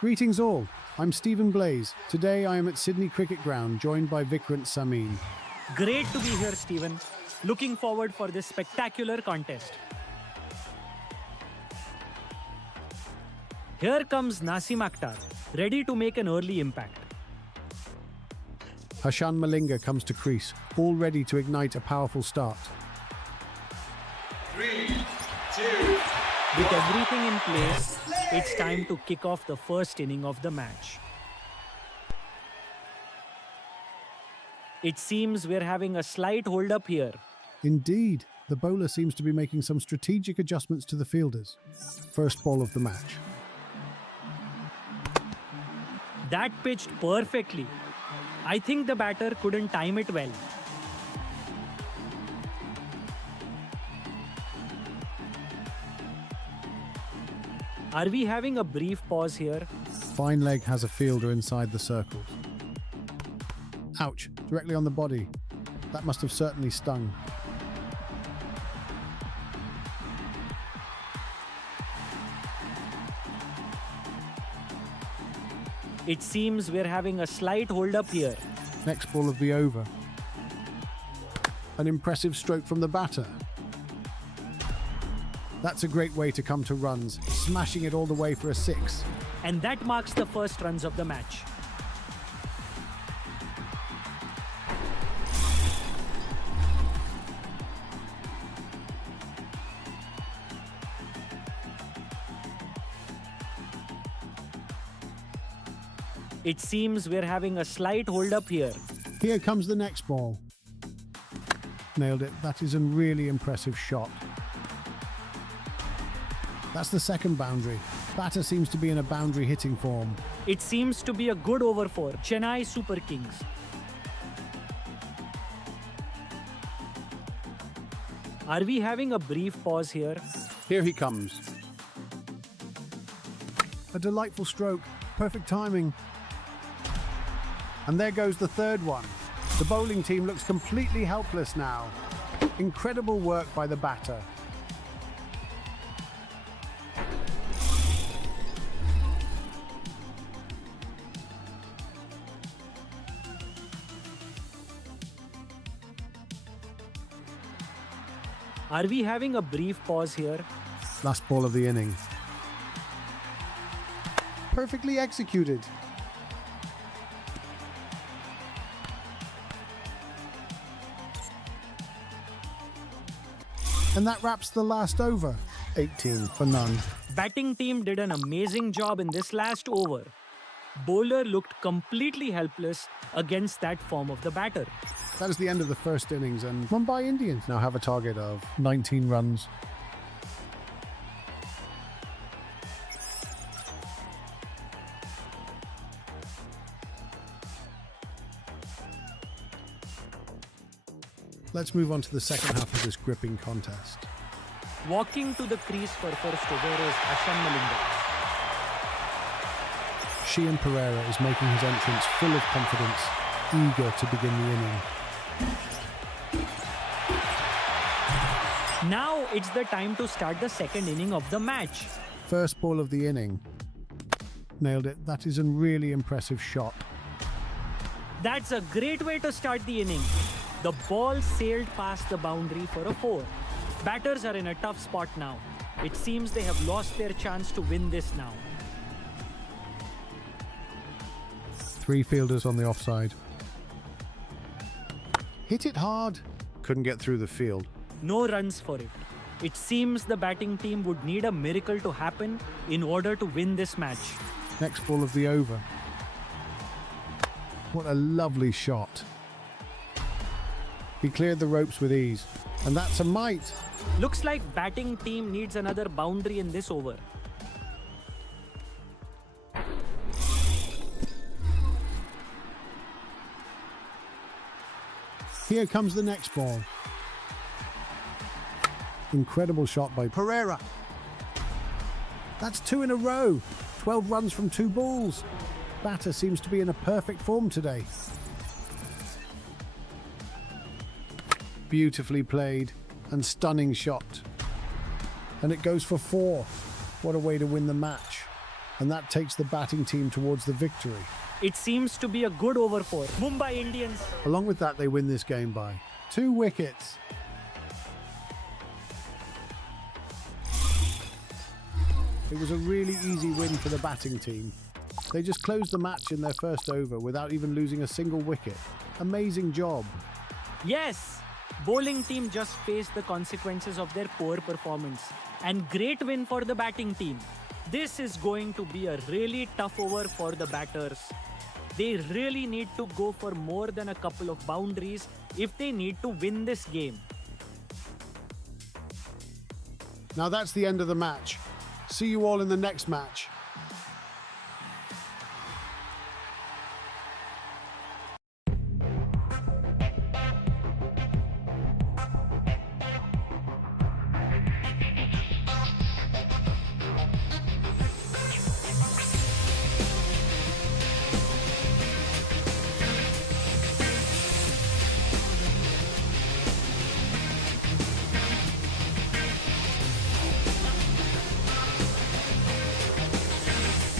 Greetings all, I'm Stephen Blaze. Today I am at Sydney Cricket Ground, joined by Vikrant Samin. Great to be here, Stephen. Looking forward for this spectacular contest. Here comes Nasim Akhtar, ready to make an early impact. Hashan Malinga comes to crease, all ready to ignite a powerful start. 3, 2, With everything in place, it's time to kick off the first inning of the match. It seems we're having a slight hold-up here. Indeed, the bowler seems to be making some strategic adjustments to the fielders. First ball of the match. That pitched perfectly. I think the batter couldn't time it well. Are we having a brief pause here? Fine leg has a fielder inside the circles. Ouch, directly on the body. That must have certainly stung. It seems we're having a slight hold-up here. Next ball of the over. An impressive stroke from the batter. That's a great way to come to runs, smashing it all the way for a 6. And that marks the first runs of the match. It seems we're having a slight hold-up here. Here comes the next ball. Nailed it. That is a really impressive shot. That's the second boundary. Batter seems to be in a boundary hitting form. It seems to be a good over for Chennai Super Kings. Are we having a brief pause here? Here he comes. A delightful stroke. Perfect timing. And there goes the third one. The bowling team looks completely helpless now. Incredible work by the batter. Are we having a brief pause here? Last ball of the inning. Perfectly executed. And that wraps the last over. 18 for none. Batting team did an amazing job in this last over. Bowler looked completely helpless against that form of the batter. That is the end of the first innings, and Mumbai Indians now have a target of 19 runs. Let's move on to the second half of this gripping contest. Walking to the crease for first over is Hashan Malinga. Sheehan Pereira is making his entrance full of confidence, eager to begin the inning. Now it's the time to start the second inning of the match. First ball of the inning. Nailed it. That is a really impressive shot. That's a great way to start the inning. The ball sailed past the boundary for a 4. Batters are in a tough spot now. It seems they have lost their chance to win this now. 3 fielders on the offside. Hit it hard. Couldn't get through the field. No runs for it. It seems the batting team would need a miracle to happen in order to win this match. Next ball of the over. What a lovely shot. He cleared the ropes with ease. And that's a mite. Looks like batting team needs another boundary in this over. Here comes the next ball. Incredible shot by Pereira. That's 2 in a row. 12 runs from 2 balls. Batter seems to be in a perfect form today. Beautifully played and stunning shot. And it goes for 4. What a way to win the match. and that takes the batting team towards the victory. It seems to be a good over for Mumbai Indians. Along with that, they win this game by 2 wickets. It was a really easy win for the batting team. They just closed the match in their first over without even losing a single wicket. Amazing job. Yes, bowling team just faced the consequences of their poor performance. And great win for the batting team. This is going to be a really tough over for the batters. They really need to go for more than a couple of boundaries if they need to win this game. Now that's the end of the match. See you all in the next match.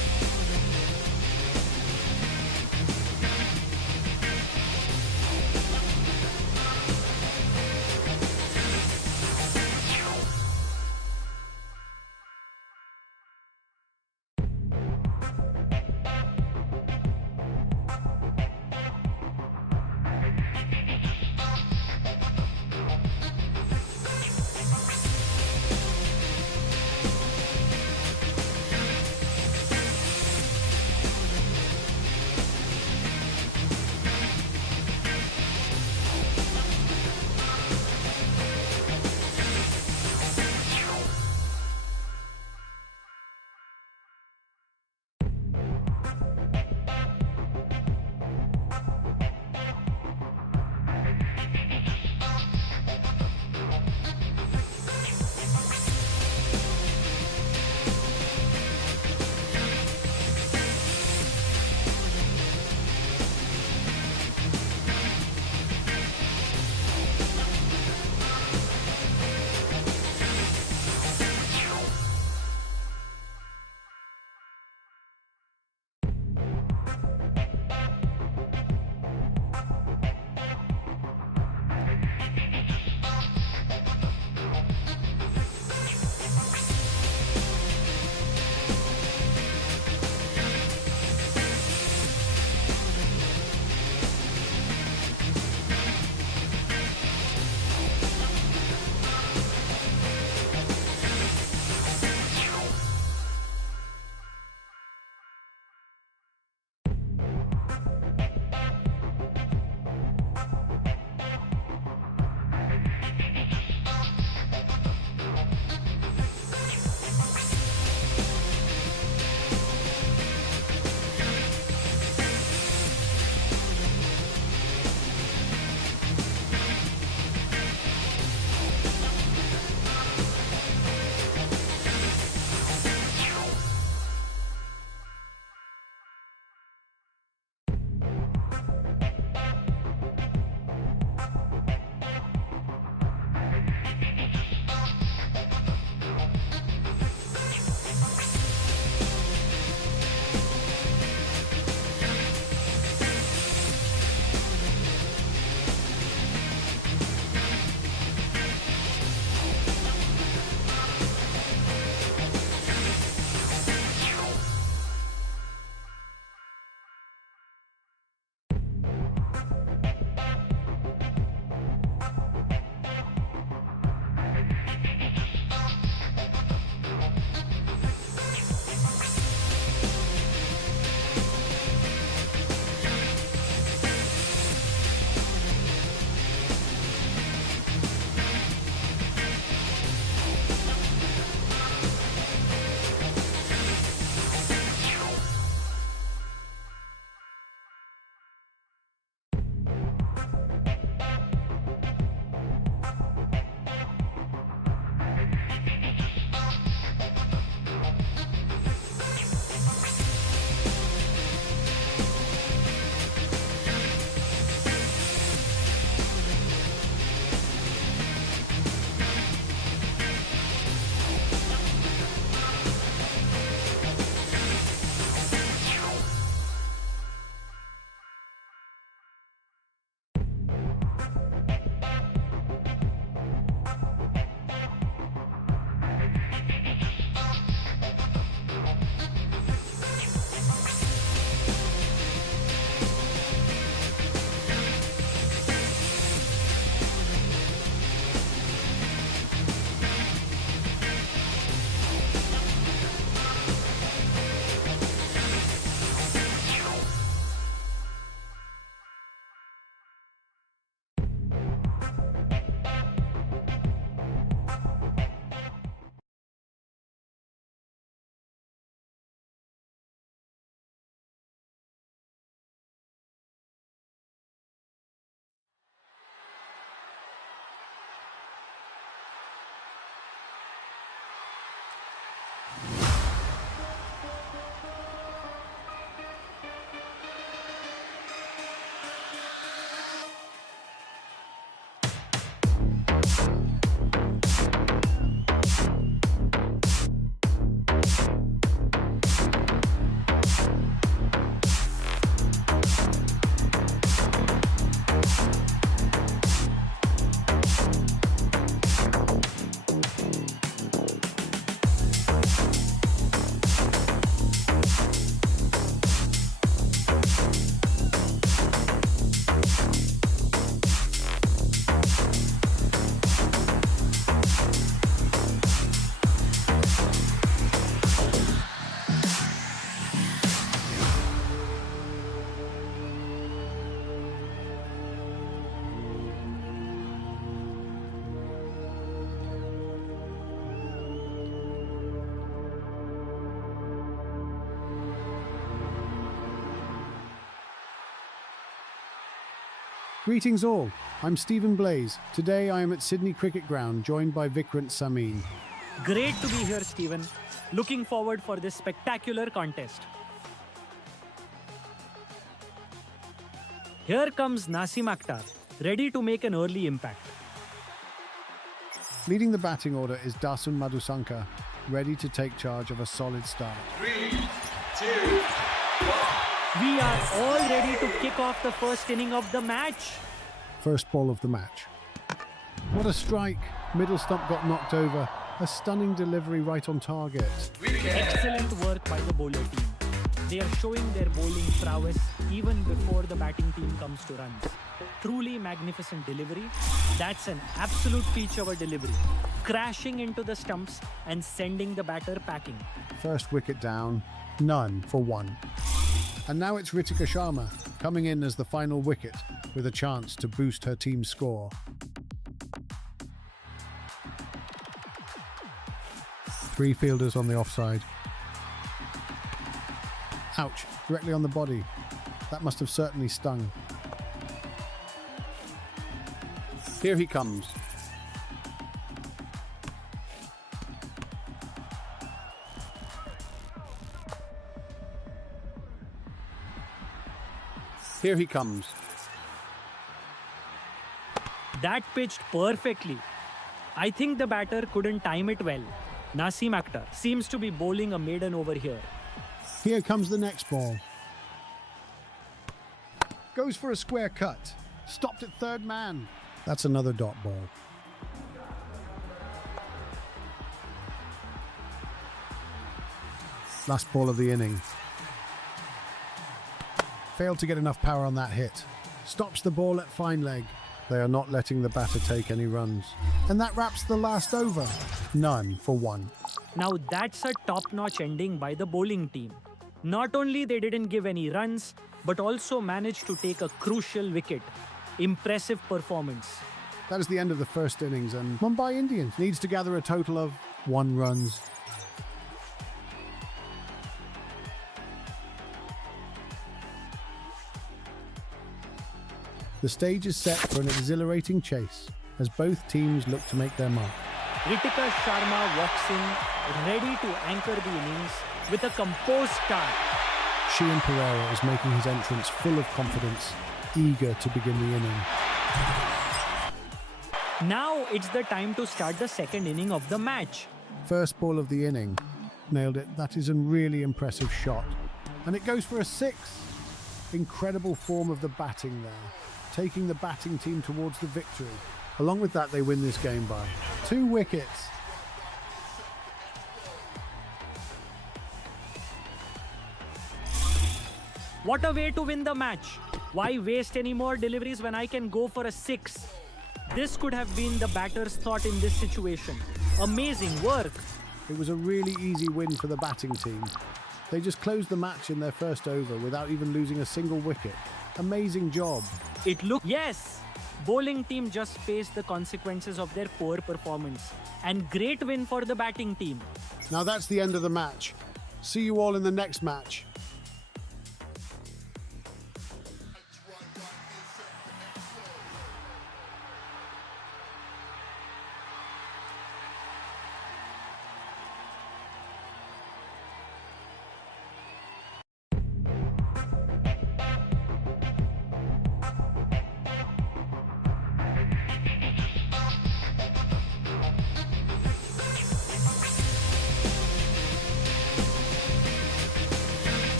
Greetings all, I'm Stephen Blaze. Today I am at Sydney Cricket Ground, joined by Vikrant Samin. Great to be here, Stephen. Looking forward for this spectacular contest. Here comes Nasim Akhtar, ready to make an early impact. Leading the batting order is Dasun Madhusankar, ready to take charge of a solid start. 3, 2, 1. We are all ready to kick off the first inning of the match. First ball of the match. What a strike! Middle stump got knocked over. A stunning delivery right on target. Excellent work by the bowler team. They are showing their bowling prowess even before the batting team comes to runs. Truly magnificent delivery. That's an absolute peach of a delivery. Crashing into the stumps and sending the batter packing. First wicket down, none for one. And now it's Ritika Sharma coming in as the final wicket with a chance to boost her team's score. Three fielders on the offside. Ouch, directly on the body. That must have certainly stung. Here he comes. Here he comes. That pitched perfectly. I think the batter couldn't time it well. Naseem Akhtar seems to be bowling a maiden over here. Here comes the next ball. Goes for a square cut. Stopped at third man. That's another dot ball. Last ball of the inning. Failed to get enough power on that hit. Stops the ball at fine leg. They are not letting the batter take any runs. And that wraps the last over. None for one. Now that's a top-notch ending by the bowling team. Not only they didn't give any runs, but also managed to take a crucial wicket. Impressive performance. That is the end of the first innings, and Mumbai Indians needs to gather a total of 1 run. The stage is set for an exhilarating chase as both teams look to make their mark. Ritika Sharma walks in, ready to anchor the innings with a composed start. Sheehan Pereira is making his entrance full of confidence, eager to begin the inning. Now it's the time to start the second inning of the match. First ball of the inning. Nailed it. That is a really impressive shot. And it goes for a 6. Incredible form of the batting there, taking the batting team towards the victory. Along with that, they win this game by 2 wickets. What a way to win the match. Why waste any more deliveries when I can go for a 6? This could have been the batter's thought in this situation. Amazing work. It was a really easy win for the batting team. They just closed the match in their first over without even losing a single wicket. Amazing job. It looked... Yes! Bowling team just faced the consequences of their poor performance. And great win for the batting team. Now that's the end of the match. See you all in the next match.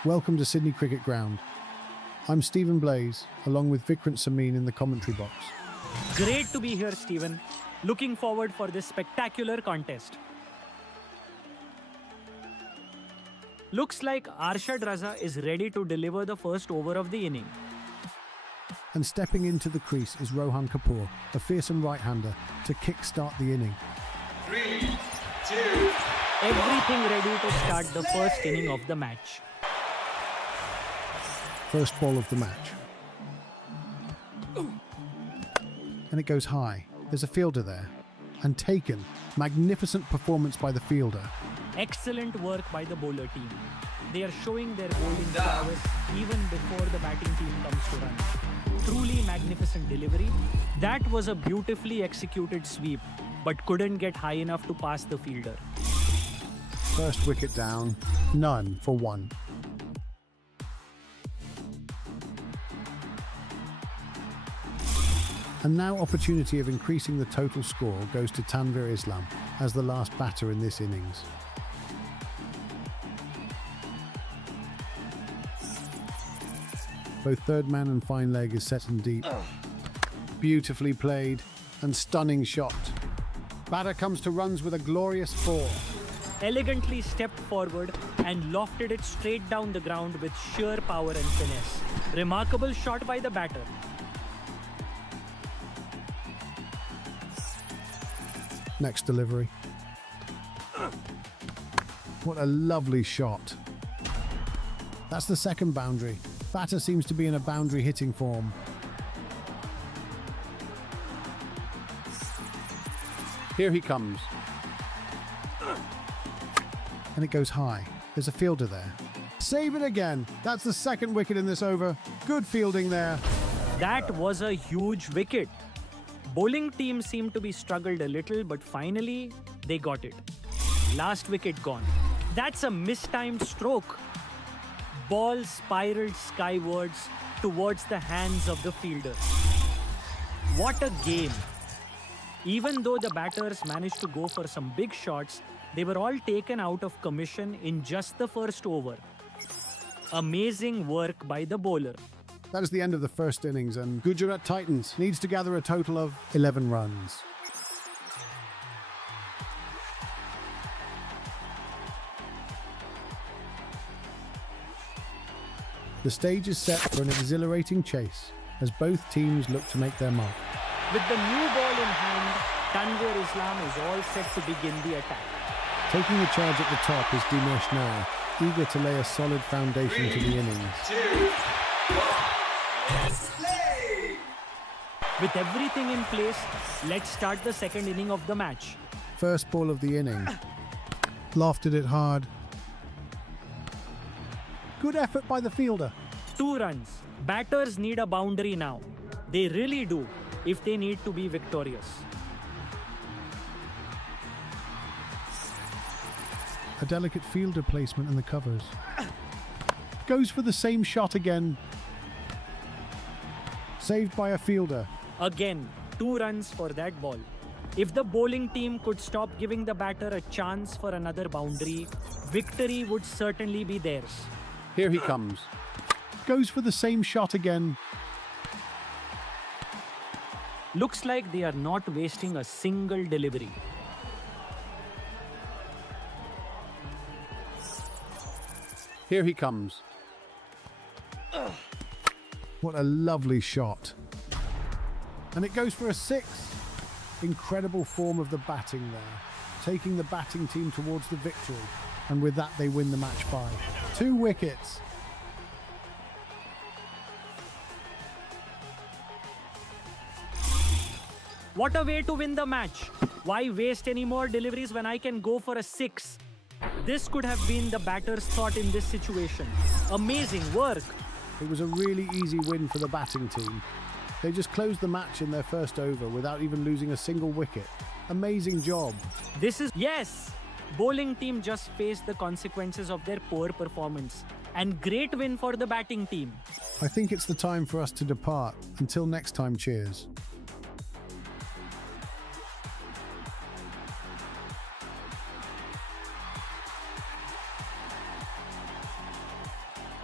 Welcome to Sydney Cricket Ground. I'm Stephen Blaze, along with Vikrant Samin in the commentary box. Great to be here, Stephen. Looking forward for this spectacular contest. Looks like Arshad Raza is ready to deliver the first over of the inning. And stepping into the crease is Rohan Kapoor, a fearsome right-hander, to kick-start the inning. 3, 2, Everything ready to start the first inning of the match. First ball of the match. And it goes high. There's a fielder there. And taken. Magnificent performance by the fielder. Excellent work by the bowler team. They are showing their bowling prowess even before the batting team comes to run. Truly magnificent delivery. That was a beautifully executed sweep, but couldn't get high enough to pass the fielder. First wicket down. None for one. And now opportunity of increasing the total score goes to Tanvir Islam as the last batter in this innings. Both third man and fine leg is set and deep. Beautifully played and stunning shot. Batter comes to runs with a glorious 4. Elegantly stepped forward and lofted it straight down the ground with sheer power and finesse. Remarkable shot by the batter. Next delivery. What a lovely shot. That's the second boundary. Batter seems to be in a boundary hitting form. Here he comes. And it goes high. There's a fielder there. Save it again. That's the second wicket in this over. Good fielding there. That was a huge wicket. Bowling team seemed to be struggled a little, but finally they got it. Last wicket gone. That's a mistimed stroke. Ball spiraled skywards towards the hands of the fielder. What a game. Even though the batters managed to go for some big shots, they were all taken out of commission in just the first over. Amazing work by the bowler. That is the end of the first innings, and Gujarat Titans needs to gather a total of 11 runs. The stage is set for an exhilarating chase as both teams look to make their mark. With the new ball in hand, Tanvir Islam is all set to begin the attack. Taking the charge at the top is Dinesh Nair, eager to lay a solid foundation to the innings. 2, 1. Let's play! With everything in place, let's start the second inning of the match. First ball of the inning. Lofted it hard. Good effort by the fielder. 2 runs. Batters need a boundary now. They really do, if they need to be victorious. A delicate fielder placement in the covers. Goes for the same shot again. Saved by a fielder. Again, 2 runs for that ball. If the bowling team could stop giving the batter a chance for another boundary, victory would certainly be theirs. Here he comes. Goes for the same shot again. Looks like they are not wasting a single delivery. Here he comes. What a lovely shot. And it goes for a 6. Incredible form of the batting there. Taking the batting team towards the victory. And with that, they win the match by 2 wickets. What a way to win the match. Why waste any more deliveries when I can go for a 6? This could have been the batter's thought in this situation. Amazing work. It was a really easy win for the batting team. They just closed the match in their first over without even losing a single wicket. Amazing job. Yes! Bowling team just faced the consequences of their poor performance. And great win for the batting team. I think it's the time for us to depart. Until next time, cheers.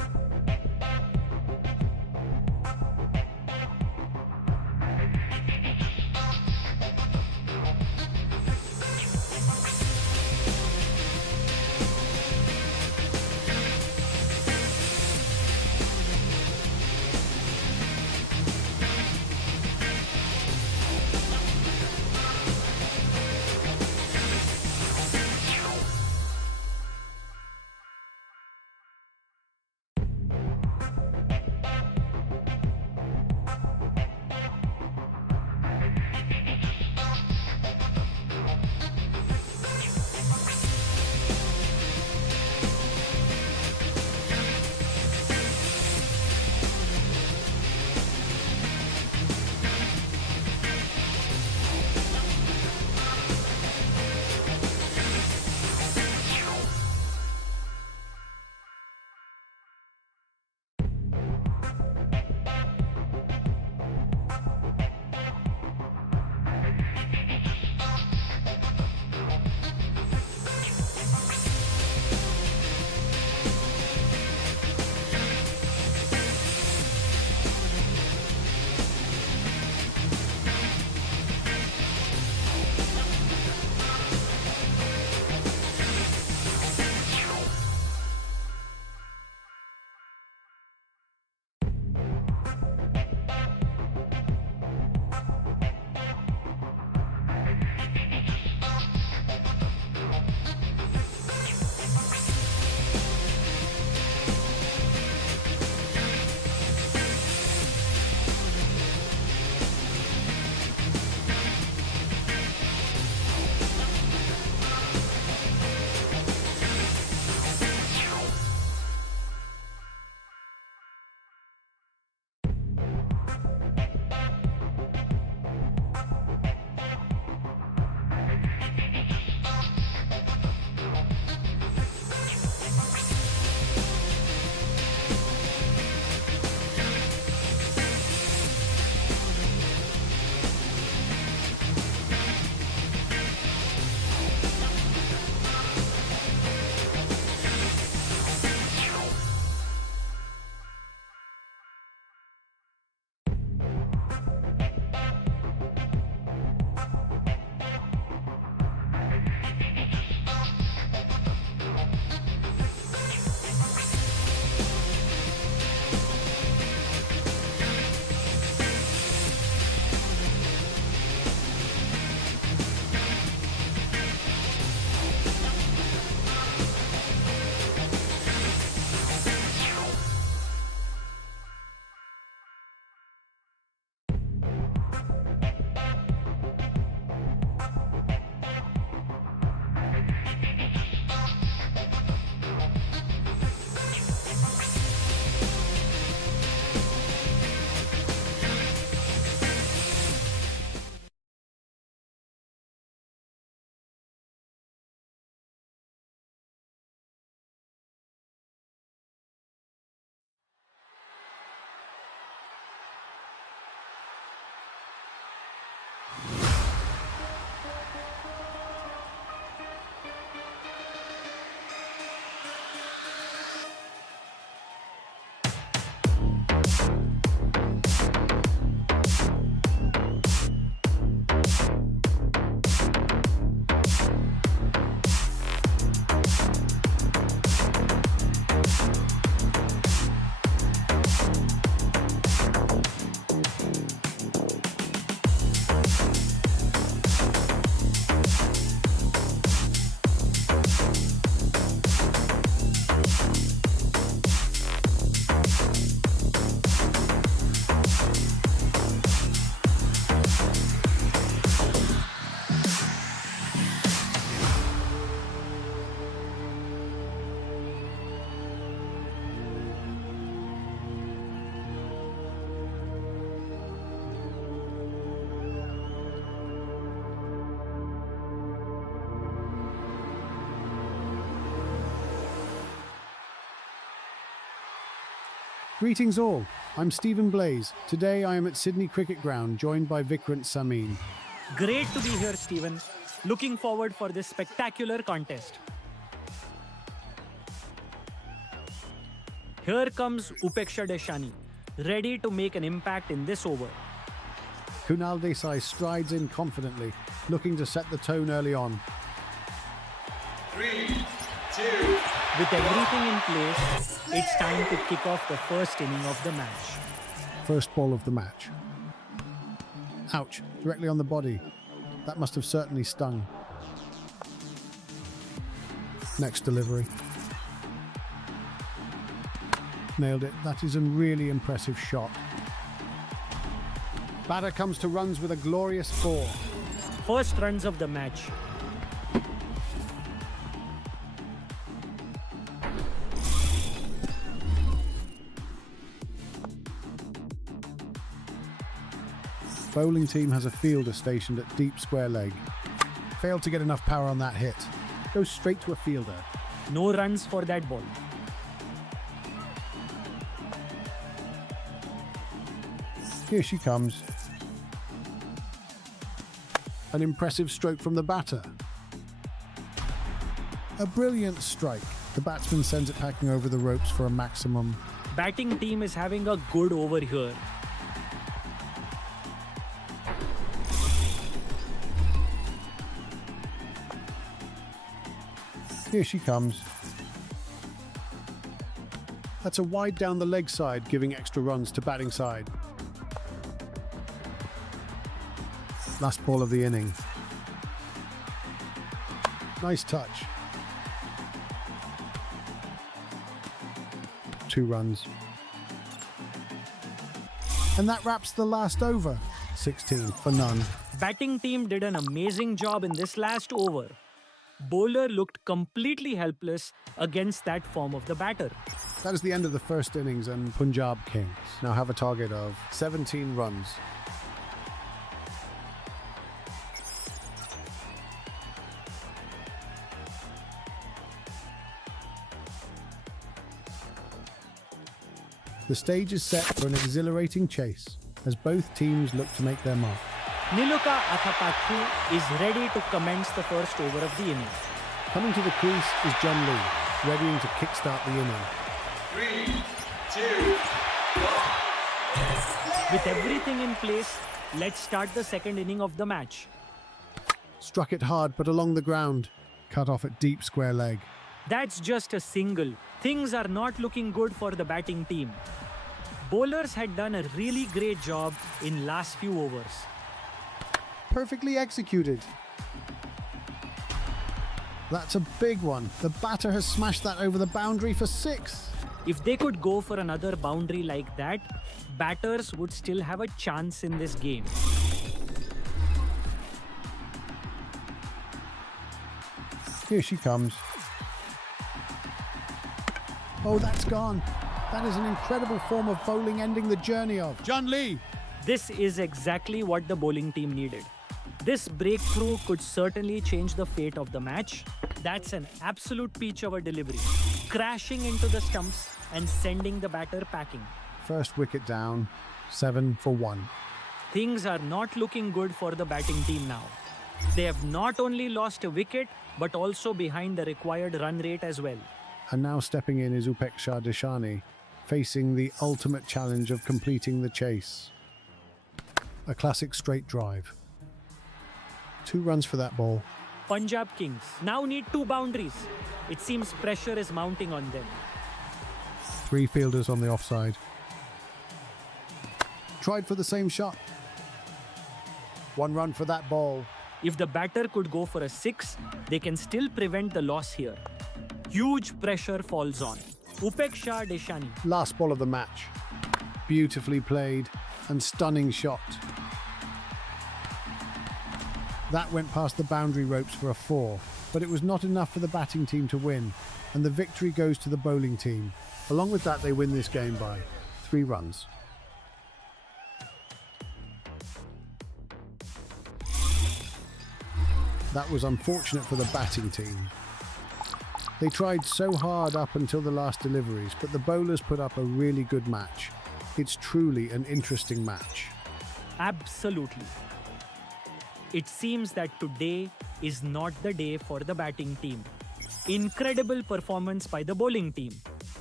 Greetings all, I'm Stephen Blaze. Today I am at Sydney Cricket Ground joined by Vikrant Samin. Great to be here, Stephen. Looking forward for this spectacular contest. Here comes Upeksha Deshani, ready to make an impact in this over. Kunal Desai strides in confidently, looking to set the tone early on. 3, 2, With everything in place, it's time to kick off the first inning of the match. First ball of the match. Ouch, directly on the body. That must have certainly stung. Next delivery. Nailed it. That is a really impressive shot. Batter comes to runs with a glorious 4. First runs of the match. Bowling team has a fielder stationed at deep square leg. Failed to get enough power on that hit. Goes straight to a fielder. No runs for that ball. Here she comes. An impressive stroke from the batter. A brilliant strike. The batsman sends it packing over the ropes for a maximum. Batting team is having a good over here. Here she comes. That's a wide down the leg side, giving extra runs to batting side. Last ball of the inning. Nice touch. 2 runs. And that wraps the last over. 16 for none. Batting team did an amazing job in this last over. Bowler looked completely helpless against that form of the batter. That is the end of the first innings, and Punjab Kings now have a target of 17 runs. The stage is set for an exhilarating chase as both teams look to make their mark. Niluka Athapathu is ready to commence the first over of the inning. Coming to the crease is John Lee, readying to kickstart the inning. 3, 2, 1. With everything in place, let's start the second inning of the match. Struck it hard but along the ground. Cut off at deep square leg. That's just a single. Things are not looking good for the batting team. Bowlers had done a really great job in last few overs. Perfectly executed. That's a big one. The batter has smashed that over the boundary for 6. If they could go for another boundary like that, batters would still have a chance in this game. Here she comes. Oh, that's gone. That is an incredible form of bowling, ending the journey of John Lee. This is exactly what the bowling team needed. This breakthrough could certainly change the fate of the match. That's an absolute peach of a delivery, crashing into the stumps and sending the batter packing. First wicket down, 7 for 1. Things are not looking good for the batting team now. They have not only lost a wicket, but also behind the required run rate as well. And now stepping in is Upeksha Deshani, facing the ultimate challenge of completing the chase. A classic straight drive. 2 runs for that ball. Punjab Kings now need 2 boundaries. It seems pressure is mounting on them. 3 fielders on the offside. Tried for the same shot. 1 run for that ball. If the batter could go for a 6, they can still prevent the loss here. Huge pressure falls on Upeksha Deshani. Last ball of the match. Beautifully played and stunning shot. That went past the boundary ropes for a 4, but it was not enough for the batting team to win, and the victory goes to the bowling team. Along with that, they win this game by 3 runs. That was unfortunate for the batting team. They tried so hard up until the last deliveries, but the bowlers put up a really good match. It's truly an interesting match. Absolutely. It seems that today is not the day for the batting team. Incredible performance by the bowling team.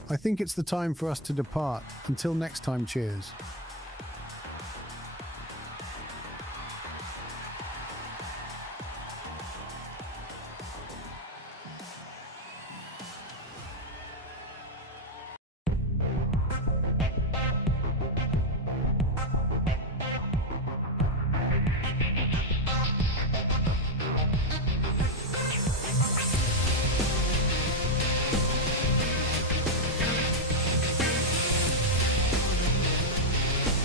I think it's the time for us to depart. Until next time, cheers.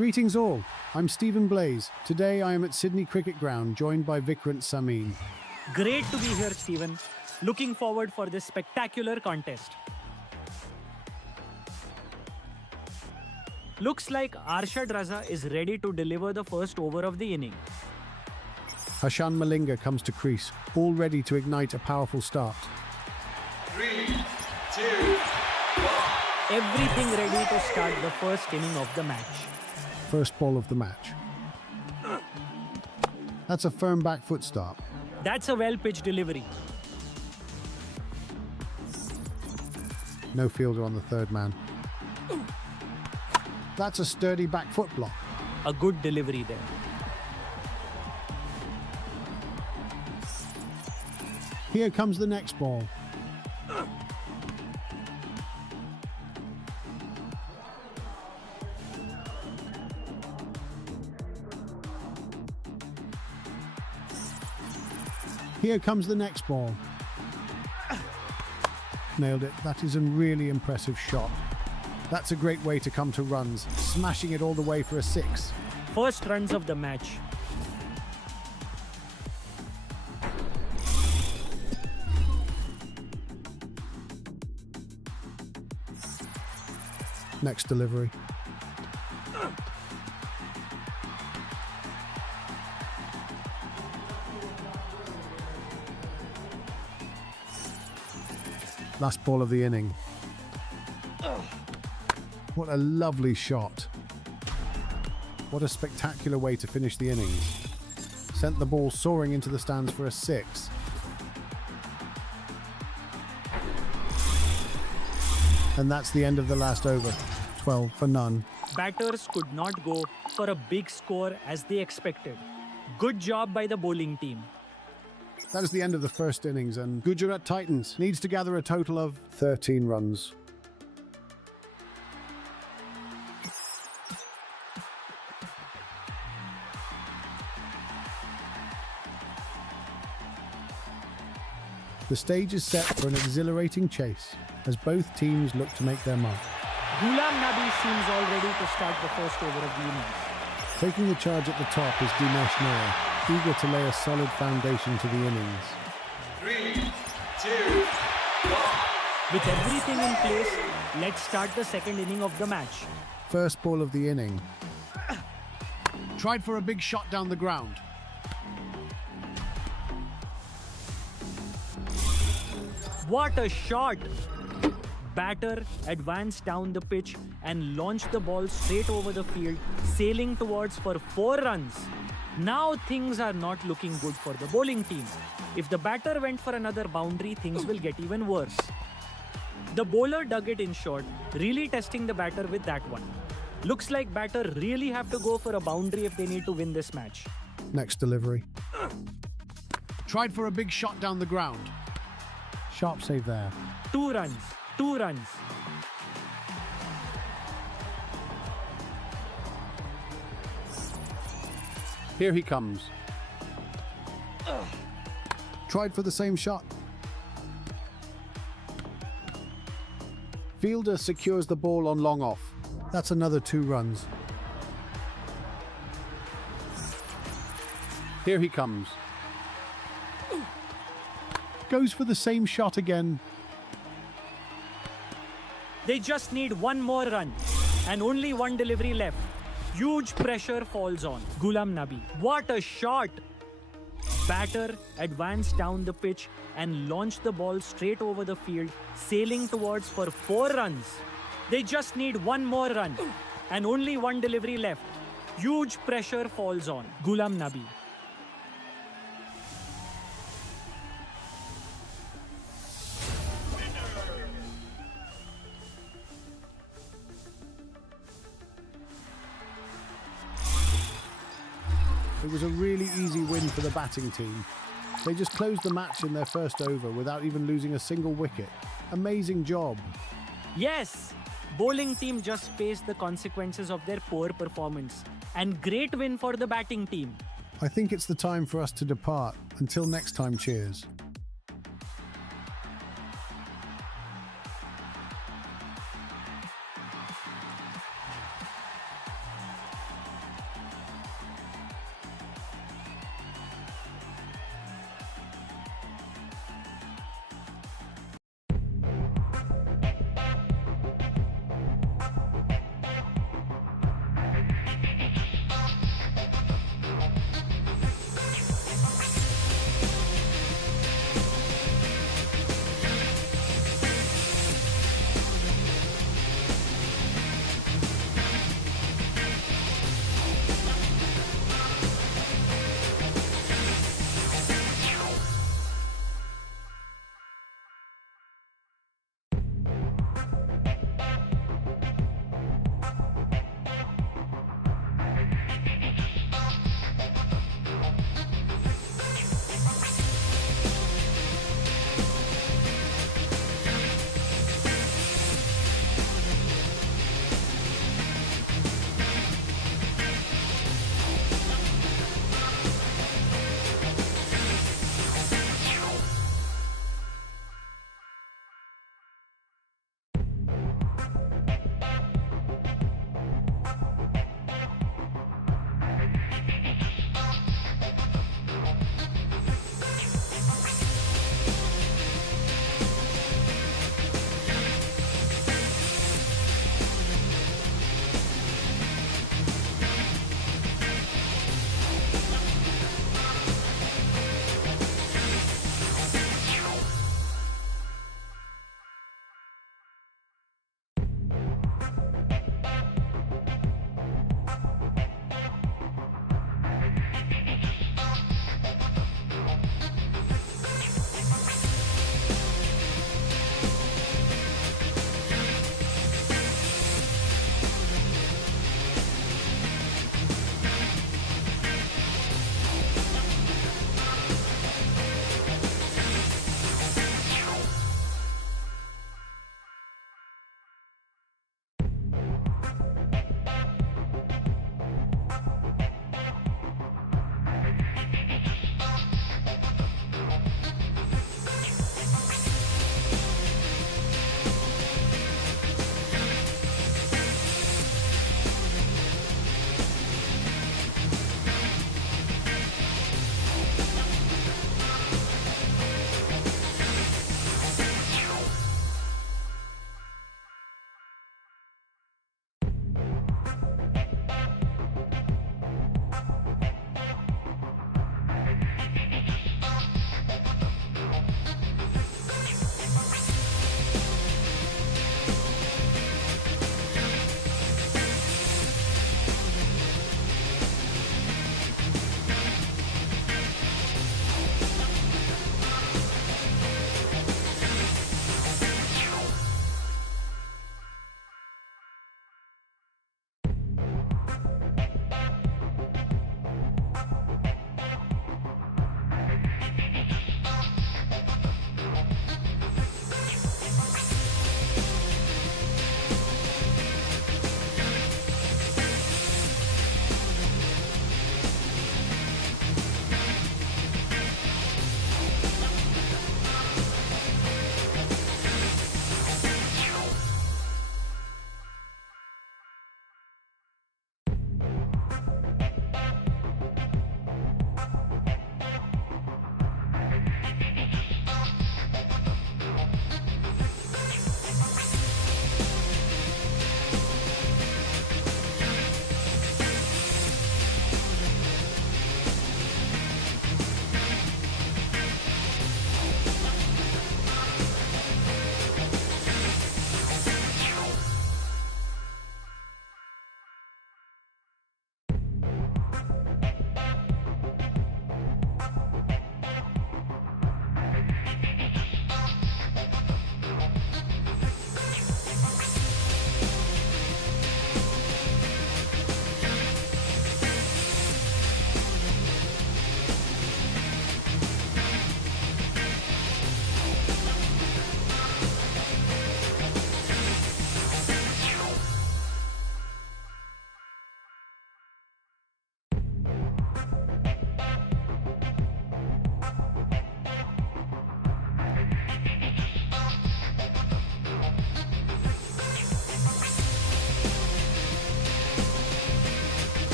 Greetings all, I'm Stephen Blaze. Today I am at Sydney Cricket Ground, joined by Vikrant Samin. Great to be here, Stephen. Looking forward for this spectacular contest. Looks like Arshad Raza is ready to deliver the first over of the inning. Hashan Malinga comes to crease, all ready to ignite a powerful start. 3, 2, 1. Everything ready to start the first inning of the match. First ball of the match. That's a firm back foot start. That's a well-pitched delivery. No fielder on the third man. That's a sturdy back foot block. A good delivery there. Here comes the next ball. Here comes the next ball. Nailed it. That is a really impressive shot. That's a great way to come to runs, smashing it all the way for a 6. First runs of the match. Next delivery. Last ball of the inning. What a lovely shot. What a spectacular way to finish the innings. Sent the ball soaring into the stands for a 6. And that's the end of the last over. 12 for none. Batters could not go for a big score as they expected. Good job by the bowling team. That is the end of the first innings, and Gujarat Titans needs to gather a total of 13 runs. The stage is set for an exhilarating chase as both teams look to make their mark. Ghulam Nabi seems all ready to start the first over of the innings. Taking the charge at the top is Dinesh Nair, eager to lay a solid foundation to the innings. 3, 2, 1. With everything in place, let's start the second inning of the match. First ball of the inning. Tried for a big shot down the ground. What a shot! Batter advanced down the pitch and launched the ball straight over the field, sailing towards for 4 runs. Now things are not looking good for the bowling team. If the batter went for another boundary, things will get even worse. The bowler dug it in short, really testing the batter with that one. Looks like batter really have to go for a boundary if they need to win this match. Next delivery. Tried for a big shot down the ground. Sharp save there. 2 runs. 2 runs. Here he comes. Tried for the same shot. Fielder secures the ball on long off. That's another 2 runs. Here he comes. Goes for the same shot again. They just need 1 more run and only 1 delivery left. Huge pressure falls on Ghulam Nabi. What a shot! Batter advanced down the pitch and launched the ball straight over the field, sailing towards for 4 runs. They just need 1 more run and only 1 delivery left. Huge pressure falls on Ghulam Nabi. It was a really easy win for the batting team. They just closed the match in their first over without even losing a single wicket. Amazing job. Yes, bowling team just faced the consequences of their poor performance. And great win for the batting team. I think it's the time for us to depart. Until next time, cheers.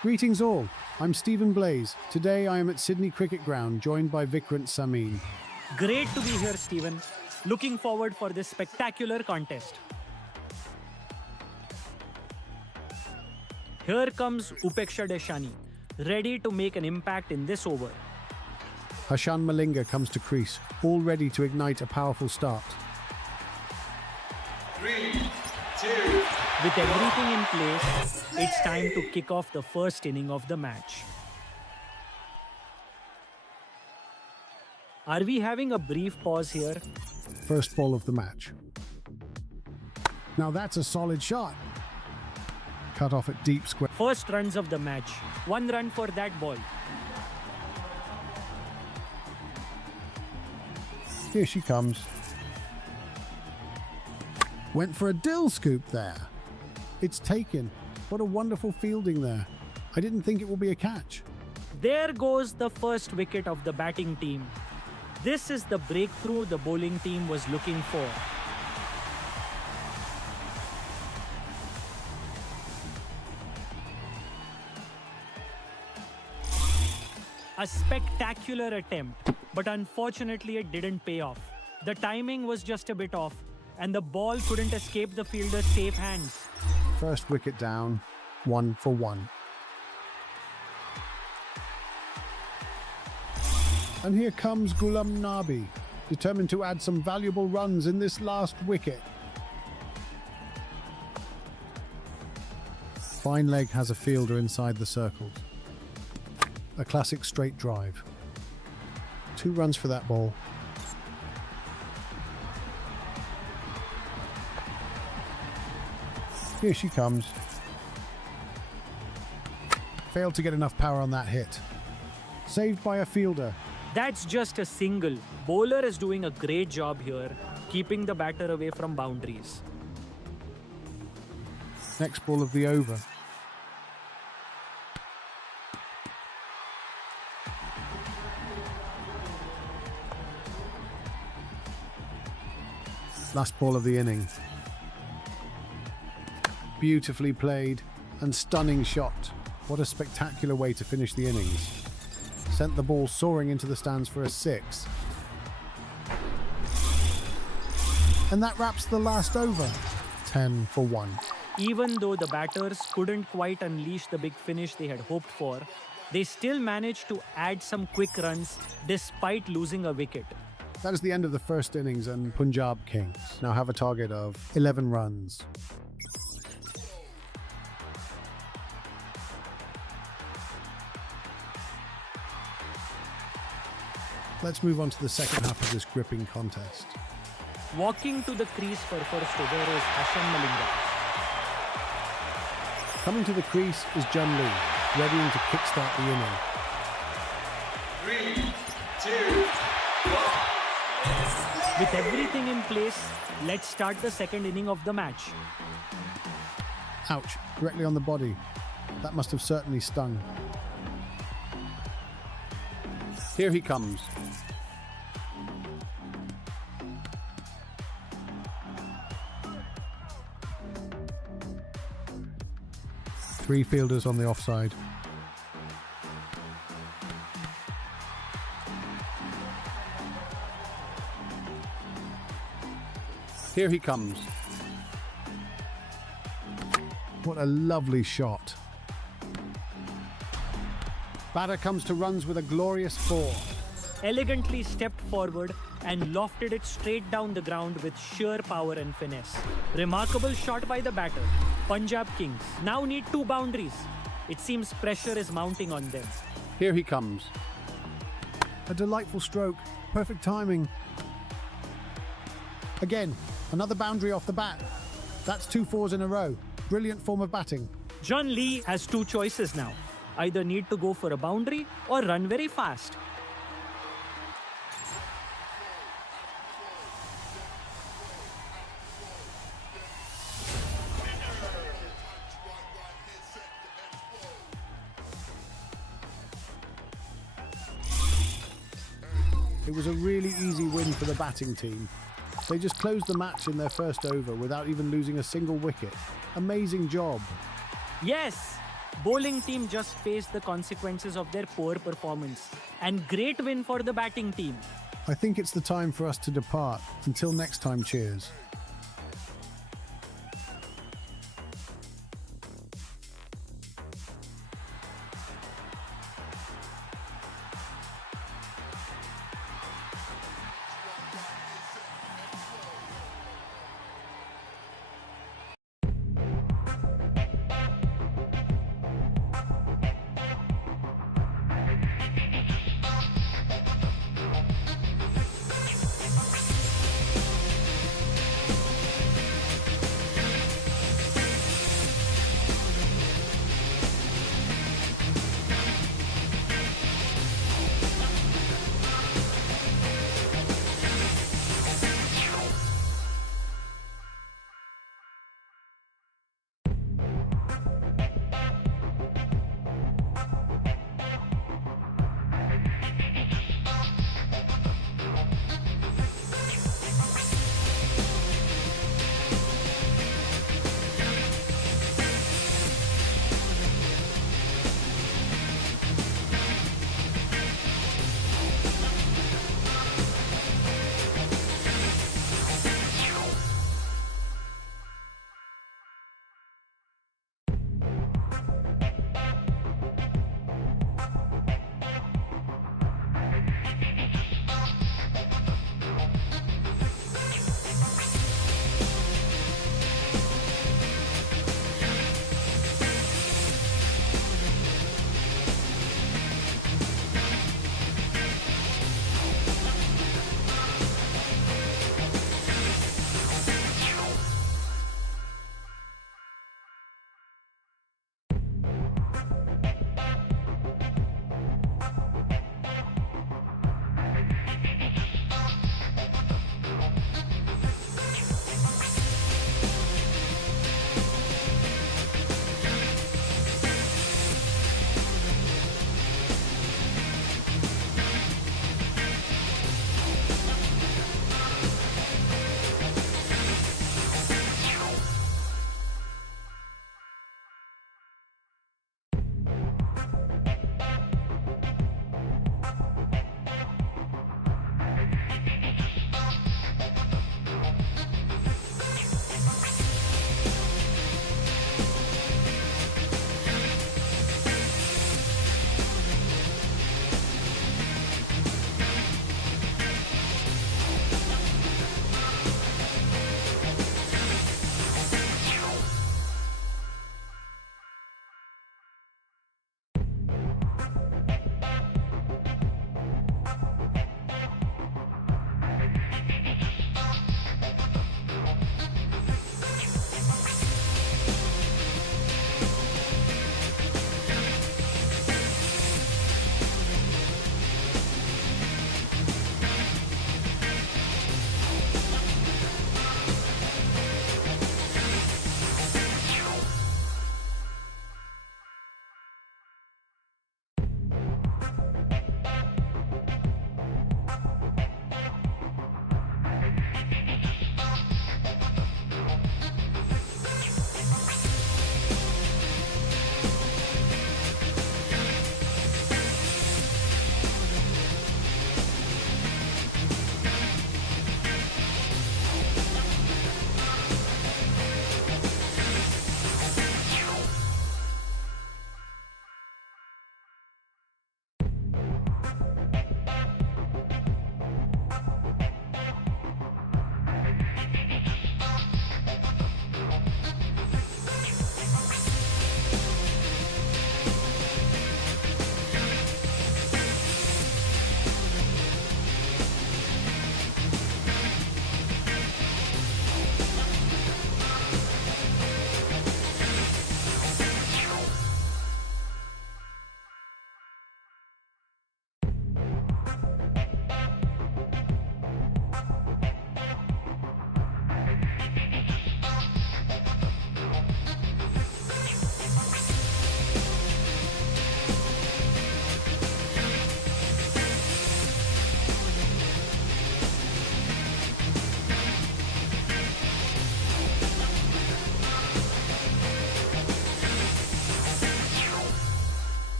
Greetings all, I'm Stephen Blaze. Today I am at Sydney Cricket Ground, joined by Vikrant Samin. Great to be here, Stephen. Looking forward for this spectacular contest. Here comes Upeksha Deshani, ready to make an impact in this over. Hashan Malinga comes to crease, all ready to ignite a powerful start. 3, 2, With everything in place, it's time to kick off the first inning of the match. Are we having a brief pause here? First ball of the match. Now that's a solid shot. Cut off at deep square. First runs of the match. 1 run for that ball. Here she comes. Went for a dill scoop there. It's taken. What a wonderful fielding there. I didn't think it would be a catch. There goes the first wicket of the batting team. This is the breakthrough the bowling team was looking for. A spectacular attempt, but unfortunately it didn't pay off. The timing was just a bit off, and the ball couldn't escape the fielder's safe hands. First wicket down, 1 for 1. And here comes Ghulam Nabi, determined to add some valuable runs in this last wicket. Fine leg has a fielder inside the circles. A classic straight drive. 2 runs for that ball. Here she comes. Failed to get enough power on that hit. Saved by a fielder. That's just a single. Bowler is doing a great job here, keeping the batter away from boundaries. Next ball of the over. Last ball of the inning. Beautifully played and stunning shot. What a spectacular way to finish the innings. Sent the ball soaring into the stands for a 6. And that wraps the last over. 10 for 1. Even though the batters couldn't quite unleash the big finish they had hoped for, they still managed to add some quick runs despite losing a wicket. That is the end of the first innings, and Punjab Kings now have a target of 11 runs. Let's move on to the second half of this gripping contest. Walking to the crease for first over is Hashan Malinga. Coming to the crease is Jun Lee, readying to kickstart the inning. 3, 2, 1. With everything in place, let's start the second inning of the match. Ouch, directly on the body. That must have certainly stung. Here he comes. Three fielders on the offside. Here he comes. What a lovely shot. Batter comes to runs with a glorious 4. Elegantly stepped forward and lofted it straight down the ground with sheer power and finesse. Remarkable shot by the batter. Punjab Kings now need 2 boundaries. It seems pressure is mounting on them. Here he comes. A delightful stroke. Perfect timing. Again, another boundary off the bat. That's 2 4s in a row. Brilliant form of batting. Jun Lee has 2 choices now. Either need to go for a boundary or run very fast. It was a really easy win for the batting team. They just closed the match in their first over without even losing a single wicket. Amazing job. Yes, Bowling team just faced the consequences of their poor performance. And great win for the batting team. I think it's the time for us to depart. Until next time, cheers.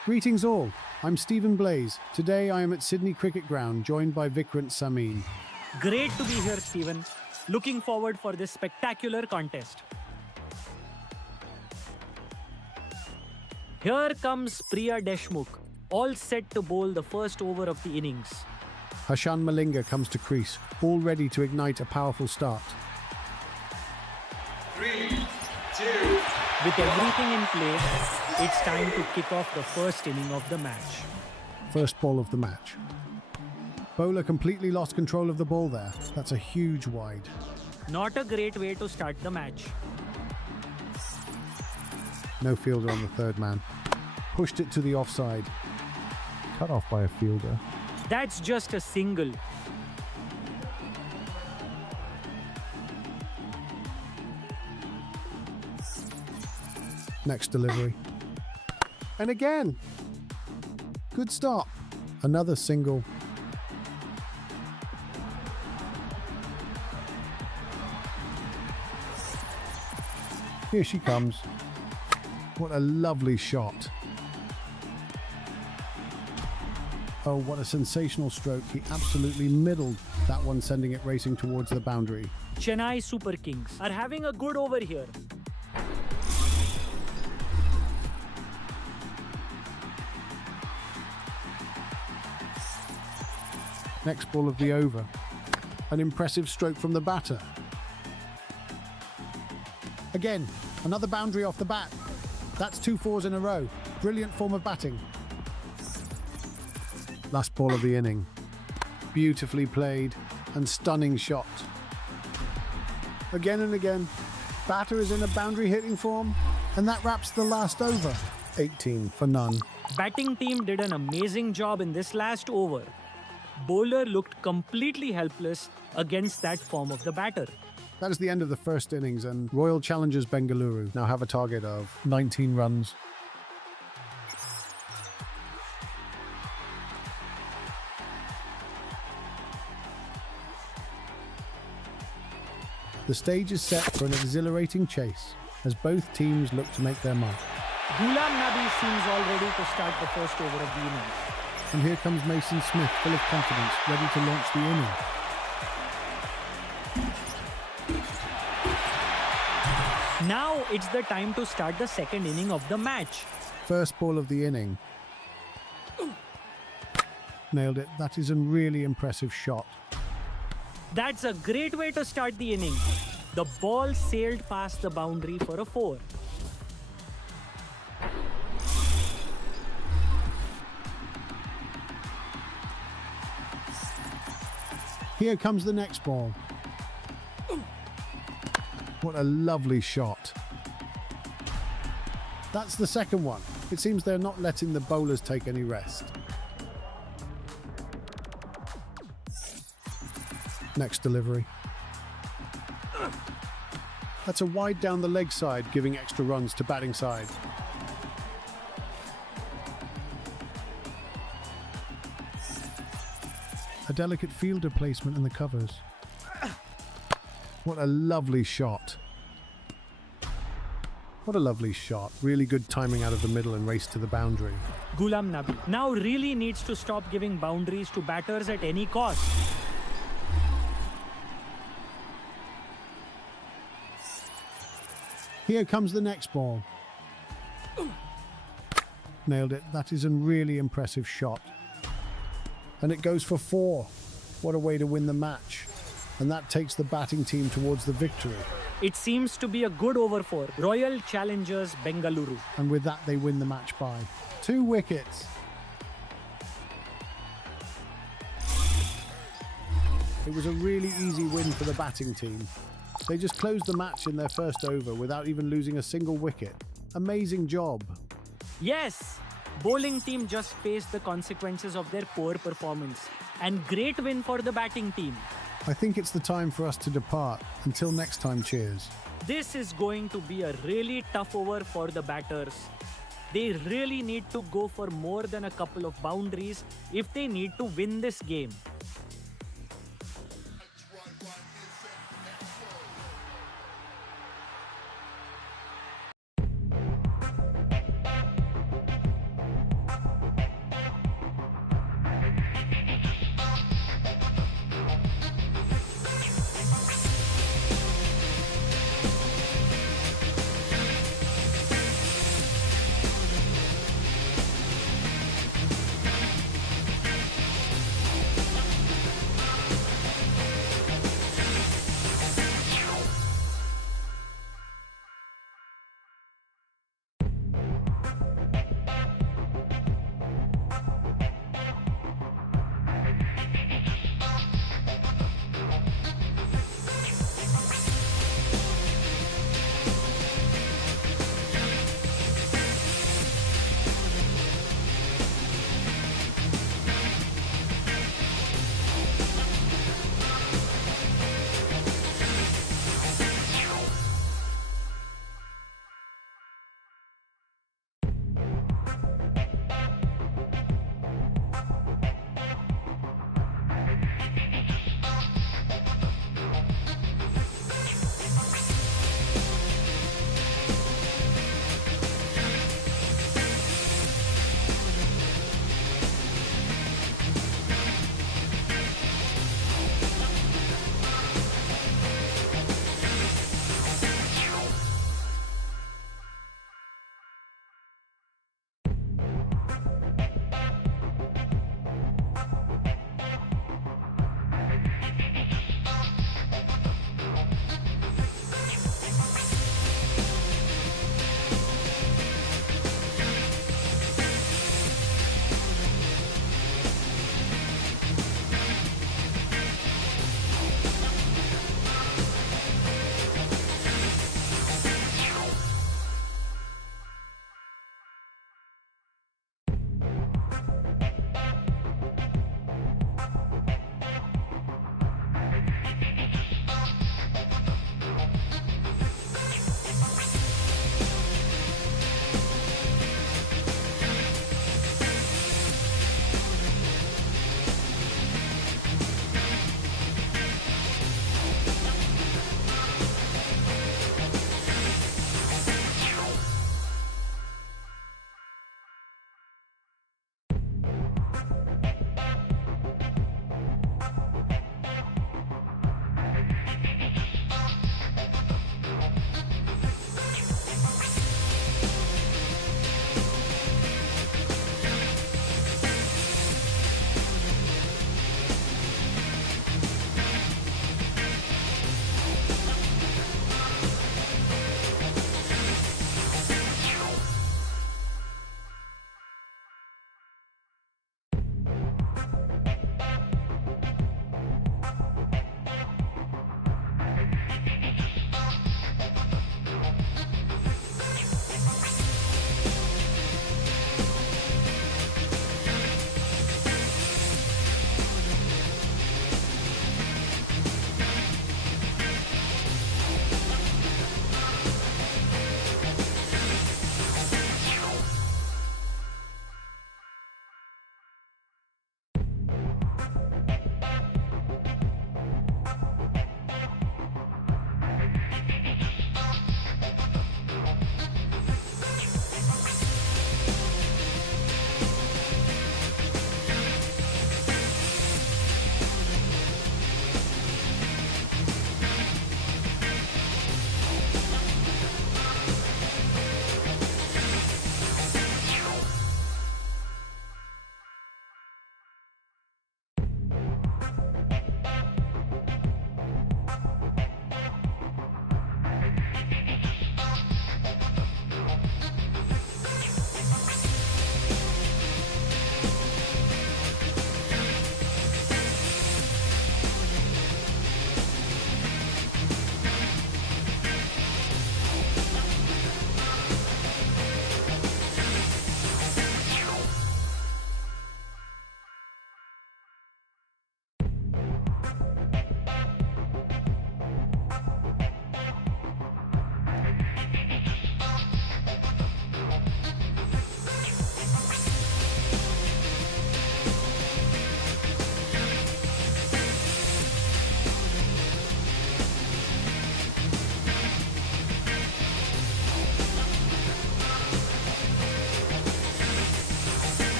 Greetings all, I'm Stephen Blaze. Today I am at Sydney Cricket Ground, joined by Vikrant Samin. Great to be here, Stephen. Looking forward for this spectacular contest. Here comes Priya Deshmukh, all set to bowl the first over of the innings. Hashan Malinga comes to crease, all ready to ignite a powerful start. 3, 2, With everything in place, it's time to kick off the first inning of the match. First ball of the match. Bowler completely lost control of the ball there. That's a huge wide. Not a great way to start the match. No fielder on the third man. Pushed it to the offside. Cut off by a fielder. That's just a single. Next delivery. And again. Good stop. Another single. Here she comes. What a lovely shot. Oh, what a sensational stroke. He absolutely middled that one, sending it racing towards the boundary. Chennai Super Kings are having a good over here. Next ball of the over. An impressive stroke from the batter. Again, another boundary off the bat. That's 2 fours in a row. Brilliant form of batting. Last ball of the inning. Beautifully played and stunning shot. Again and again. Batter is in a boundary hitting form, and that wraps the last over. 18 for none. Batting team did an amazing job in this last over. Bowler looked completely helpless against that form of the batter. That is the end of the first innings, and Royal Challengers Bengaluru now have a target of 19 runs. The stage is set for an exhilarating chase as both teams look to make their mark. Ghulam Nabi seems all ready to start the first over of the innings. And here comes Mason Smith, full of confidence, ready to launch the inning. Now it's the time to start the second inning of the match. First ball of the inning. Nailed it. That is a really impressive shot. That's a great way to start the inning. The ball sailed past the boundary for a 4. Here comes the next ball. What a lovely shot. That's the second one. It seems they're not letting the bowlers take any rest. Next delivery. That's a wide down the leg side, giving extra runs to batting side. A delicate fielder placement in the covers. What a lovely shot. What a lovely shot. Really good timing out of the middle and race to the boundary. Ghulam Nabi now really needs to stop giving boundaries to batters at any cost. Here comes the next ball. Nailed it. That is a really impressive shot. And it goes for 4. What a way to win the match. And that takes the batting team towards the victory. It seems to be a good over for Royal Challengers Bengaluru. And with that, they win the match by 2 wickets. It was a really easy win for the batting team. They just closed the match in their first over without even losing a single wicket. Amazing job. Yes, bowling team just faced the consequences of their poor performance. And great win for the batting team. I think it's the time for us to depart. Until next time, cheers. This is going to be a really tough over for the batters. They really need to go for more than a couple of boundaries if they need to win this game.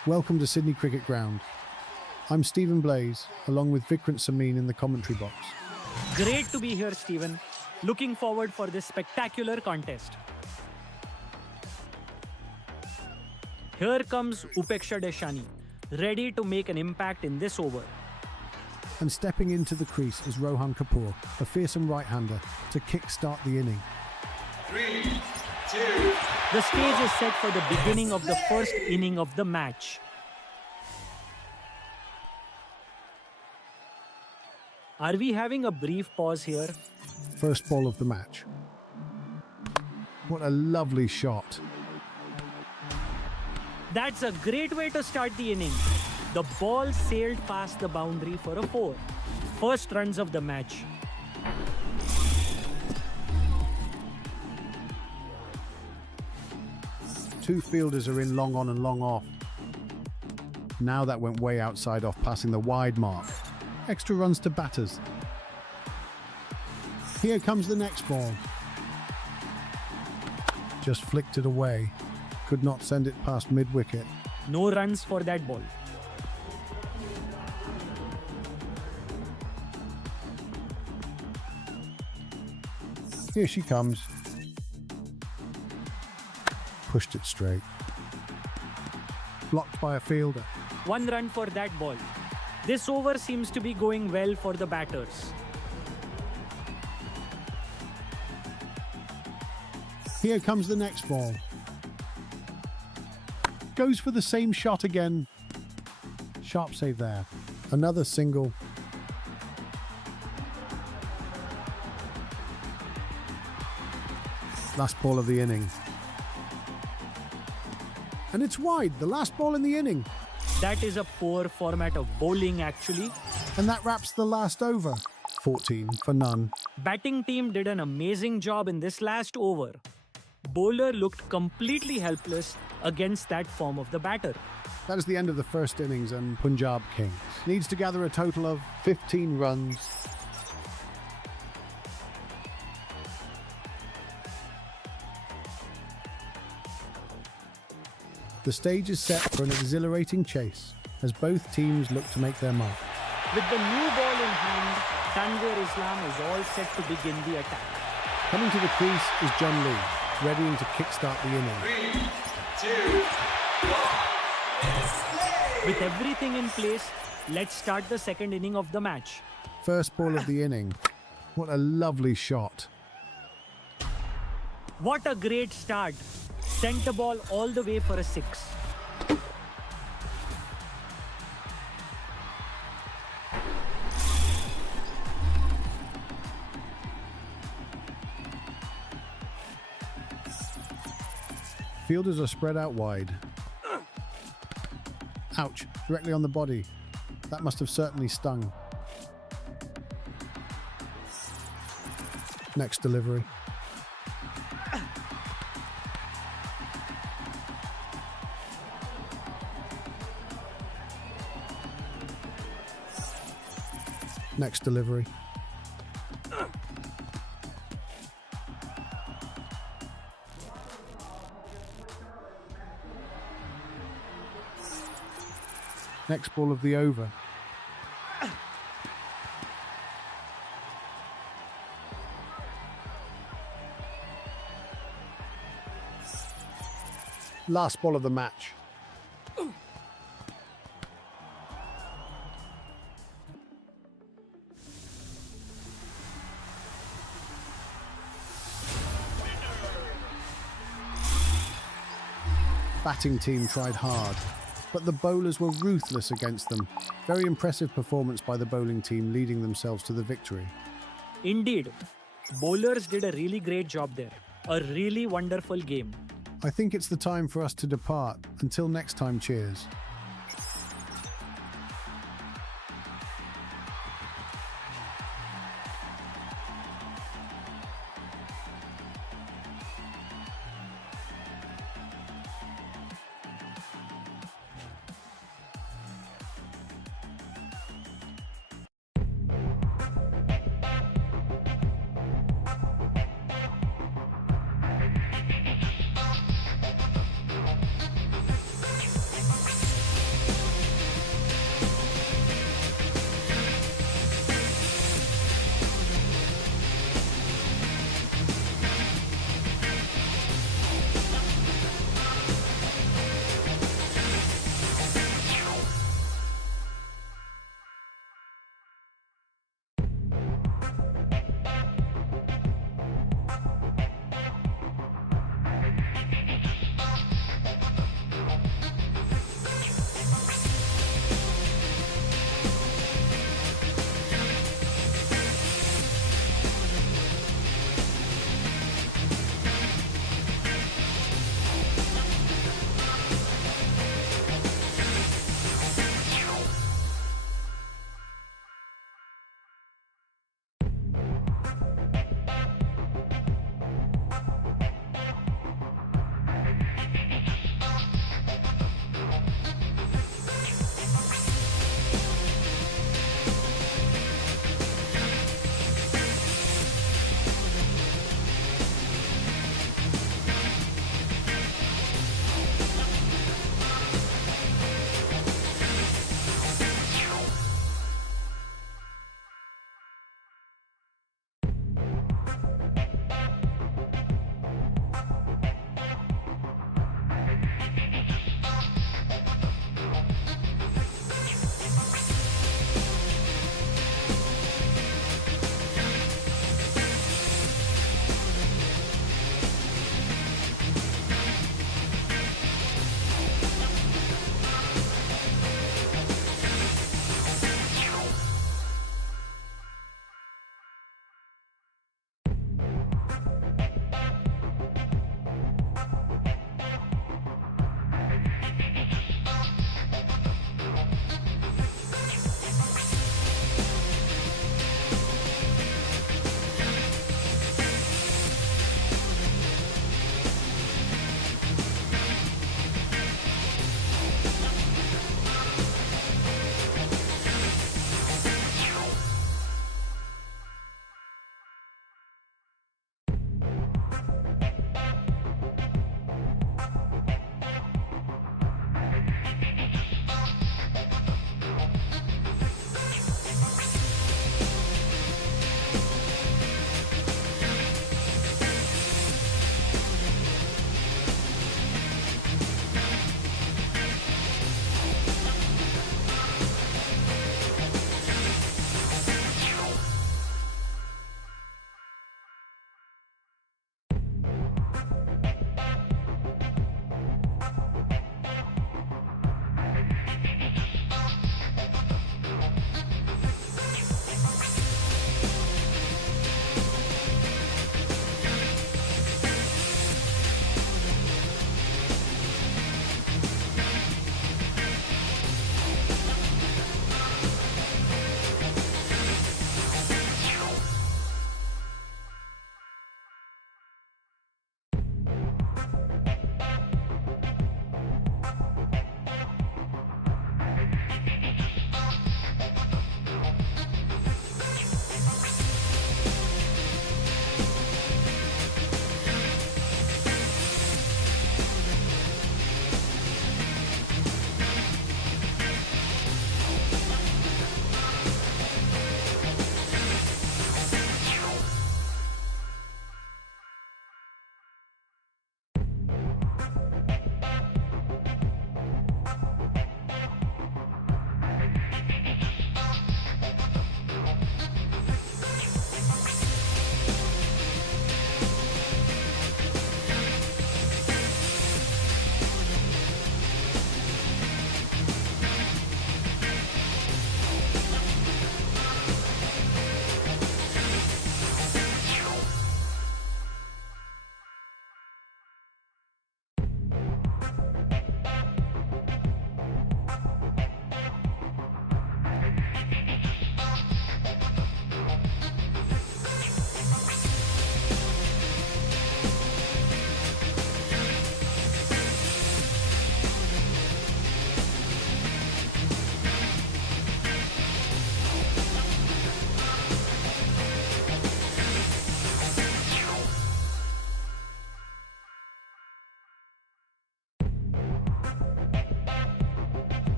Welcome to Sydney Cricket Ground. I'm Stephen Blaze, along with Vikrant Samin in the commentary box. Great to be here, Stephen. Looking forward for this spectacular contest. Here comes Upeksha Deshani, ready to make an impact in this over. And stepping into the crease is Rohan Kapoor, a fearsome right-hander, to kick-start the inning. 3, 2, The stage is set for the beginning of the first inning of the match. Are we having a brief pause here? First ball of the match. What a lovely shot. That's a great way to start the inning. The ball sailed past the boundary for a 4. First runs of the match. Two fielders are in long on and long off. Now that went way outside off, passing the wide mark. Extra runs to batters. Here comes the next ball. Just flicked it away. Could not send it past mid-wicket. No runs for that ball. Here she comes. Pushed it straight. Blocked by a fielder. 1 run for that ball. This over seems to be going well for the batters. Here comes the next ball. Goes for the same shot again. Sharp save there. Another single. Last ball of the inning. And it's wide, the last ball in the inning. That is a poor format of bowling actually. And that wraps the last over. 14 for none. Batting team did an amazing job in this last over. Bowler looked completely helpless against that form of the batter. That is the end of the first innings, and Punjab Kings needs to gather a total of 15 runs. The stage is set for an exhilarating chase as both teams look to make their mark. With the new ball in hand, Tanvir Islam is all set to begin the attack. Coming to the crease is John Lee, readying to kickstart the inning. 3, 2, 1. With everything in place, let's start the second inning of the match. First ball of the inning. What a lovely shot. What a great start. Sent the ball all the way for a 6. Fielders are spread out wide. Ouch, directly on the body. That must have certainly stung. Next delivery. Next delivery. Next ball of the over. Last ball of the match. Batting team tried hard, but the bowlers were ruthless against them. Very impressive performance by the bowling team, leading themselves to the victory. Indeed, bowlers did a really great job there. A really wonderful game. I think it's the time for us to depart. Until next time, cheers.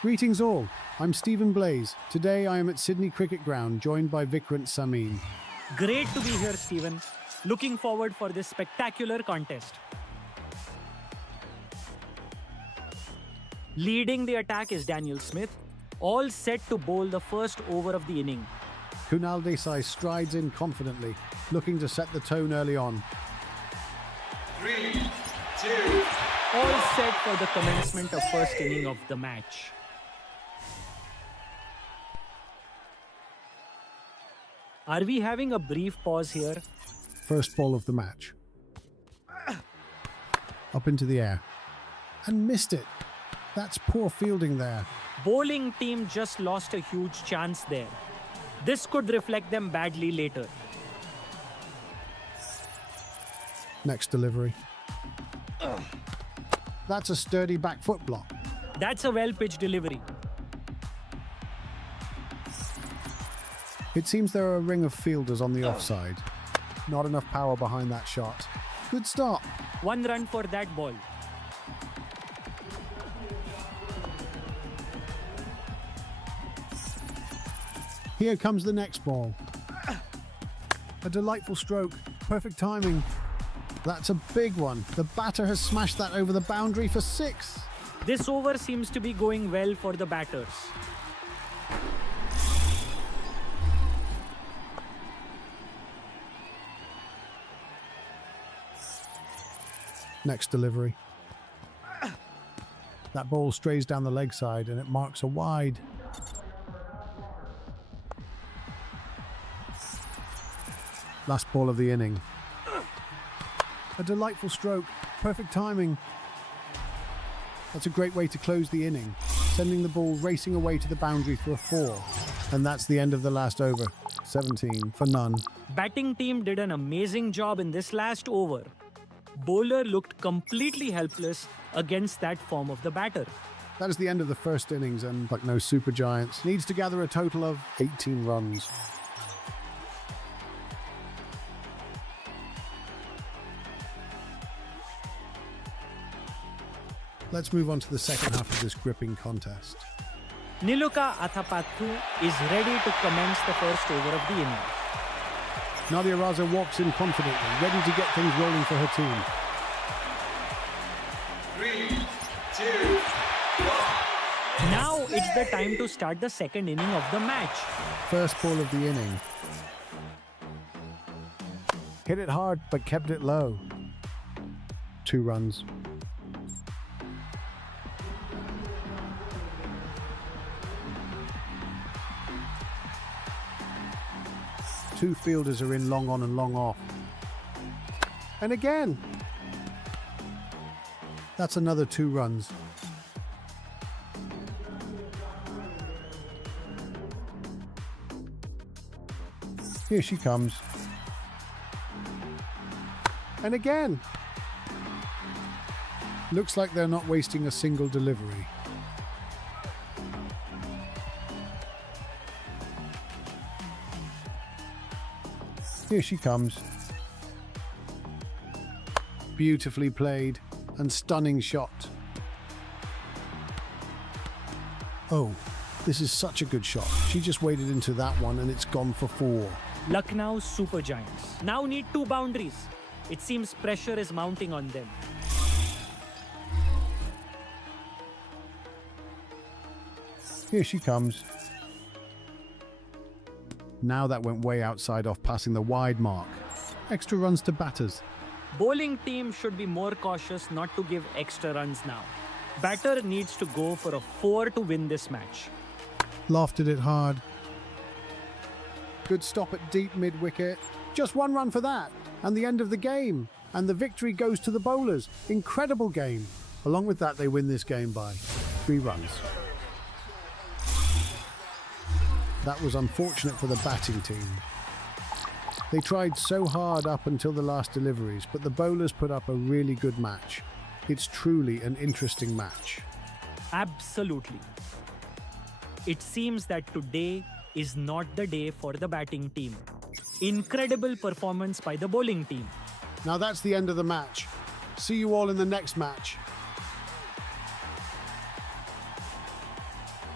Greetings all, I'm Stephen Blaze. Today I am at Sydney Cricket Ground, joined by Vikrant Samin. Great to be here, Stephen. Looking forward for this spectacular contest. Leading the attack is Daniel Smith, all set to bowl the first over of the inning. Kunal Desai strides in confidently, looking to set the tone early on. 3, 2, All set for the commencement of first inning of the match. Are we having a brief pause here? First ball of the match. Up into the air. And missed it. That's poor fielding there. Bowling team just lost a huge chance there. This could reflect them badly later. Next delivery. That's a sturdy back foot block. That's a well-pitched delivery. It seems there are a ring of fielders on the offside. Not enough power behind that shot. Good stop. 1 run for that ball. Here comes the next ball. A delightful stroke. Perfect timing. That's a big one. The batter has smashed that over the boundary for 6. This over seems to be going well for the batters. Next delivery. That ball strays down the leg side and it marks a wide. Last ball of the inning. A delightful stroke. Perfect timing. That's a great way to close the inning, sending the ball racing away to the boundary for a 4. And that's the end of the last over. 17 for none. Batting team did an amazing job in this last over. Bowler looked completely helpless against that form of the batter. That is the end of the first innings, and like no super giants, needs to gather a total of 18 runs. Let's move on to the second half of this gripping contest. Niluka Athapathu is ready to commence the first over of the inning. Nadia Raza walks in confidently, ready to get things rolling for her team. 3, 2, 1. Now it's the time to start the second inning of the match. First ball of the inning. Hit it hard, but kept it low. 2 runs. Two fielders are in long on and long off. And again. That's another 2 runs. Here she comes. And again. Looks like they're not wasting a single delivery. Here she comes. Beautifully played and stunning shot. Oh, this is such a good shot. She just waded into that one and it's gone for 4. Lucknow Super Giants now need 2 boundaries. It seems pressure is mounting on them. Here she comes. Now that went way outside off passing the wide mark. Extra runs to batters. Bowling team should be more cautious not to give extra runs now. Batter needs to go for a 4 to win this match. Lofted it hard. Good stop at deep mid-wicket. Just 1 run for that. And the end of the game. And the victory goes to the bowlers. Incredible game. Along with that, they win this game by 3 runs. That was unfortunate for the batting team. They tried so hard up until the last deliveries, but the bowlers put up a really good match. It's truly an interesting match. Absolutely. It seems that today is not the day for the batting team. Incredible performance by the bowling team. Now that's the end of the match. See you all in the next match.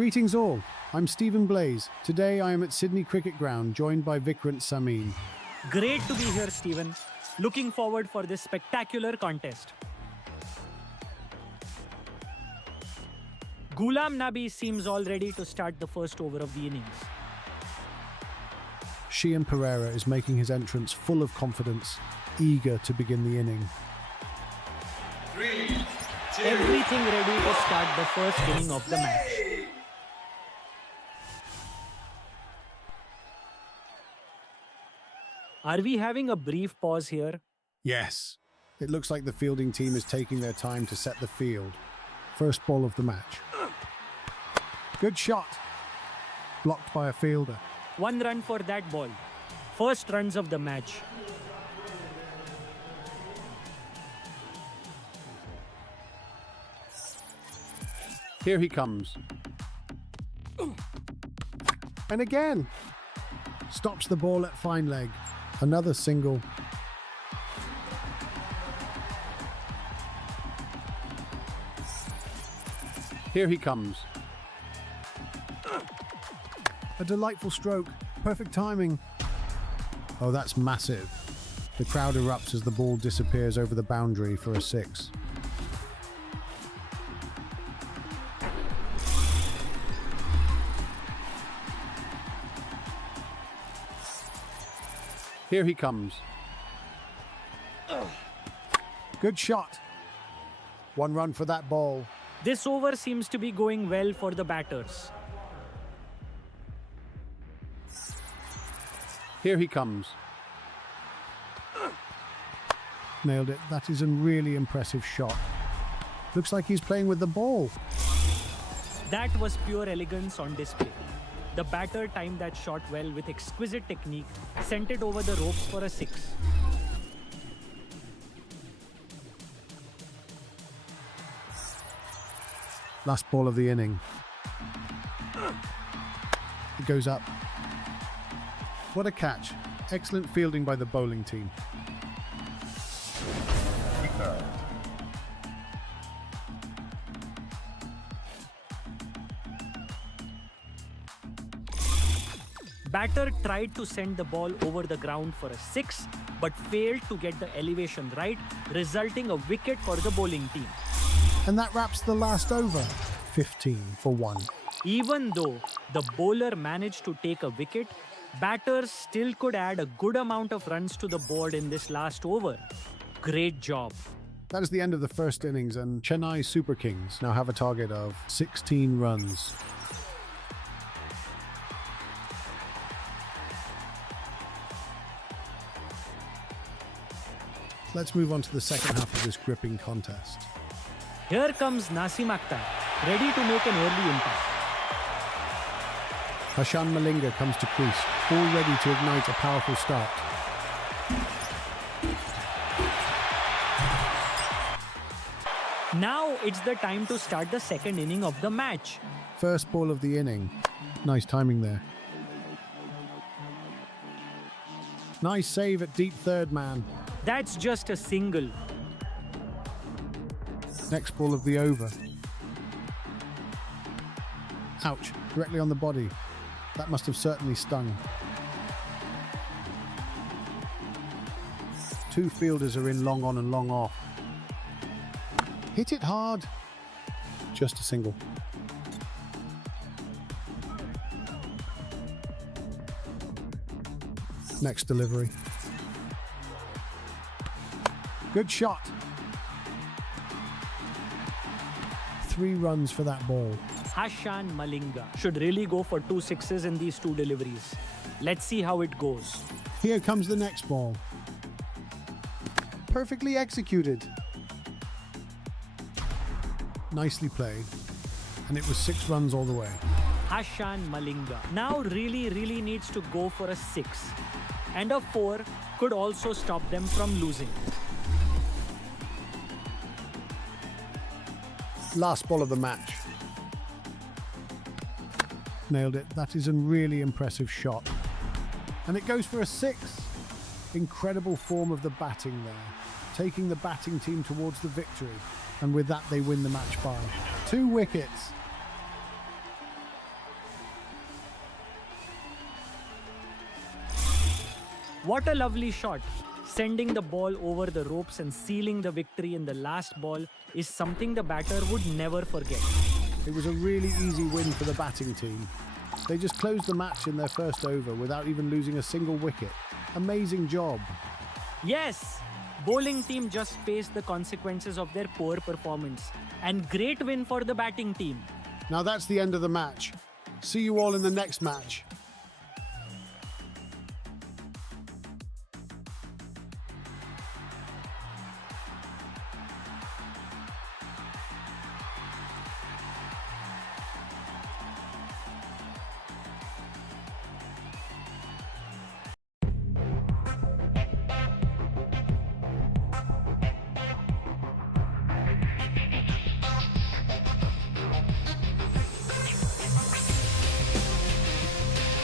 Greetings all, I'm Stephen Blaze. Today I am at Sydney Cricket Ground joined by Vikrant Samin. Great to be here, Stephen. Looking forward for this spectacular contest. Ghulam Nabi seems all ready to start the first over of the innings. Shian Pereira is making his entrance full of confidence, eager to begin the inning. 3, 2, Everything ready to start the first inning of the match. Are we having a brief pause here? Yes, it looks like the fielding team is taking their time to set the field. First ball of the match. Good shot. Blocked by a fielder. 1 run for that ball. First runs of the match. Here he comes. And again. Stops the ball at fine leg. Another single. Here he comes. A delightful stroke. Perfect timing. Oh, that's massive. The crowd erupts as the ball disappears over the boundary for a 6. Here he comes. Good shot. 1 run for that ball. This over seems to be going well for the batters. Here he comes. Nailed it. That is a really impressive shot. Looks like he's playing with the ball. That was pure elegance on display. The batter timed that shot well with exquisite technique, sent it over the ropes for a 6. Last ball of the inning. It goes up. What a catch. Excellent fielding by the bowling team. Batter tried to send the ball over the ground for a 6, but failed to get the elevation right, resulting a wicket for the bowling team. And that wraps the last over. 15 for 1. Even though the bowler managed to take a wicket, batters still could add a good amount of runs to the board in this last over. Great job. That is the end of the first innings, and Chennai Super Kings now have a target of 16 runs. Let's move on to the second half of this gripping contest. Here comes Nasim Akhtar, ready to make an early impact. Hashan Malinga comes to crease, all ready to ignite a powerful start. Now it's the time to start the second inning of the match. First ball of the inning. Nice timing there. Nice save at deep third man. That's just a single. Next ball of the over. Ouch, directly on the body. That must have certainly stung. 2 fielders are in long on and long off. Hit it hard. Just a single. Next delivery. Good shot. 3 runs for that ball. Hashan Malinga should really go for 2 sixes in these 2 deliveries. Let's see how it goes. Here comes the next ball. Perfectly executed. Nicely played. And it was 6 runs all the way. Hashan Malinga now really needs to go for a 6. And a 4 could also stop them from losing. Last ball of the match. Nailed it. That is a really impressive shot. And it goes for a 6. Incredible form of the batting there. Taking the batting team towards the victory. And with that, they win the match by 2 wickets. What a lovely shot. Sending the ball over the ropes and sealing the victory in the last ball is something the batter would never forget. It was a really easy win for the batting team. They just closed the match in their first over without even losing a single wicket. Amazing job. Yes, bowling team just faced the consequences of their poor performance. And great win for the batting team. Now that's the end of the match. See you all in the next match.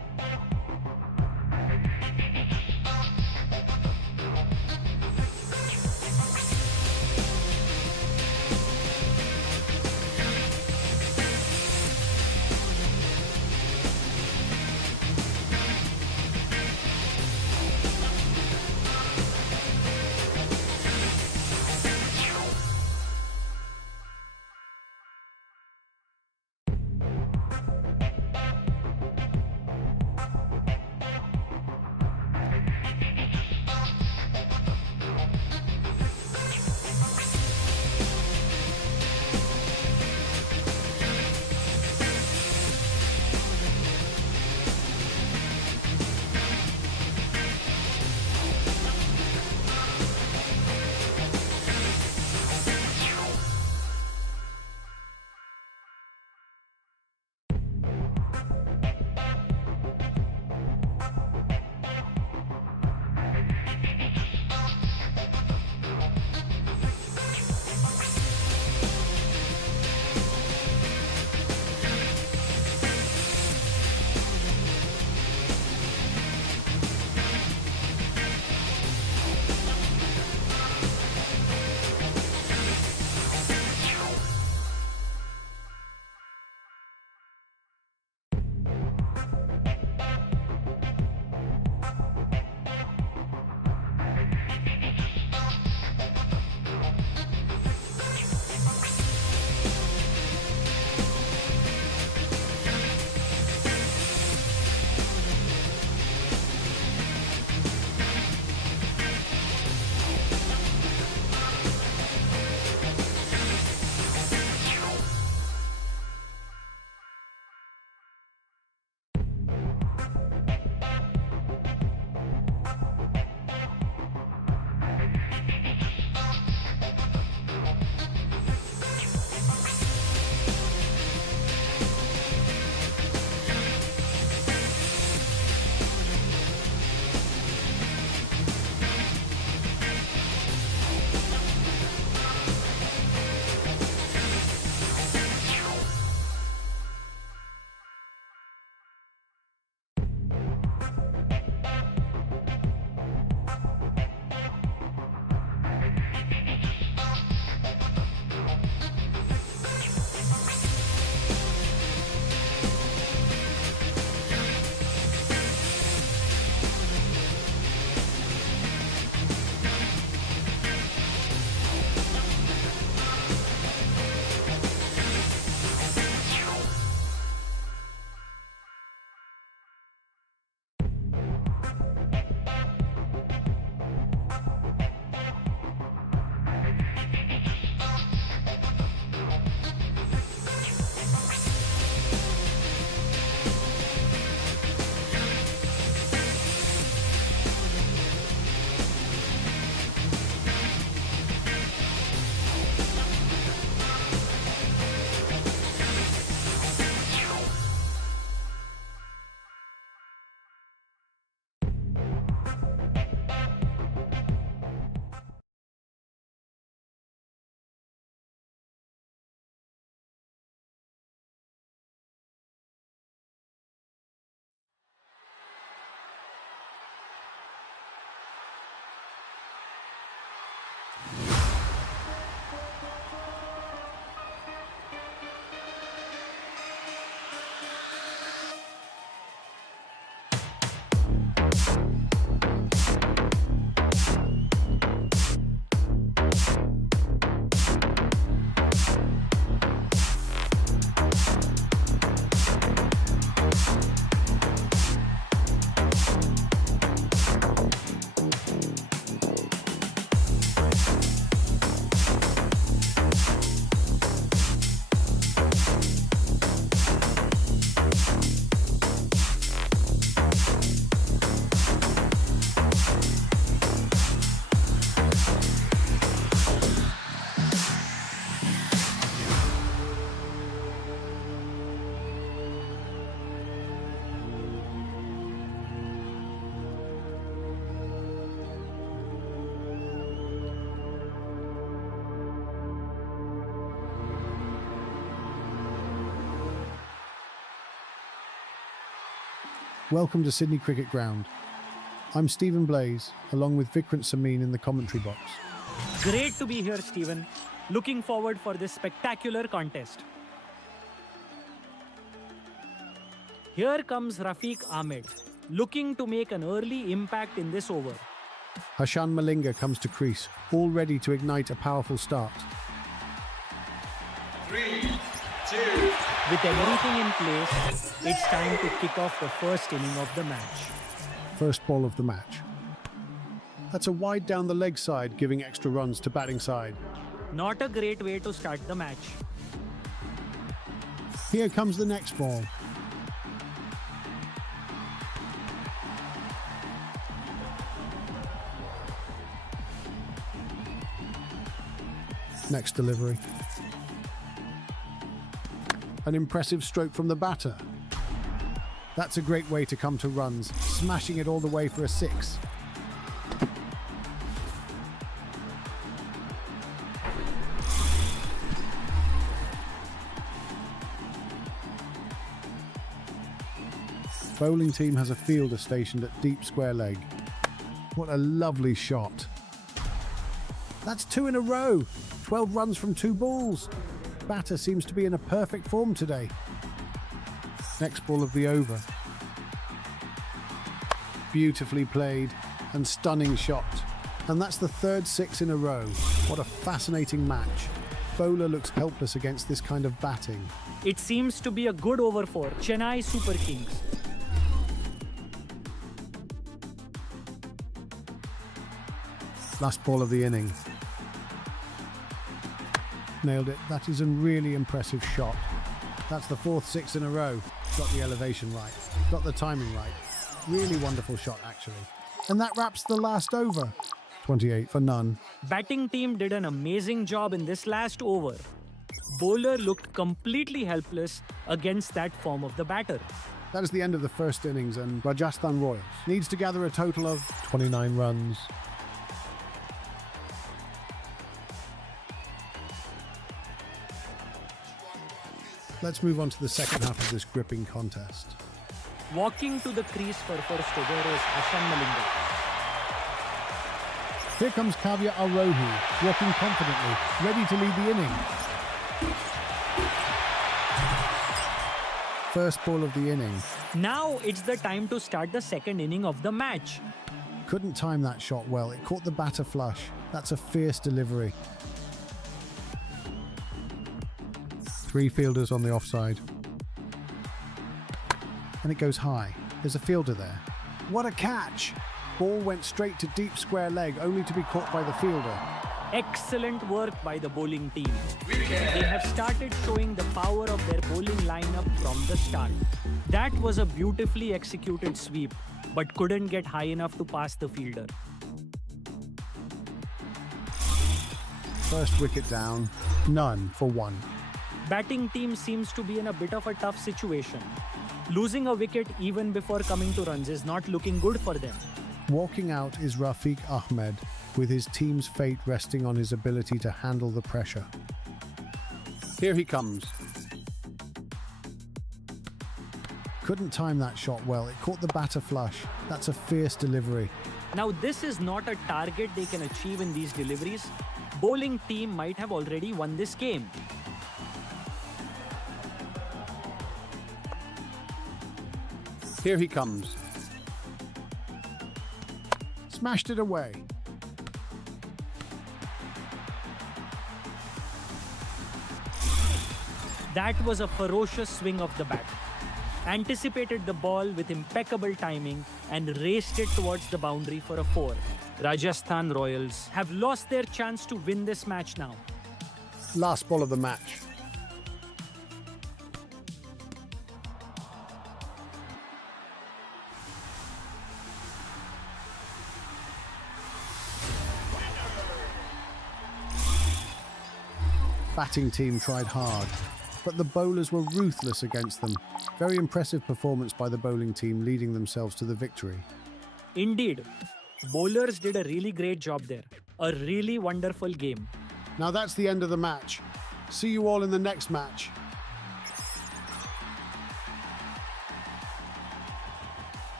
Welcome to Sydney Cricket Ground. I'm Stephen Blaze, along with Vikrant Samin in the commentary box. Great to be here, Stephen. Looking forward for this spectacular contest. Here comes Rafiq Ahmed, looking to make an early impact in this over. Hashan Malinga comes to crease, all ready to ignite a powerful start. 3, 2, With everything in place, it's time to kick off the first inning of the match. First ball of the match. That's a wide down the leg side, giving extra runs to batting side. Not a great way to start the match. Here comes the next ball. Next delivery. An impressive stroke from the batter. That's a great way to come to runs, smashing it all the way for a 6. Bowling team has a fielder stationed at deep square leg. What a lovely shot. That's 2 in a row. 12 runs from 2 balls. Batter seems to be in a perfect form today. Next ball of the over. Beautifully played and stunning shot. And that's the third 6 in a row. What a fascinating match. Bowler looks helpless against this kind of batting. It seems to be a good over for Chennai Super Kings. Last ball of the inning. Nailed it. That is a really impressive shot. That's the 4th 6 in a row. Got the elevation right. Got the timing right. Really wonderful shot, actually. And that wraps the last over. 28 for none. Batting team did an amazing job in this last over. Bowler looked completely helpless against that form of the batter. That is the end of the first innings, and Rajasthan Royals needs to gather a total of 29 runs. Let's move on to the second half of this gripping contest. Walking to the crease for first over is Hashan Malinga. Here comes Kavya Alrohi, walking confidently, ready to lead the inning. First ball of the inning. Now it's the time to start the second inning of the match. Couldn't time that shot well. It caught the batter flush. That's a fierce delivery. 3 fielders on the offside. And it goes high. There's a fielder there. What a catch! Ball went straight to deep square leg, only to be caught by the fielder. Excellent work by the bowling team. They have started showing the power of their bowling lineup from the start. That was a beautifully executed sweep, but couldn't get high enough to pass the fielder. First wicket down, none for 1. Batting team seems to be in a bit of a tough situation. Losing a wicket even before coming to runs is not looking good for them. Walking out is Rafiq Ahmed, with his team's fate resting on his ability to handle the pressure. Here he comes. Couldn't time that shot well. It caught the batter flush. That's a fierce delivery. Now this is not a target they can achieve in these deliveries. Bowling team might have already won this game. Here he comes. Smashed it away. That was a ferocious swing of the bat. Anticipated the ball with impeccable timing and raced it towards the boundary for a 4. Rajasthan Royals have lost their chance to win this match now. Last ball of the match. Batting team tried hard, but the bowlers were ruthless against them. Very impressive performance by the bowling team, leading themselves to the victory. Indeed, bowlers did a really great job there. A really wonderful game. Now that's the end of the match. See you all in the next match.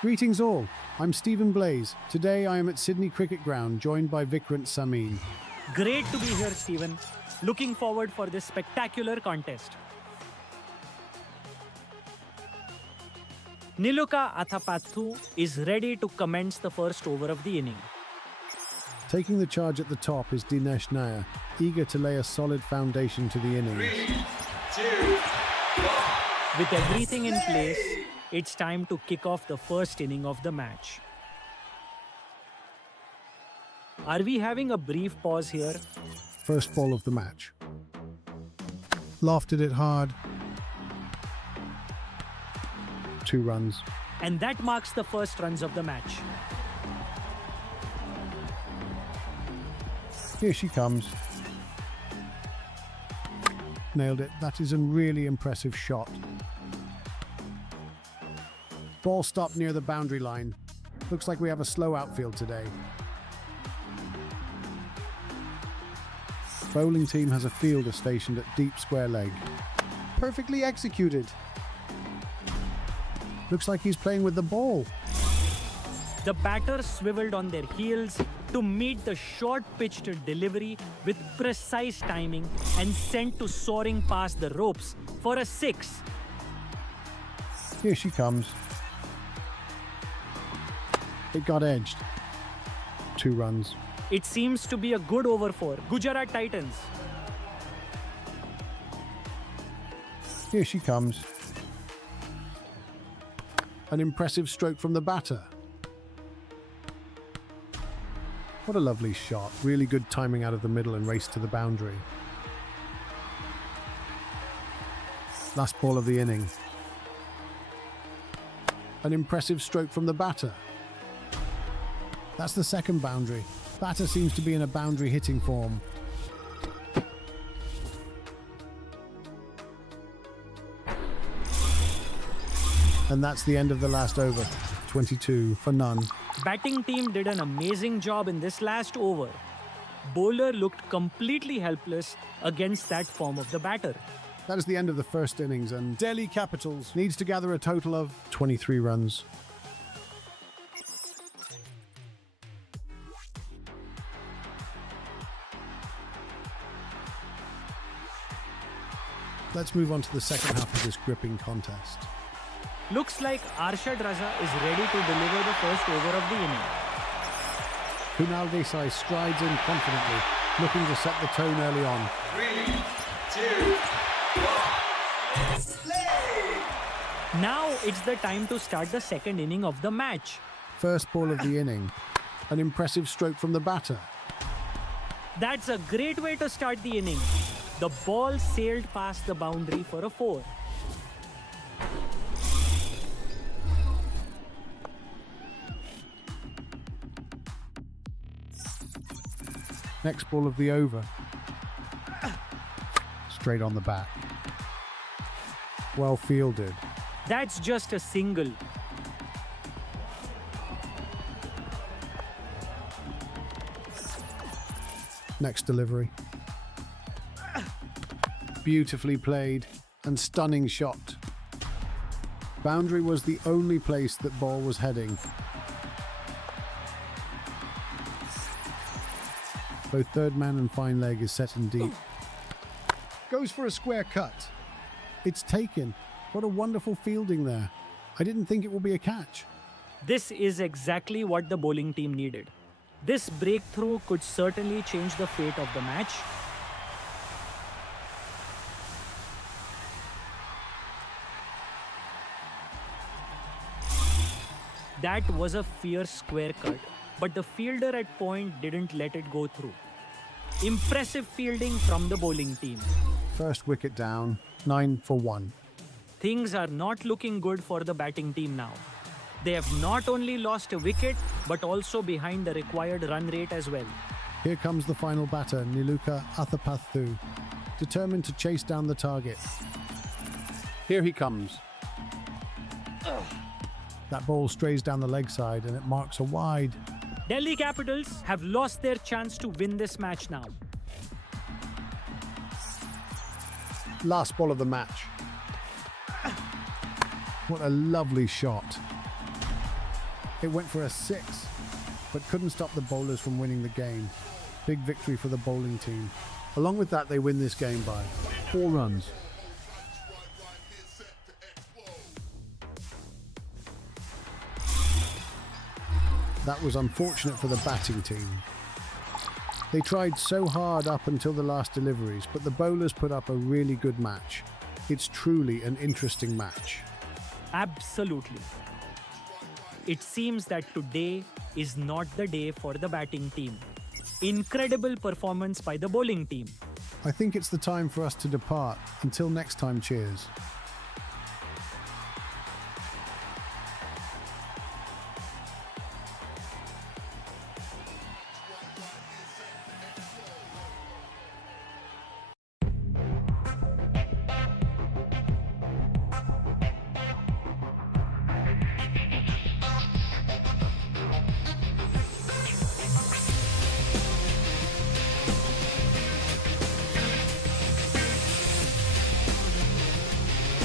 Greetings all, I'm Stephen Blaze. Today I am at Sydney Cricket Ground, joined by Vikrant Samin. Great to be here, Stephen. Looking forward for this spectacular contest. Niluka Athapathu is ready to commence the first over of the inning. Taking the charge at the top is Dinesh Nair, eager to lay a solid foundation to the innings. 3, 2, 1. With everything in place, it's time to kick off the first inning of the match. Are we having a brief pause here? First ball of the match. Lofted it hard. 2 runs. And that marks the first runs of the match. Here she comes. Nailed it. That is a really impressive shot. Ball stopped near the boundary line. Looks like we have a slow outfield today. Bowling team has a fielder stationed at deep square leg. Perfectly executed. Looks like he's playing with the ball. The batters swiveled on their heels to meet the short pitched delivery with precise timing and sent to soaring past the ropes for a 6. Here she comes. It got edged. 2 runs. It seems to be a good over for Gujarat Titans. Here she comes. An impressive stroke from the batter. What a lovely shot. Really good timing out of the middle and race to the boundary. Last ball of the inning. An impressive stroke from the batter. That's the second boundary. Batter seems to be in a boundary hitting form. And that's the end of the last over. 22 for none. Batting team did an amazing job in this last over. Bowler looked completely helpless against that form of the batter. That is the end of the first innings, and Delhi Capitals needs to gather a total of 23 runs. Let's move on to the second half of this gripping contest. Looks like Arshad Raza is ready to deliver the first over of the inning. Kunal Desai strides in confidently, looking to set the tone early on. 3, 2, 1. Play! Now it's the time to start the second inning of the match. First ball of the inning. An impressive stroke from the batter. That's a great way to start the inning. The ball sailed past the boundary for a 4. Next ball of the over. Straight on the back. Well fielded. That's just a single. Next delivery. Beautifully played and stunning shot. Boundary was the only place that ball was heading. Both third man and fine leg is set in deep. Goes for a square cut. It's taken. What a wonderful fielding there. I didn't think it would be a catch. This is exactly what the bowling team needed. This breakthrough could certainly change the fate of the match. That was a fierce square cut, but the fielder at point didn't let it go through. Impressive fielding from the bowling team. First wicket down, 9 for 1. Things are not looking good for the batting team now. They have not only lost a wicket, but also behind the required run rate as well. Here comes the final batter, Niluka Athapathu, determined to chase down the target. Here he comes. That ball strays down the leg side and it marks a wide. Delhi Capitals have lost their chance to win this match now. Last ball of the match. What a lovely shot. It went for a 6, but couldn't stop the bowlers from winning the game. Big victory for the bowling team. Along with that, they win this game by 4 runs. That was unfortunate for the batting team. They tried so hard up until the last deliveries, but the bowlers put up a really good match. It's truly an interesting match. Absolutely. It seems that today is not the day for the batting team. Incredible performance by the bowling team. I think it's the time for us to depart. Until next time, cheers.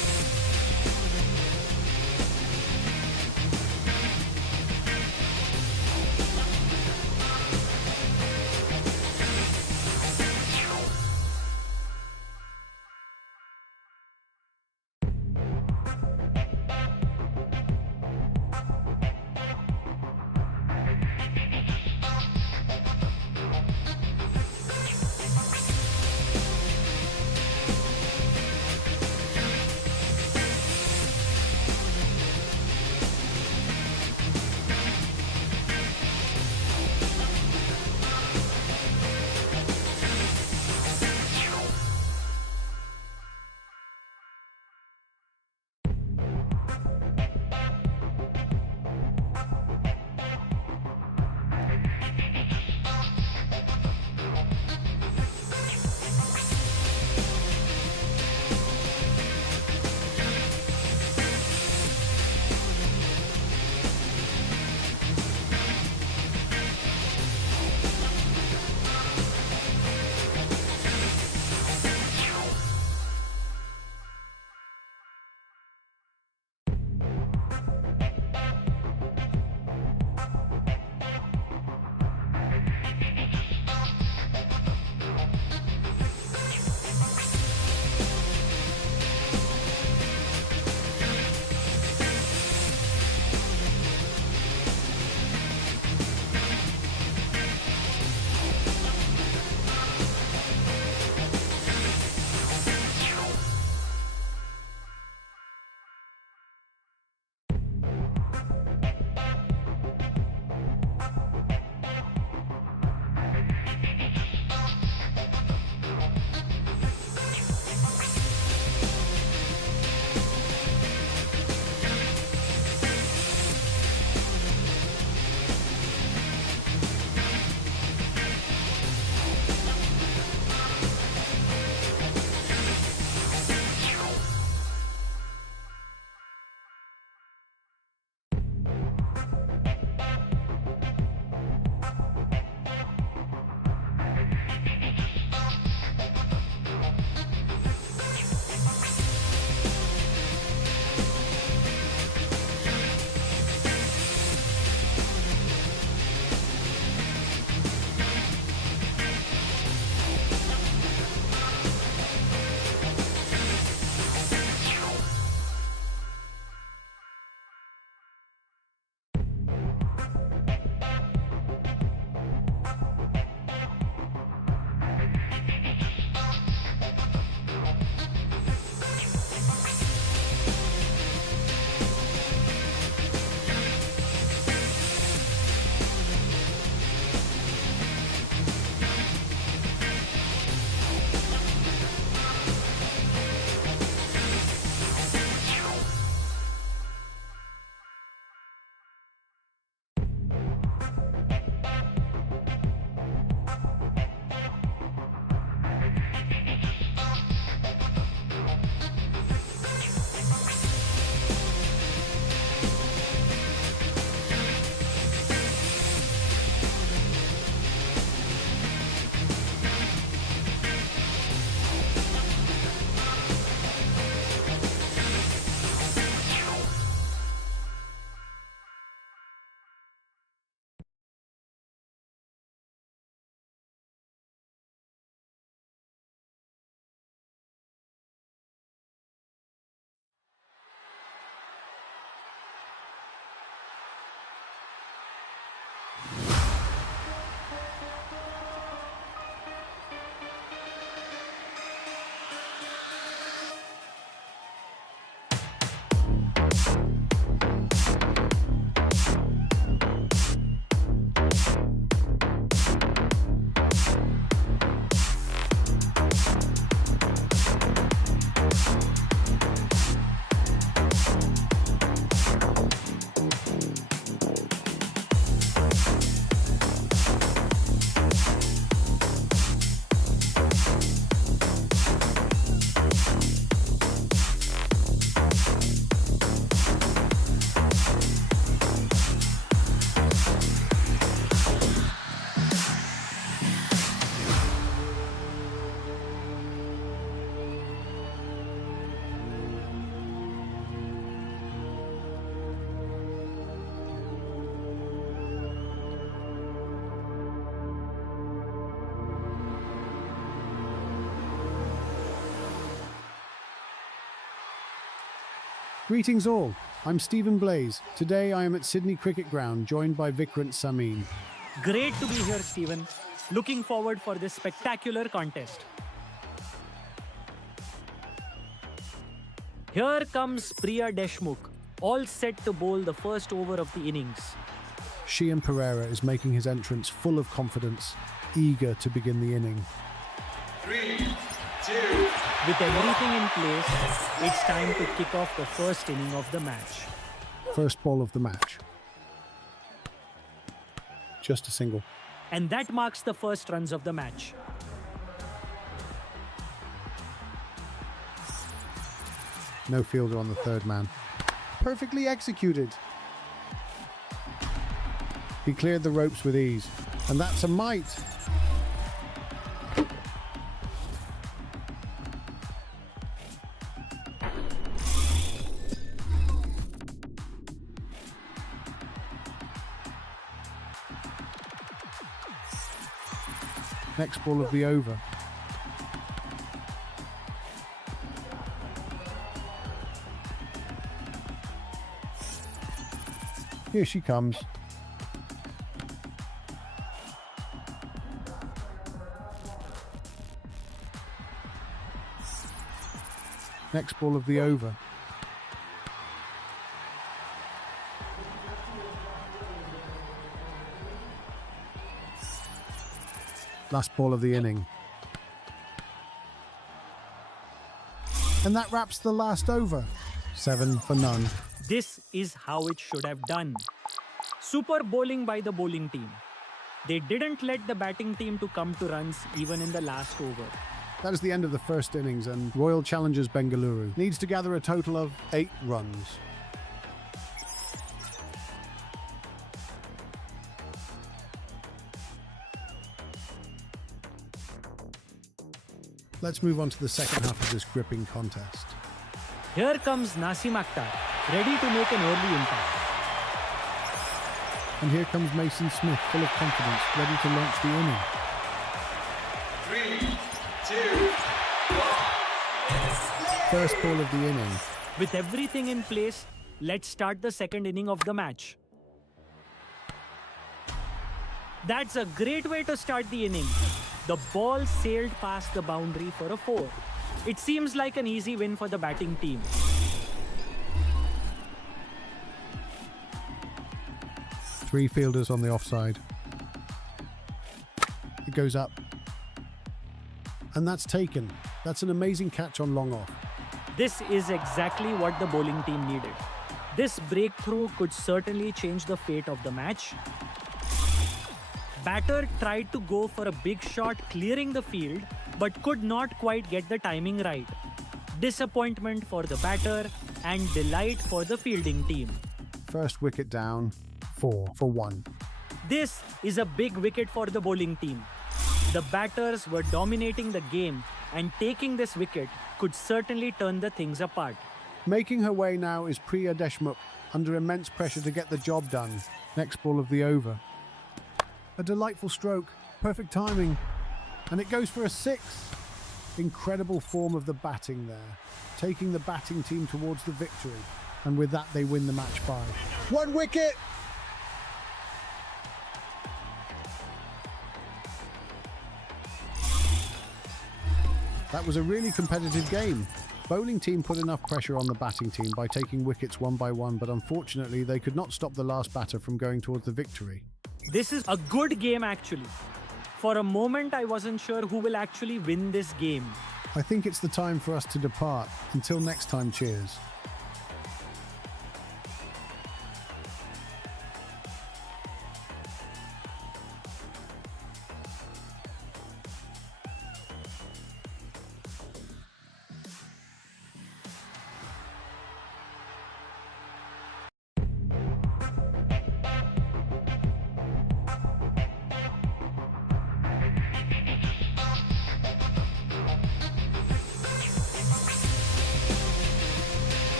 Greetings all, I'm Stephen Blaze. Today I am at Sydney Cricket Ground joined by Vikrant Samin. Great to be here, Stephen. Looking forward for this spectacular contest. Here comes Priya Deshmukh, all set to bowl the first over of the innings. Shiam Pereira is making his entrance full of confidence, eager to begin the inning. 3, 2, With everything in place, it's time to kick off the first inning of the match. First ball of the match. Just a single. And that marks the first runs of the match. No fielder on the third man. Perfectly executed. He cleared the ropes with ease. And that's a mite. Next ball of the over. Here she comes. Next ball of the over. Last ball of the inning. And that wraps the last over. 7 for none. This is how it should have done. Super bowling by the bowling team. They didn't let the batting team to come to runs even in the last over. That is the end of the first innings, and Royal Challengers Bengaluru needs to gather a total of 8 runs. Let's move on to the second half of this gripping contest. Here comes Nasim Akhtar, ready to make an early impact. And here comes Mason Smith, full of confidence, ready to launch the inning. 3, 2, 1. First ball of the inning. With everything in place, let's start the second inning of the match. That's a great way to start the inning. The ball sailed past the boundary for a 4. It seems like an easy win for the batting team. Three fielders on the offside. It goes up. And that's taken. That's an amazing catch on long off. This is exactly what the bowling team needed. This breakthrough could certainly change the fate of the match. Batter tried to go for a big shot clearing the field, but could not quite get the timing right. Disappointment for the batter and delight for the fielding team. First wicket down, 4 for 1. This is a big wicket for the bowling team. The batters were dominating the game, and taking this wicket could certainly turn the things apart. Making her way now is Priya Deshmukh, under immense pressure to get the job done. Next ball of the over. A delightful stroke, perfect timing, and it goes for a 6. Incredible form of the batting there, taking the batting team towards the victory, and with that they win the match by 1 wicket. That was a really competitive game. Bowling team put enough pressure on the batting team by taking wickets one by one, but unfortunately they could not stop the last batter from going towards the victory. This is a good game actually. For a moment I wasn't sure who will actually win this game. I think it's the time for us to depart. Until next time, cheers.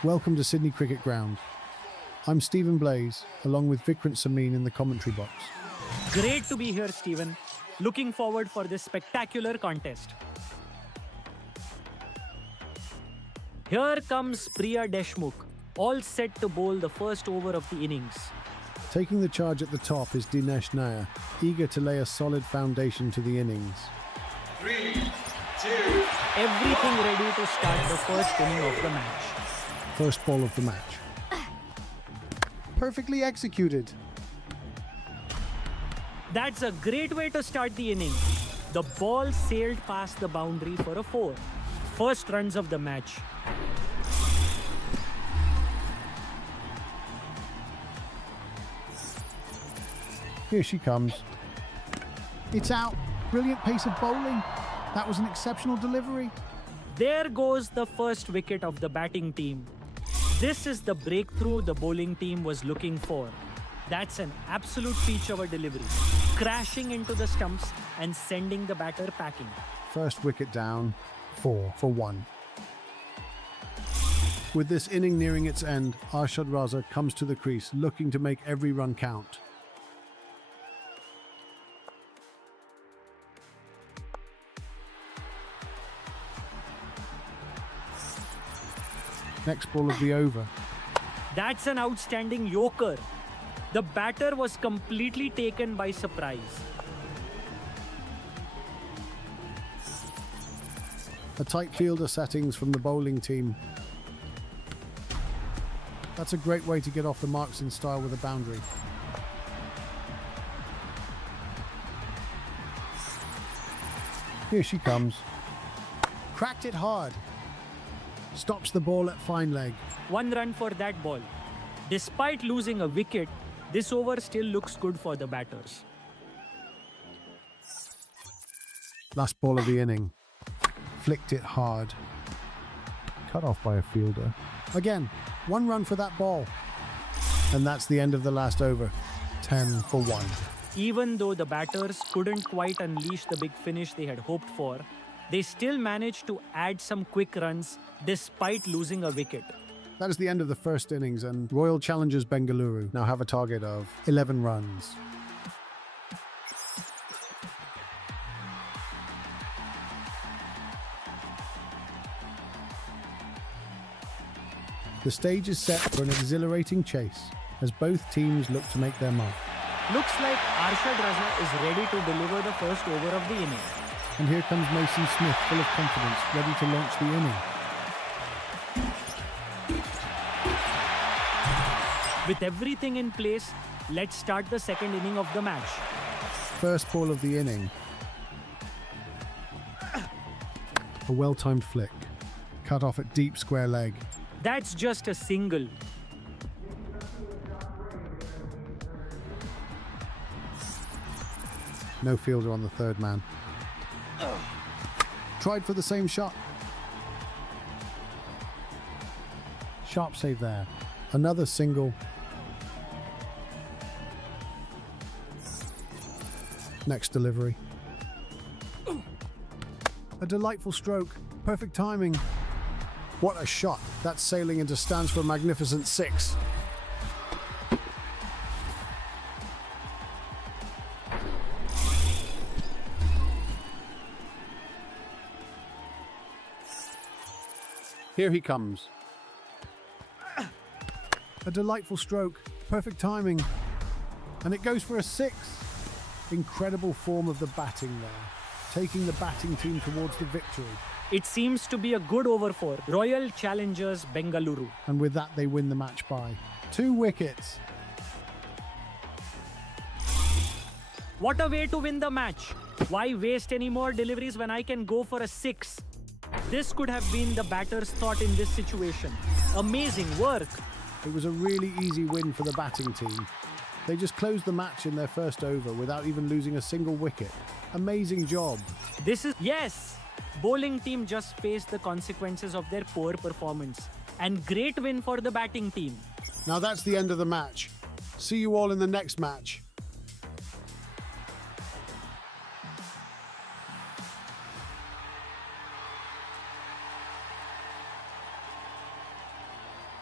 Welcome to Sydney Cricket Ground. I'm Stephen Blaze, along with Vikrant Samin in the commentary box. Great to be here, Stephen. Looking forward for this spectacular contest. Here comes Priya Deshmukh, all set to bowl the first over of the innings. Taking the charge at the top is Dinesh Nair, eager to lay a solid foundation to the innings. 3, 2, Everything ready to start the first inning of the match. First ball of the match. Perfectly executed. That's a great way to start the inning. The ball sailed past the boundary for a 4. First runs of the match. Here she comes. It's out. Brilliant pace of bowling. That was an exceptional delivery. There goes the first wicket of the batting team. This is the breakthrough the bowling team was looking for. That's an absolute peach of a delivery, crashing into the stumps and sending the batter packing. First wicket down, 4 for 1. With this inning nearing its end, Arshad Raza comes to the crease, looking to make every run count. Next ball of the over. That's an outstanding yorker. The batter was completely taken by surprise. A tight fielder settings from the bowling team. That's a great way to get off the marks in style with a boundary. Here she comes. Cracked it hard. Stops the ball at fine leg. 1 run for that ball. Despite losing a wicket, this over still looks good for the batters. Last ball of the inning. Flicked it hard. Cut off by a fielder. Again, 1 run for that ball. And that's the end of the last over. 10 for 1. Even though the batters couldn't quite unleash the big finish they had hoped for, they still managed to add some quick runs despite losing a wicket. That is the end of the first innings, and Royal Challengers Bengaluru now have a target of 11 runs. The stage is set for an exhilarating chase as both teams look to make their mark. Looks like Arshad Raza is ready to deliver the first over of the inning. And here comes Mason Smith, full of confidence, ready to launch the inning. With everything in place, let's start the second inning of the match. First ball of the inning. A well-timed flick. Cut off at deep square leg. That's just a single. No fielder on the third man. Tried for the same shot. Sharp save there. Another single. Next delivery. A delightful stroke. Perfect timing. What a shot. That's sailing into stands for a magnificent 6. Here he comes. A delightful stroke. Perfect timing. And it goes for a 6. Incredible form of the batting there. Taking the batting team towards the victory. It seems to be a good over for Royal Challengers Bengaluru. And with that, they win the match by 2 wickets. What a way to win the match. Why waste any more deliveries when I can go for a 6? This could have been the batter's thought in this situation. Amazing work. It was a really easy win for the batting team. They just closed the match in their first over without even losing a single wicket. Amazing job. Yes! Bowling team just faced the consequences of their poor performance. And great win for the batting team. Now that's the end of the match. See you all in the next match.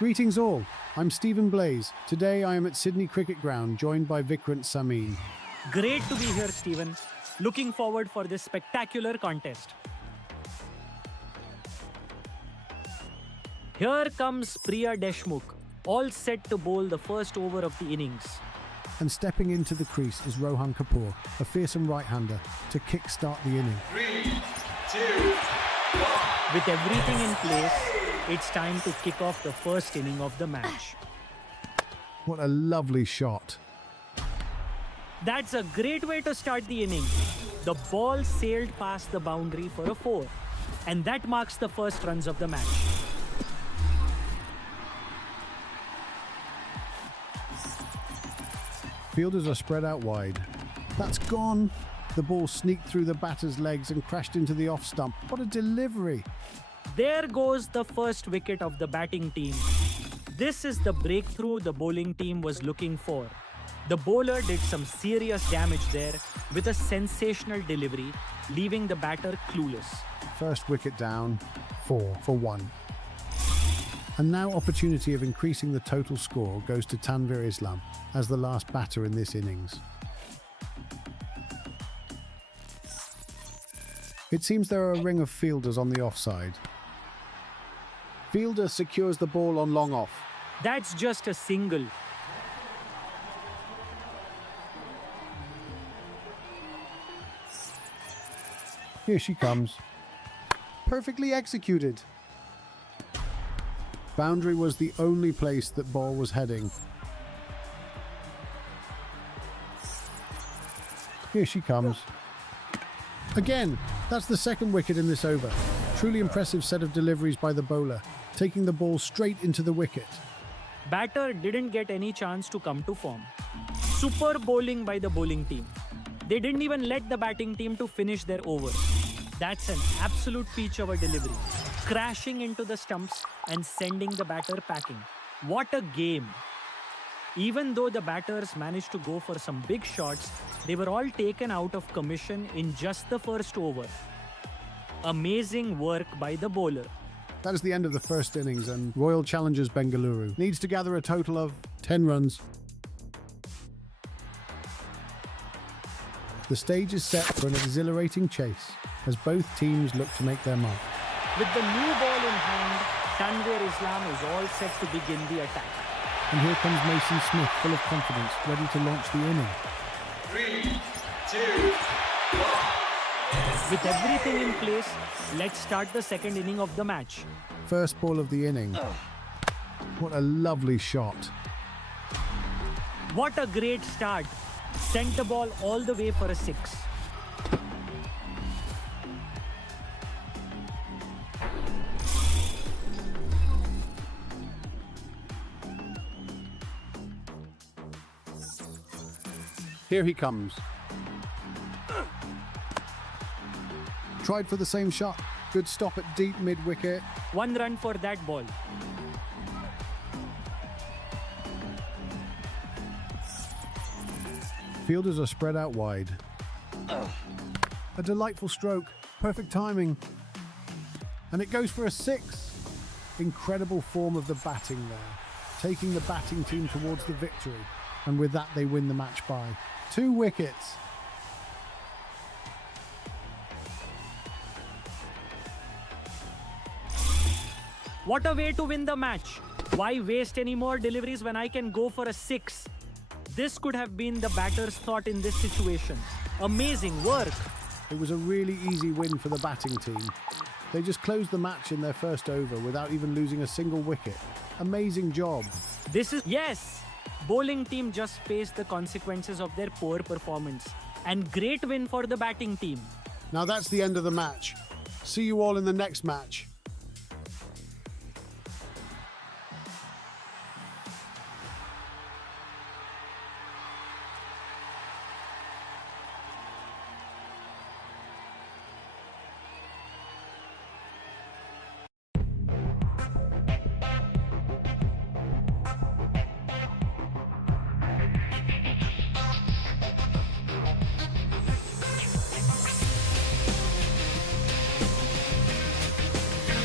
Greetings all, I'm Stephen Blaze. Today I am at Sydney Cricket Ground, joined by Vikrant Samin. Great to be here, Stephen. Looking forward for this spectacular contest. Here comes Priya Deshmukh, all set to bowl the first over of the innings. And stepping into the crease is Rohan Kapoor, a fearsome right-hander, to kick-start the inning. 3, 2, 1. With everything in place, it's time to kick off the first inning of the match. What a lovely shot. That's a great way to start the inning. The ball sailed past the boundary for a 4, and that marks the first runs of the match. Fielders are spread out wide. That's gone. The ball sneaked through the batter's legs and crashed into the off stump. What a delivery. There goes the first wicket of the batting team. This is the breakthrough the bowling team was looking for. The bowler did some serious damage there with a sensational delivery, leaving the batter clueless. First wicket down, 4 for 1. And now opportunity of increasing the total score goes to Tanvir Islam as the last batter in this innings. It seems there are a ring of fielders on the offside. Fielder secures the ball on long off. That's just a single. Here she comes. Perfectly executed. Boundary was the only place that ball was heading. Here she comes. Again, that's the second wicket in this over. Truly impressive set of deliveries by the bowler, taking the ball straight into the wicket. Batter didn't get any chance to come to form. Super bowling by the bowling team. They didn't even let the batting team to finish their over. That's an absolute peach of a delivery. Crashing into the stumps and sending the batter packing. What a game! Even though the batters managed to go for some big shots, they were all taken out of commission in just the first over. Amazing work by the bowler. That is the end of the first innings, and Royal Challengers Bengaluru needs to gather a total of 10 runs. The stage is set for an exhilarating chase as both teams look to make their mark. With the new ball in hand, Tanvir Islam is all set to begin the attack. And here comes Mason Smith, full of confidence, ready to launch the inning. 3, 2, 1. With everything in place, let's start the second inning of the match. First ball of the inning. What a lovely shot. What a great start. Sent the ball all the way for a 6. Here he comes. Tried for the same shot. Good stop at deep mid-wicket. 1 run for that ball. Fielders are spread out wide. A delightful stroke. Perfect timing. And it goes for a 6. Incredible form of the batting there. Taking the batting team towards the victory. And with that, they win the match by 2 wickets. What a way to win the match. Why waste any more deliveries when I can go for a 6? This could have been the batter's thought in this situation. Amazing work. It was a really easy win for the batting team. They just closed the match in their first over without even losing a single wicket. Amazing job. Yes! Bowling team just faced the consequences of their poor performance. And great win for the batting team. Now that's the end of the match. See you all in the next match.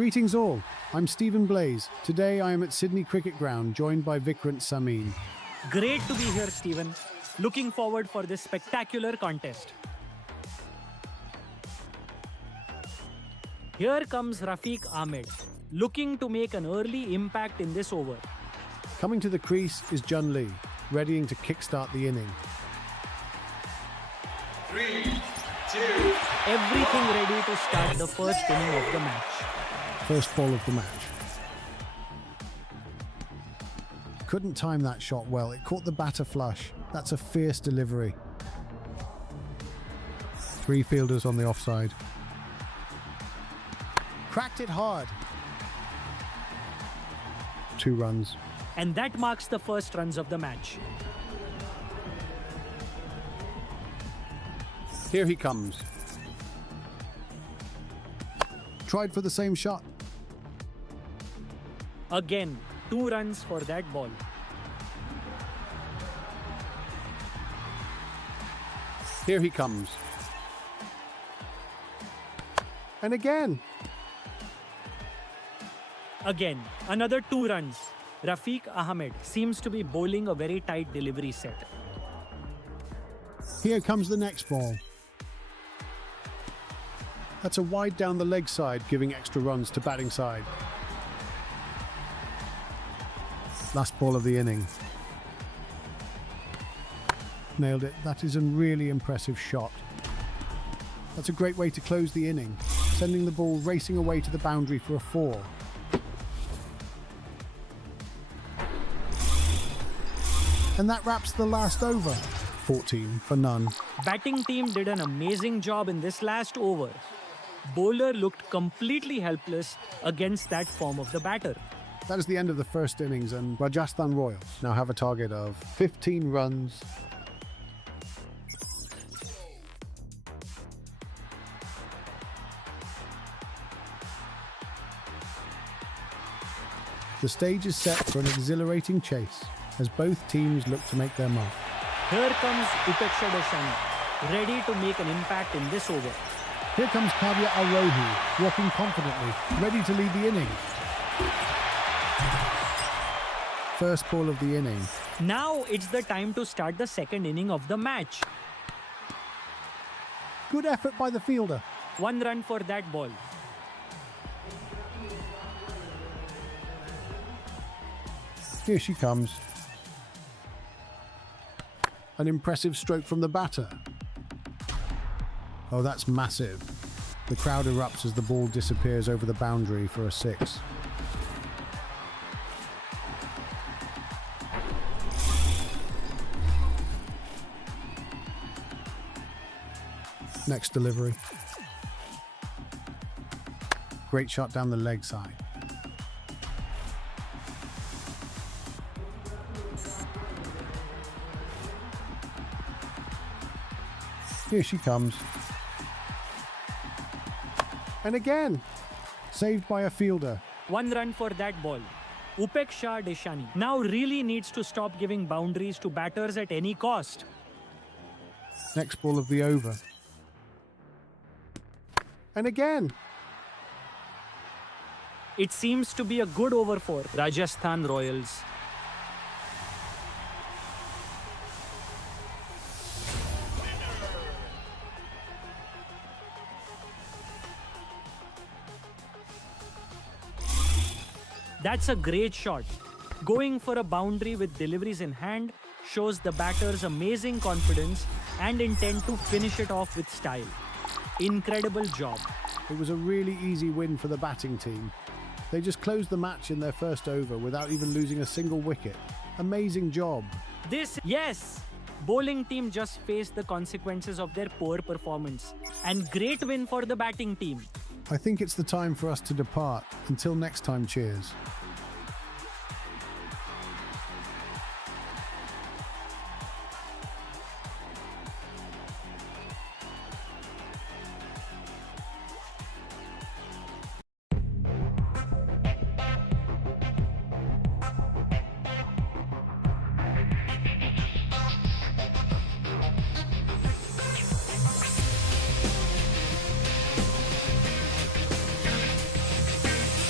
Greetings all, I'm Stephen Blaze. Today I am at Sydney Cricket Ground joined by Vikrant Samin. Great to be here, Stephen. Looking forward for this spectacular contest. Here comes Rafiq Ahmed, looking to make an early impact in this over. Coming to the crease is Jun Lee, readying to kickstart the inning. 3, 2, Everything ready to start the first inning of the match. First ball of the match. Couldn't time that shot well, it caught the batter flush. That's a fierce delivery. 3 fielders on the offside. Cracked it hard. 2 runs. And that marks the first runs of the match. Here he comes. Tried for the same shot. Again, 2 runs for that ball. Here he comes. And again. Again, another 2 runs. Rafiq Ahmed seems to be bowling a very tight delivery set. Here comes the next ball. That's a wide down the leg side, giving extra runs to batting side. Last ball of the inning. Nailed it. That is a really impressive shot. That's a great way to close the inning, sending the ball racing away to the boundary for a 4. And that wraps the last over. 14 for none. Batting team did an amazing job in this last over. Bowler looked completely helpless against that form of the batter. That is the end of the first innings, and Rajasthan Royals now have a target of 15 runs. The stage is set for an exhilarating chase as both teams look to make their mark. Here comes Upeksha Deshani, ready to make an impact in this over. Here comes Kavya Arohi, walking confidently, ready to lead the inning. First ball of the inning. Now it's the time to start the second inning of the match. Good effort by the fielder. 1 run for that ball. Here she comes. An impressive stroke from the batter. Oh, that's massive. The crowd erupts as the ball disappears over the boundary for a 6. Next delivery. Great shot down the leg side. Here she comes. And again, saved by a fielder. 1 run for that ball. Upeksha Deshani now really needs to stop giving boundaries to batters at any cost. Next ball of the over. And again. It seems to be a good over for Rajasthan Royals. That's a great shot. Going for a boundary with deliveries in hand shows the batter's amazing confidence and intent to finish it off with style. Incredible job. It was a really easy win for the batting team. They just closed the match in their first over without even losing a single wicket. Amazing job. Yes! Bowling team just faced the consequences of their poor performance. And great win for the batting team. I think it's the time for us to depart. Until next time, cheers.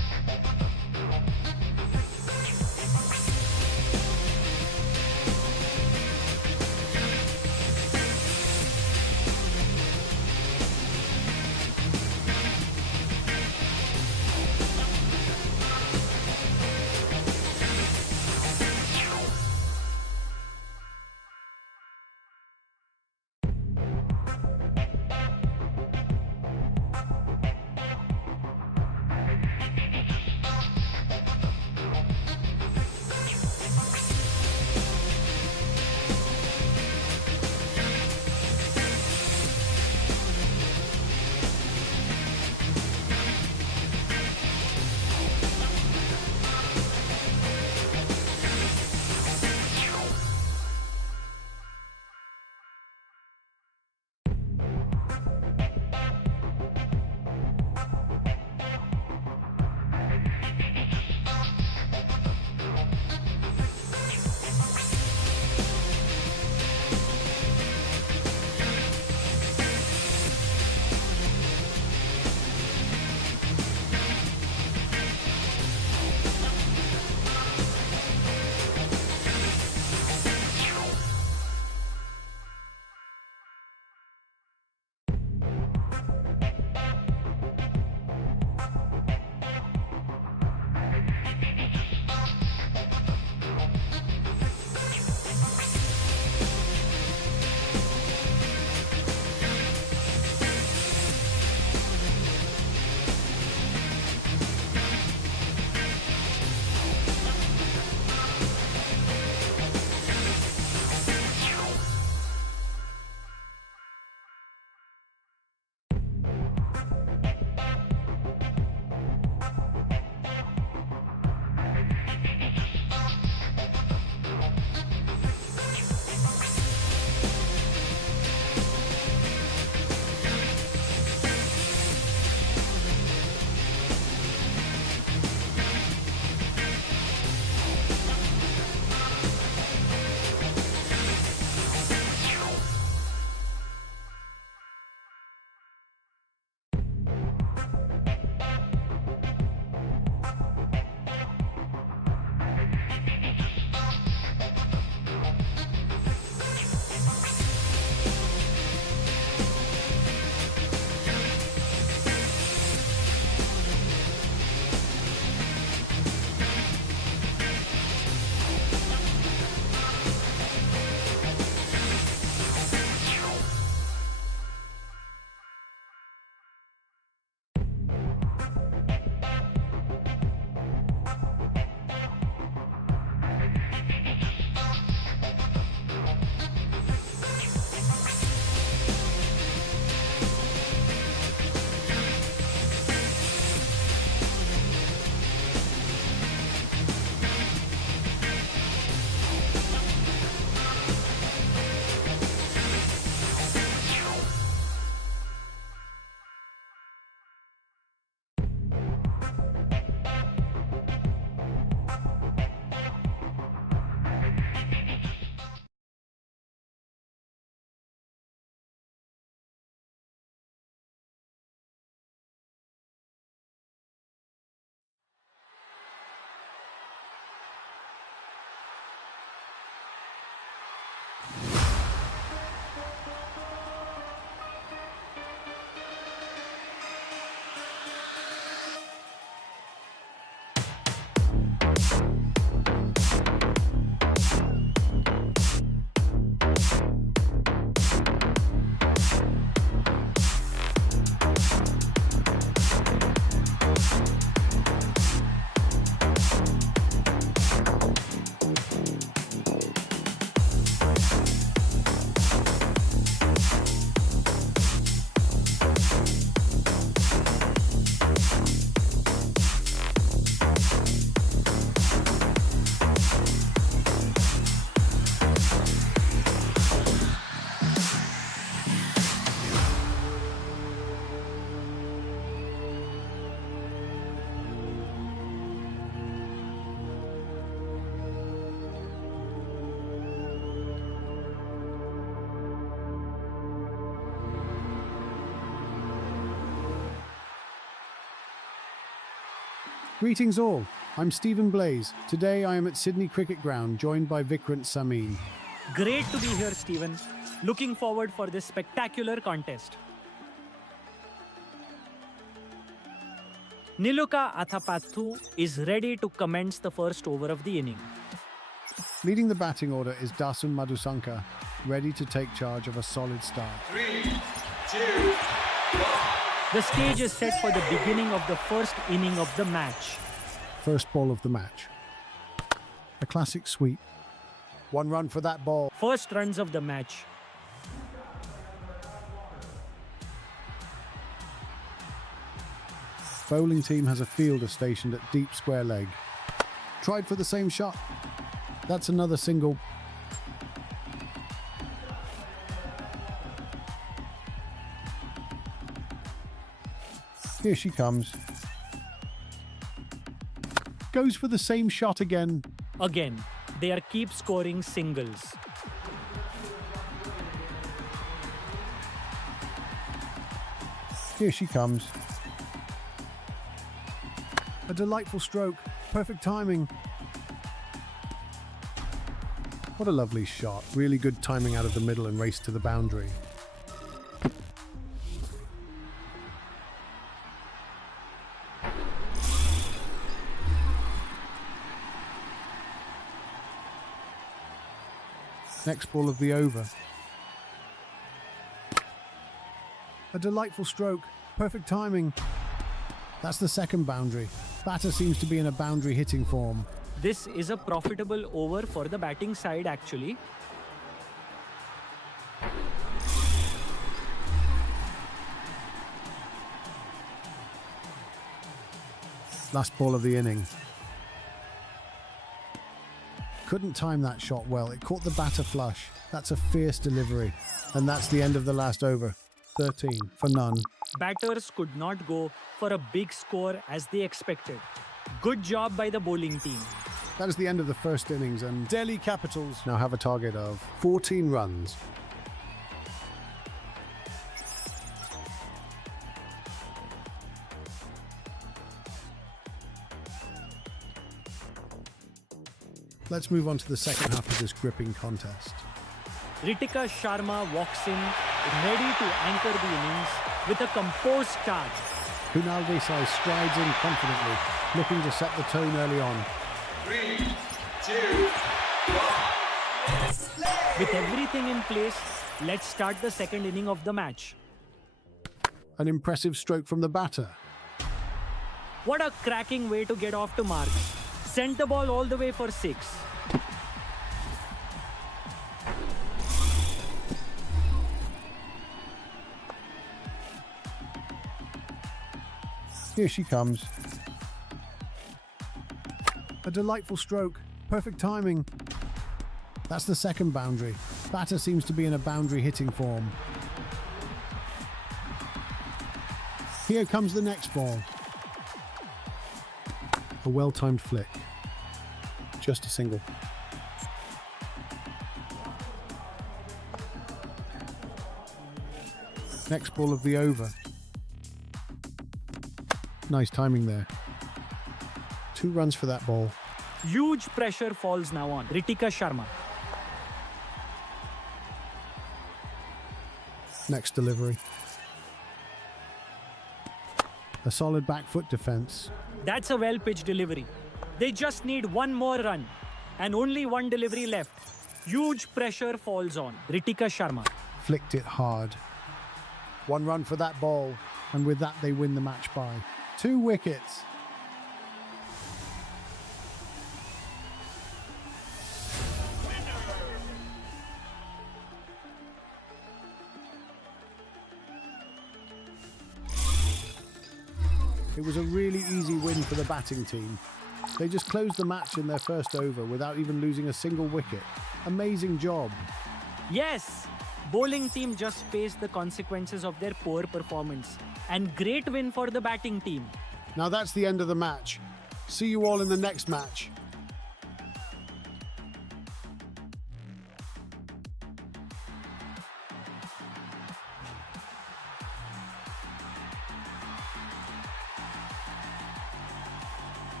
Greetings all, I'm Stephen Blaze. Today I am at Sydney Cricket Ground, joined by Vikrant Samin. Great to be here, Stephen. Looking forward for this spectacular contest. Niluka Athapathu is ready to commence the first over of the inning. Leading the batting order is Dasun Madhusankar, ready to take charge of a solid start. 3, 2, 1. The stage is set for the beginning of the first inning of the match. First ball of the match. A classic sweep. 1 run for that ball. First runs of the match. Bowling team has a fielder stationed at deep square leg. Tried for the same shot. That's another single. Here she comes. Goes for the same shot again. Again, they are keep scoring singles. Here she comes. A delightful stroke. Perfect timing. What a lovely shot. Really good timing out of the middle and race to the boundary. Next ball of the over. A delightful stroke. Perfect timing. That's the second boundary. Batter seems to be in a boundary hitting form. This is a profitable over for the batting side actually. Last ball of the inning. Couldn't time that shot well. It caught the batter flush. That's a fierce delivery. And that's the end of the last over. 13 for none. Batters could not go for a big score as they expected. Good job by the bowling team. That is the end of the first innings, and Delhi Capitals now have a target of 14 runs. Let's move on to the second half of this gripping contest. Ritika Sharma walks in, ready to anchor the innings with a composed start. Kunal Desai strides in confidently, looking to set the tone early on. 3, 2, 1. With everything in place, let's start the second inning of the match. An impressive stroke from the batter. What a cracking way to get off to marks. Sent the ball all the way for 6. Here she comes. A delightful stroke. Perfect timing. That's the second boundary. Batter seems to be in a boundary hitting form. Here comes the next ball. A well-timed flick. Just a single. Next ball of the over. Nice timing there. 2 runs for that ball. Huge pressure falls now on Ritika Sharma. Next delivery. A solid back foot defense. That's a well-pitched delivery. They just need one more run and only one delivery left. Huge pressure falls on Ritika Sharma. Flicked it hard. 1 run for that ball, and with that they win the match by 2 wickets. It was a really easy win for the batting team. They just closed the match in their first over without even losing a single wicket. Amazing job. Yes, bowling team just faced the consequences of their poor performance. And great win for the batting team. Now that's the end of the match. See you all in the next match.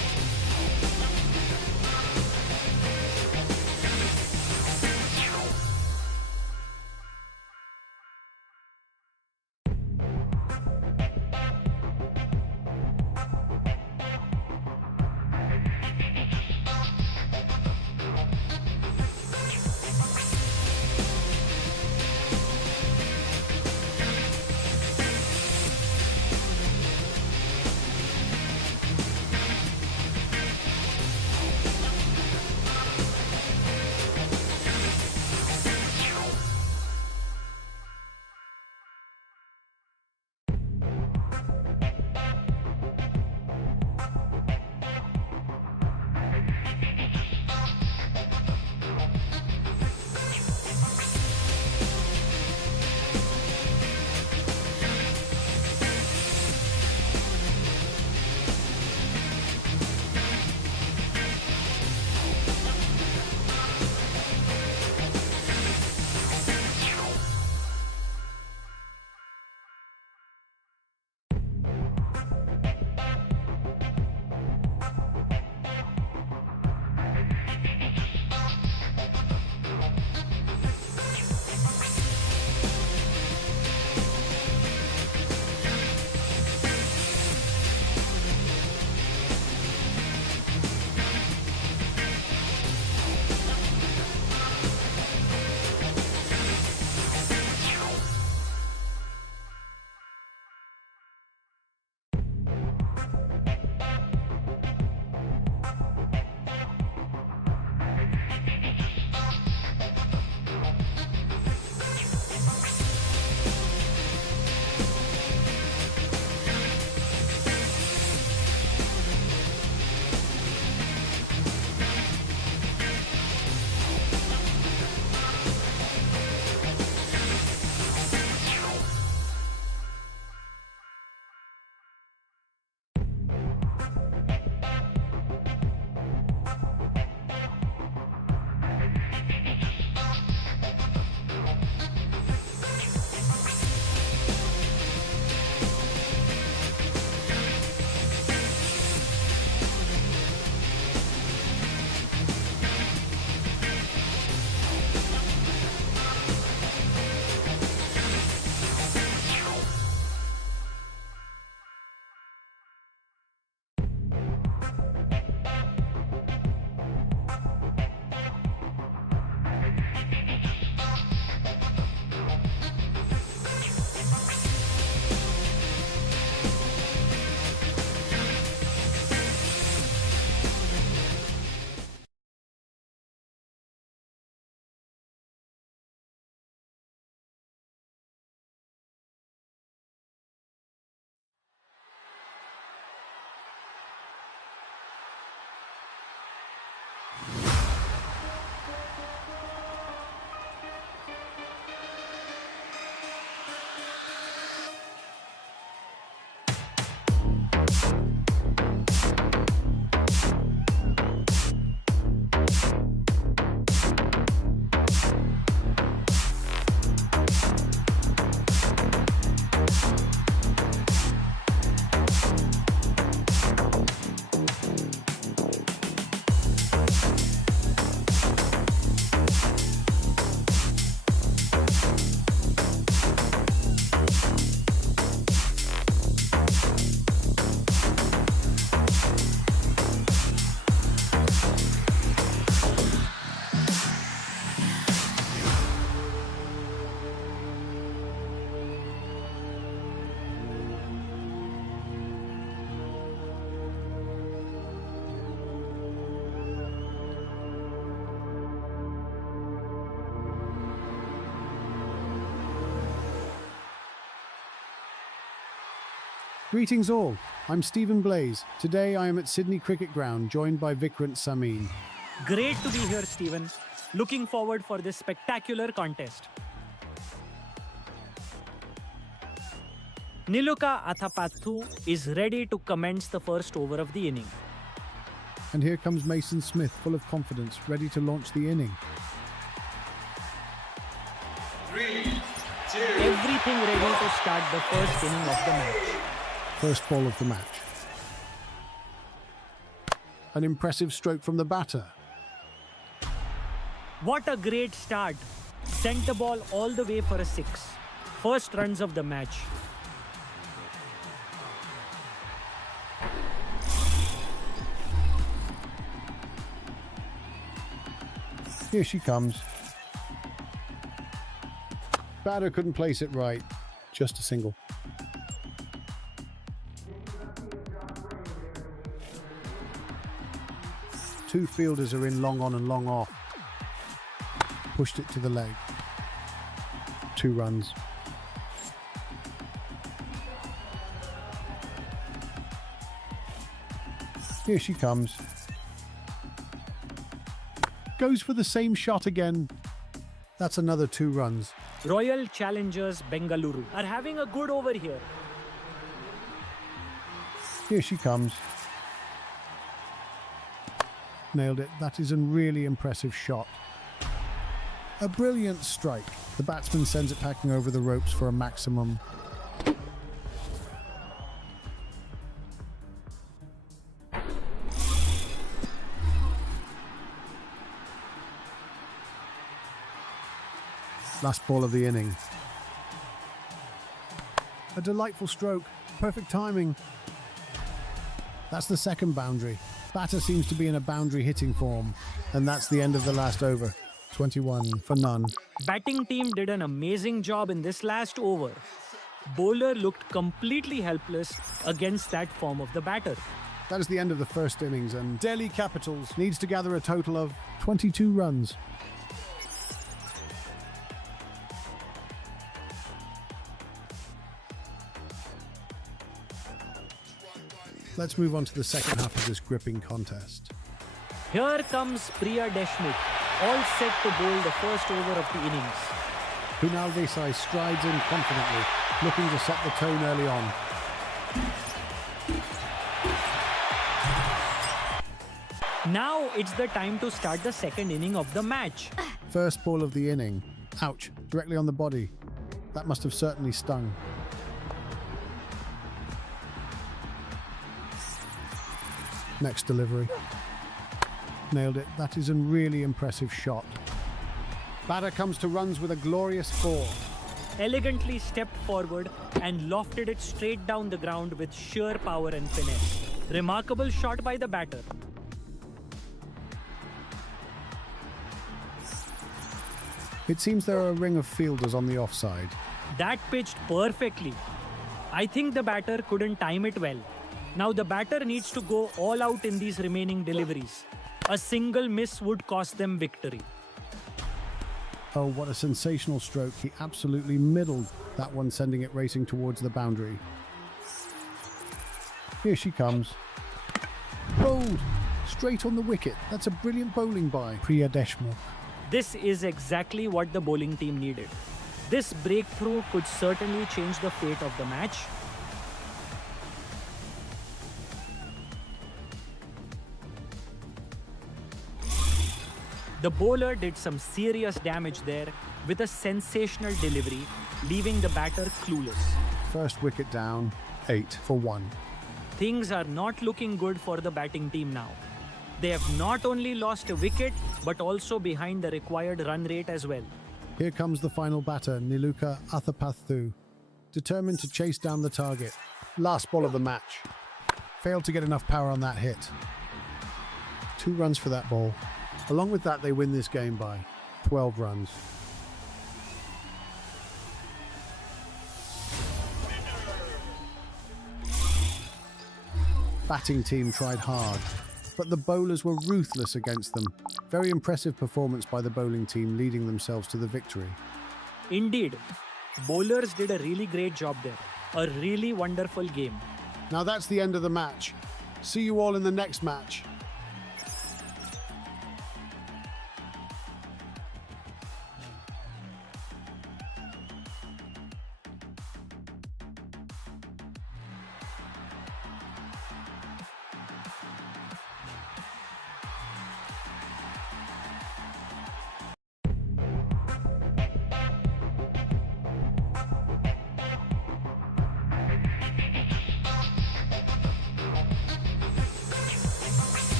Greetings all, I'm Stephen Blaze. Today I am at Sydney Cricket Ground, joined by Vikrant Samin. Great to be here, Stephen. Looking forward for this spectacular contest. Niluka Athapaththu is ready to commence the first over of the inning. And here comes Mason Smith, full of confidence, ready to launch the inning. 3, 2, Everything ready to start the first inning of the match. First ball of the match. An impressive stroke from the batter. What a great start. Sent the ball all the way for a 6. First runs of the match. Here she comes. Batter couldn't place it right. Just a single. Two fielders are in long on and long off. Pushed it to the leg. 2 runs. Here she comes. Goes for the same shot again. That's another 2 runs. Royal Challengers Bengaluru are having a good over here. Here she comes. Nailed it. That is a really impressive shot. A brilliant strike. The batsman sends it packing over the ropes for a maximum. Last ball of the inning. A delightful stroke. Perfect timing. That's the second boundary. Batter seems to be in a boundary hitting form. And that's the end of the last over. 21 for none. Batting team did an amazing job in this last over. Bowler looked completely helpless against that form of the batter. That is the end of the first innings, and Delhi Capitals needs to gather a total of 22 runs. Let's move on to the second half of this gripping contest. Here comes Priya Deshmukh, all set to bowl the first over of the innings. Kunal Desai strides in confidently, looking to set the tone early on. Now it's the time to start the second inning of the match. First ball of the inning. Ouch, directly on the body. That must have certainly stung. Next delivery. Nailed it. That is a really impressive shot. Batter comes to runs with a glorious 4. Elegantly stepped forward and lofted it straight down the ground with sheer power and finesse. Remarkable shot by the batter. It seems there are a ring of fielders on the offside. That pitched perfectly. I think the batter couldn't time it well. Now the batter needs to go all out in these remaining deliveries. A single miss would cost them victory. Oh, what a sensational stroke. He absolutely middled that one, sending it racing towards the boundary. Here she comes. Bowled! Straight on the wicket. That's a brilliant bowling by Priya Deshmukh. This is exactly what the bowling team needed. This breakthrough could certainly change the fate of the match. The bowler did some serious damage there with a sensational delivery, leaving the batter clueless. First wicket down, 8 for 1. Things are not looking good for the batting team now. They have not only lost a wicket, but also behind the required run rate as well. Here comes the final batter, Niluka Athapaththu, determined to chase down the target. Last ball of the match. Failed to get enough power on that hit. 2 runs for that ball. Along with that, they win this game by 12 runs. Batting team tried hard, but the bowlers were ruthless against them. Very impressive performance by the bowling team, leading themselves to the victory. Indeed, bowlers did a really great job there. A really wonderful game. Now that's the end of the match. See you all in the next match.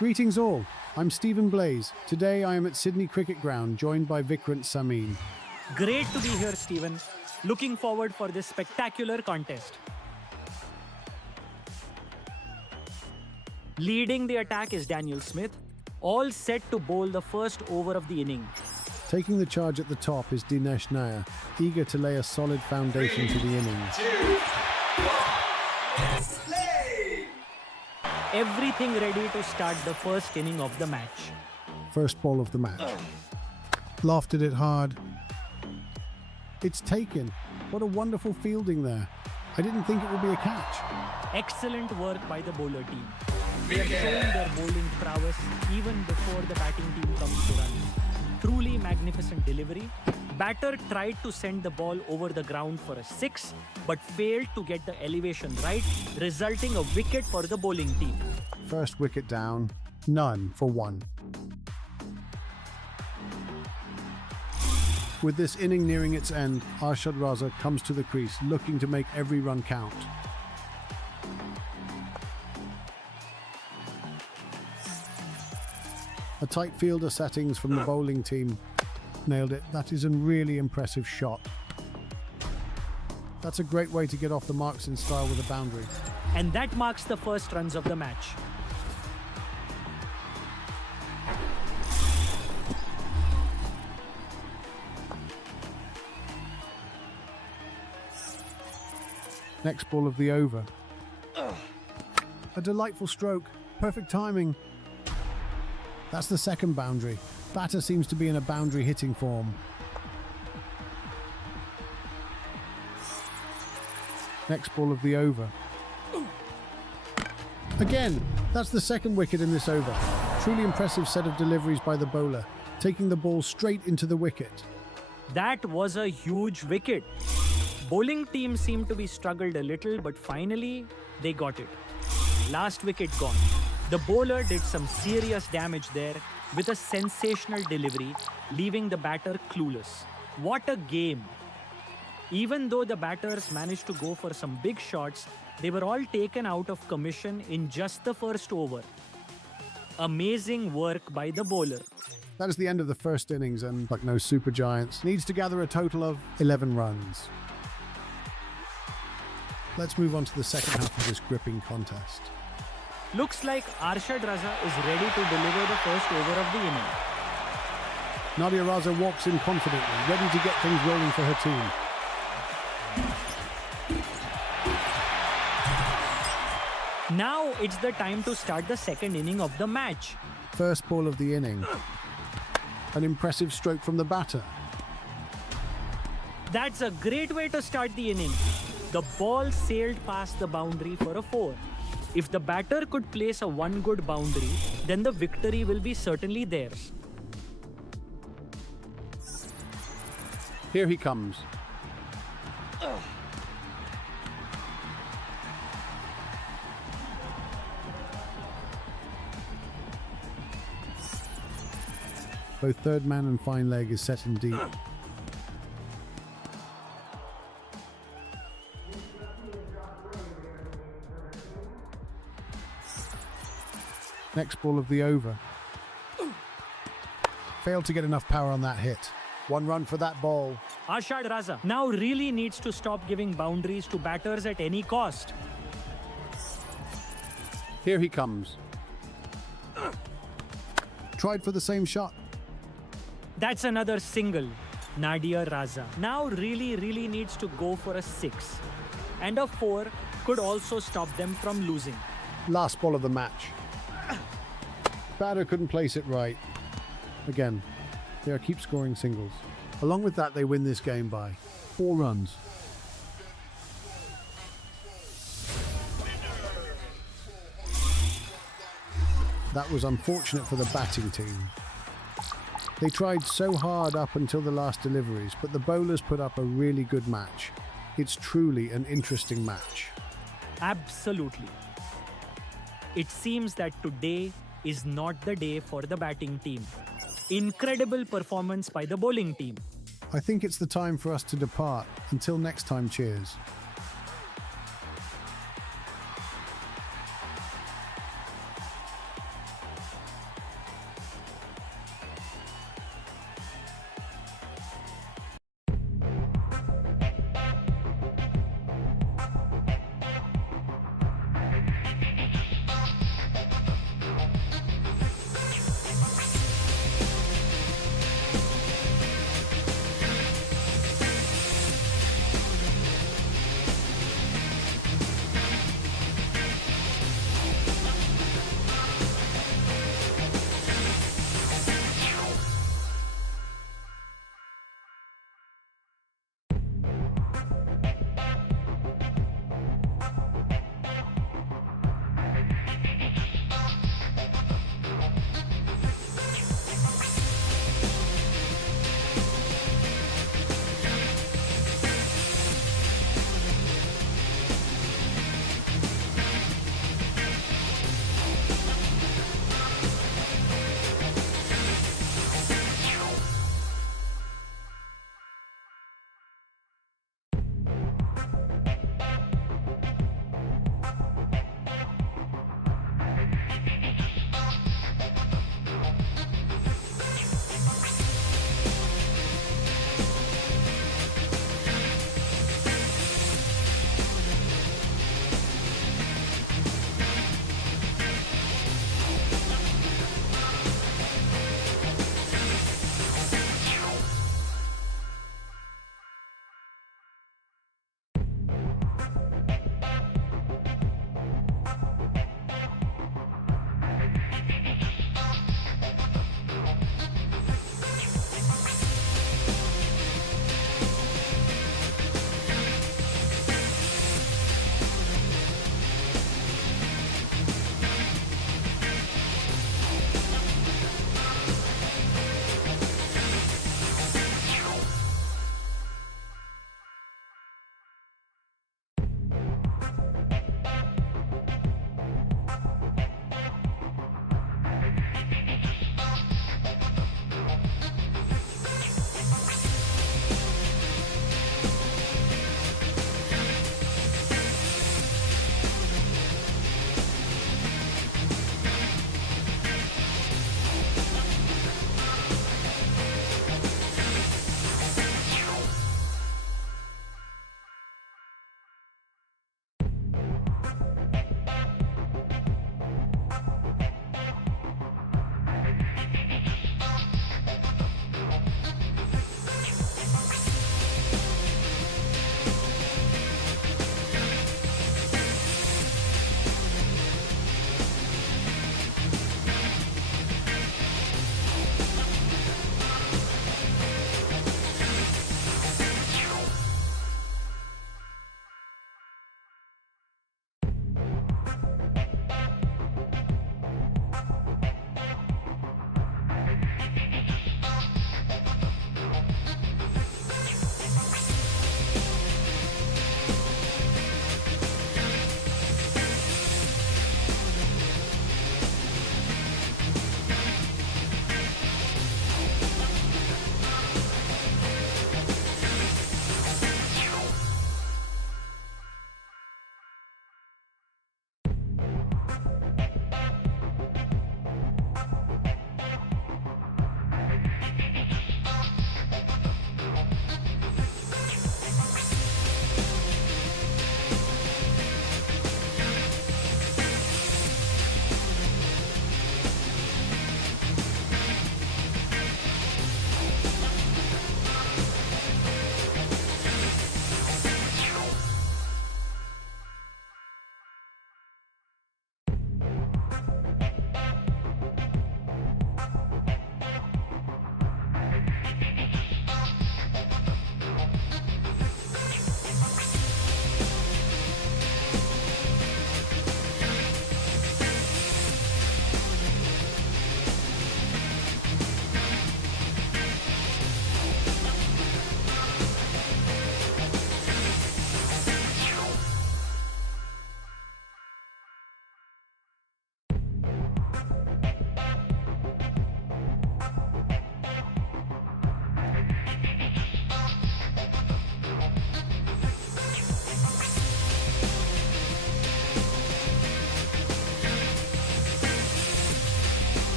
Greetings all, I'm Stephen Blaze. Today I am at Sydney Cricket Ground, joined by Vikrant Samin. Great to be here, Stephen. Looking forward for this spectacular contest. Leading the attack is Daniel Smith, all set to bowl the first over of the inning. Taking the charge at the top is Dinesh Nair, eager to lay a solid foundation to the innings. 2, 1, play! Everything ready to start the first inning of the match. First ball of the match. Lofted it hard. It's taken. What a wonderful fielding there. I didn't think it would be a catch. Excellent work by the bowler team. They have shown their bowling prowess even before the batting team comes to run. Truly magnificent delivery. Batter tried to send the ball over the ground for a 6, but failed to get the elevation right, resulting a wicket for the bowling team. First wicket down, none for 1. With this inning nearing its end, Arshad Raza comes to the crease, looking to make every run count. A tight fielder settings from the bowling team. Nailed it. That is a really impressive shot. That's a great way to get off the marks in style with a boundary. And that marks the first runs of the match. Next ball of the over. A delightful stroke. Perfect timing. That's the second boundary. Batter seems to be in a boundary hitting form. Next ball of the over. Again, that's the second wicket in this over. Truly impressive set of deliveries by the bowler, taking the ball straight into the wicket. That was a huge wicket. Bowling team seemed to be struggled a little, but finally they got it. Last wicket gone. The bowler did some serious damage there with a sensational delivery, leaving the batter clueless. What a game! Even though the batters managed to go for some big shots, they were all taken out of commission in just the first over. Amazing work by the bowler. That is the end of the first innings, and like no super giants, needs to gather a total of 11 runs. Let's move on to the second half of this gripping contest. Looks like Arshad Raza is ready to deliver the first over of the inning. Nadia Raza walks in confidently, ready to get things rolling for her team. Now it's the time to start the second inning of the match. First ball of the inning. An impressive stroke from the batter. That's a great way to start the inning. The ball sailed past the boundary for a 4. If the batter could place a 1 good boundary, then the victory will be certainly theirs. Here he comes. Both third man and fine leg is set in deep. Next ball of the over. Failed to get enough power on that hit. 1 run for that ball. Arshad Raza now really needs to stop giving boundaries to batters at any cost. Here he comes. Tried for the same shot. That's another single. Nadia Raza now really needs to go for a 6. And a 4 could also stop them from losing. Last ball of the match. Batter couldn't place it right. Again, they keep scoring singles. Along with that, they win this game by 4 runs. That was unfortunate for the batting team. They tried so hard up until the last deliveries, but the bowlers put up a really good match. It's truly an interesting match. Absolutely. It seems that today is not the day for the batting team. Incredible performance by the bowling team. I think it's the time for us to depart. Until next time, cheers.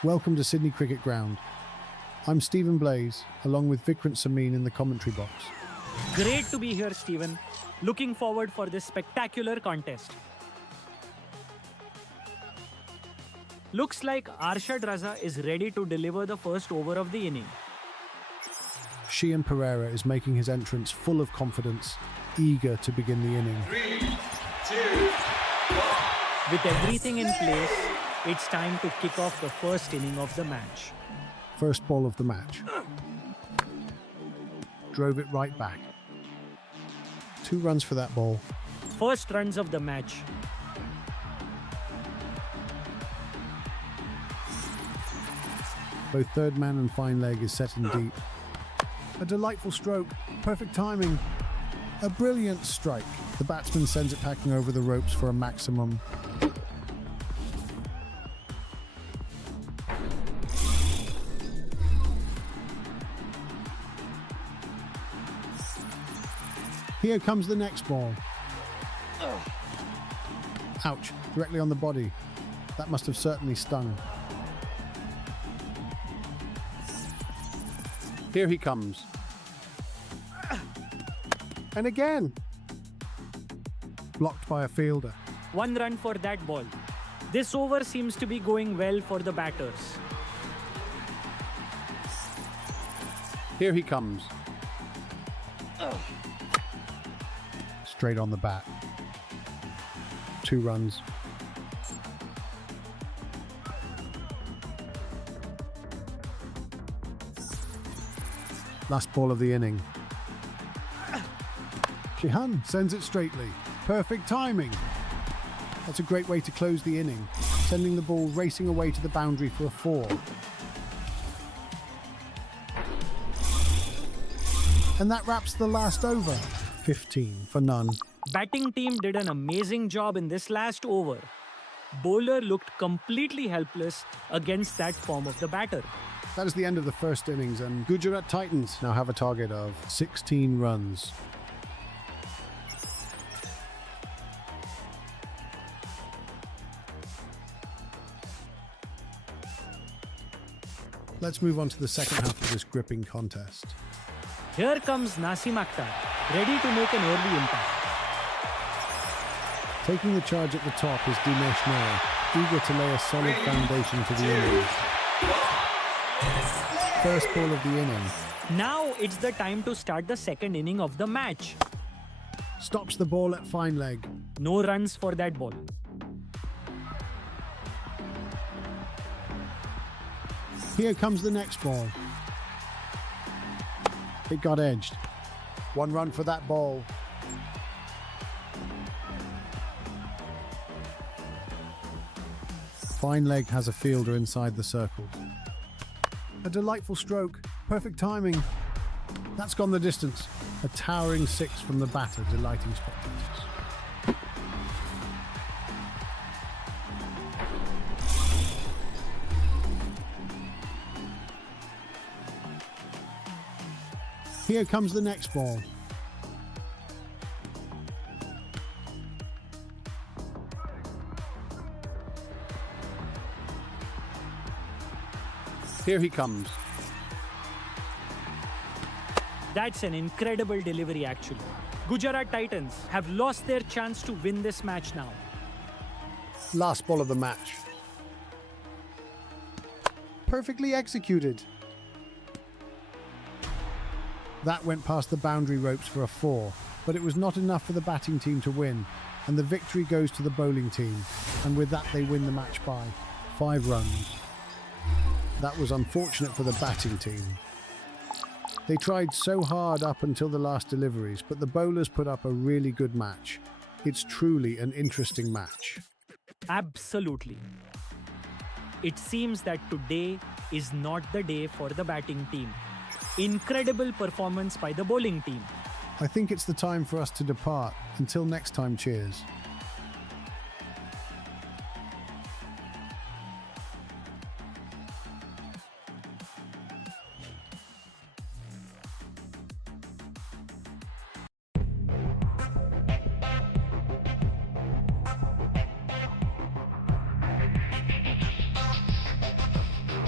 Welcome to Sydney Cricket Ground. I'm Stephen Blaze, along with Vikrant Samin in the commentary box. Great to be here, Stephen. Looking forward for this spectacular contest. Looks like Arshad Raza is ready to deliver the first over of the inning. Shian Pereira is making his entrance full of confidence, eager to begin the inning. 3, 2, 1. With everything in place, it's time to kick off the first inning of the match. First ball of the match. Drove it right back. 2 runs for that ball. First runs of the match. Both third man and fine leg is set in deep. A delightful stroke, perfect timing. A brilliant strike. The batsman sends it packing over the ropes for a maximum. Here comes the next ball. Ouch, directly on the body. That must have certainly stung. Here he comes. And again. Blocked by a fielder. 1 run for that ball. This over seems to be going well for the batters. Here he comes. Straight on the bat. 2 runs. Last ball of the inning. Shihan sends it straightly. Perfect timing. That's a great way to close the inning, sending the ball racing away to the boundary for a 4. And that wraps the last over. 15 for none. Batting team did an amazing job in this last over. Bowler looked completely helpless against that form of the batter. That is the end of the first innings, and Gujarat Titans now have a target of 16 runs. Let's move on to the second half of this gripping contest. Here comes Nasim Akhtar, ready to make an early impact. Taking the charge at the top is Dinesh Nair, eager to lay a solid foundation to the inning. First ball of the inning. Now it's the time to start the second inning of the match. Stops the ball at fine leg. No runs for that ball. Here comes the next ball. It got edged. 1 run for that ball. Fine leg has a fielder inside the circle. A delightful stroke. Perfect timing. That's gone the distance. A towering 6 from the batter, delighting spectators. Here comes the next ball. Here he comes. That's an incredible delivery actually. Gujarat Titans have lost their chance to win this match now. Last ball of the match. Perfectly executed. That went past the boundary ropes for a 4, but it was not enough for the batting team to win, and the victory goes to the bowling team, and with that they win the match by 5 runs. That was unfortunate for the batting team. They tried so hard up until the last deliveries, but the bowlers put up a really good match. It's truly an interesting match. Absolutely. It seems that today is not the day for the batting team. Incredible performance by the bowling team. I think it's the time for us to depart. Until next time, cheers.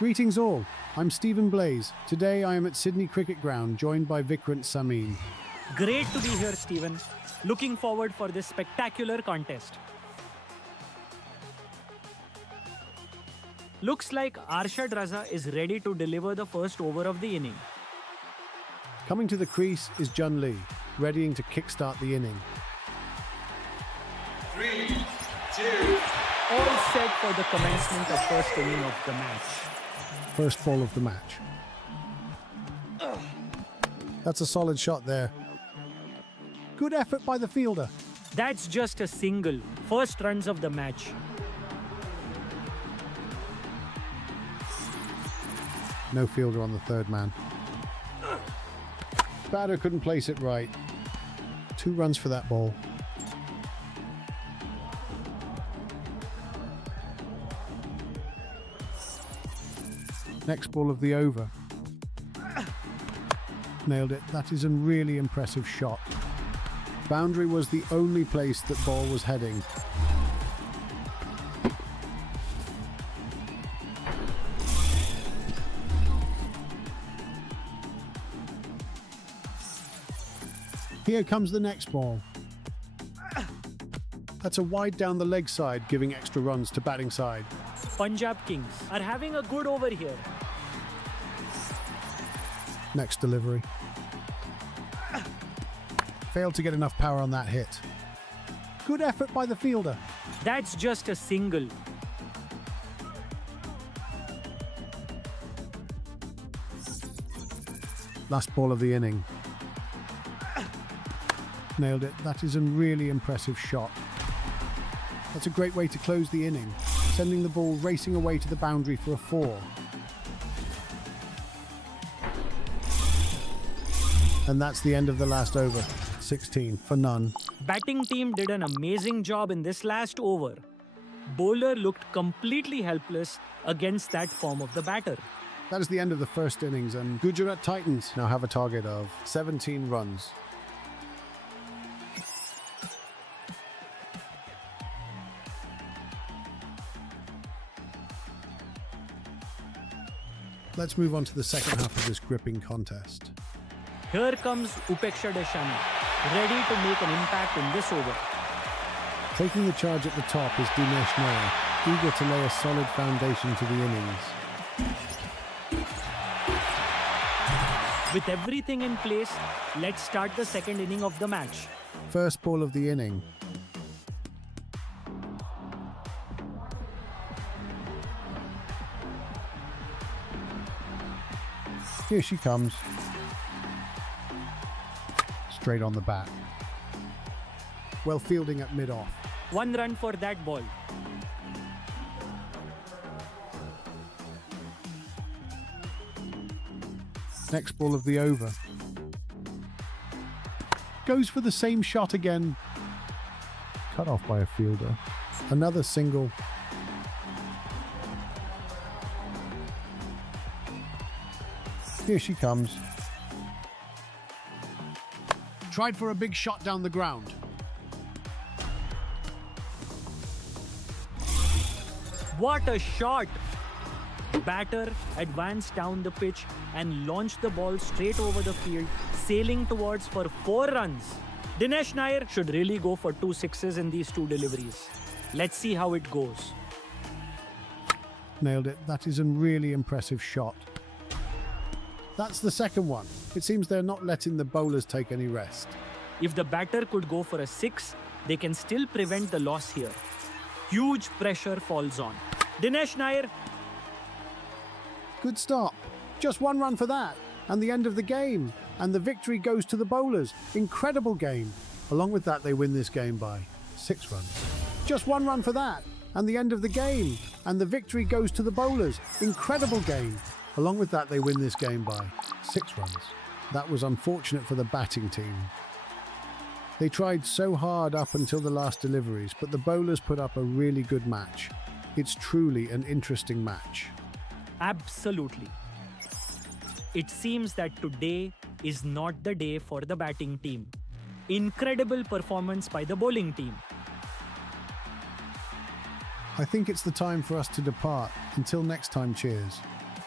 Greetings all, I'm Stephen Blaze. Today I am at Sydney Cricket Ground, joined by Vikrant Samin. Great to be here, Stephen. Looking forward for this spectacular contest. Looks like Arshad Raza is ready to deliver the first over of the inning. Coming to the crease is Jun Lee, readying to kickstart the inning. 3, 2, All set for the commencement of first inning of the match. First ball of the match. That's a solid shot there. Good effort by the fielder. That's just a single. First runs of the match. No fielder on the third man. Batter couldn't place it right. 2 runs for that ball. Next ball of the over. Nailed it. That is a really impressive shot. Boundary was the only place that ball was heading. Here comes the next ball. That's a wide down the leg side, giving extra runs to batting side. Punjab Kings are having a good over here. Next delivery. Failed to get enough power on that hit. Good effort by the fielder. That's just a single. Last ball of the inning. Nailed it. That is a really impressive shot. That's a great way to close the inning, sending the ball racing away to the boundary for a 4. And that's the end of the last over. 16 for none. Batting team did an amazing job in this last over. Bowler looked completely helpless against that form of the batter. That is the end of the first innings, and Gujarat Titans now have a target of 17 runs. Let's move on to the second half of this gripping contest. Here comes Upeksha Deshani, ready to make an impact in this over. Taking the charge at the top is Dinesh Nair, eager to lay a solid foundation to the innings. With everything in place, let's start the second inning of the match. First ball of the inning. Here she comes. Straight on the bat. Well fielding at mid-off. 1 run for that ball. Next ball of the over. Goes for the same shot again. Cut off by a fielder. Another single. Here she comes. Tried for a big shot down the ground. What a shot! Batter advanced down the pitch and launched the ball straight over the field, sailing towards for 4 runs. Dinesh Nair should really go for 2 sixes in these 2 deliveries. Let's see how it goes. Nailed it. That is a really impressive shot. That's the second one. It seems they're not letting the bowlers take any rest. If the batter could go for a 6, they can still prevent the loss here. Huge pressure falls on. Dinesh Nair. Good stop. Just 1 run for that. And the end of the game. And the victory goes to the bowlers. Incredible game. Along with that, they win this game by 6 runs. Just 1 run for that. And the end of the game. And the victory goes to the bowlers. Incredible game. Along with that, they win this game by 6 runs. That was unfortunate for the batting team. They tried so hard up until the last deliveries, but the bowlers put up a really good match. It's truly an interesting match. Absolutely. It seems that today is not the day for the batting team. Incredible performance by the bowling team. I think it's the time for us to depart. Until next time, cheers.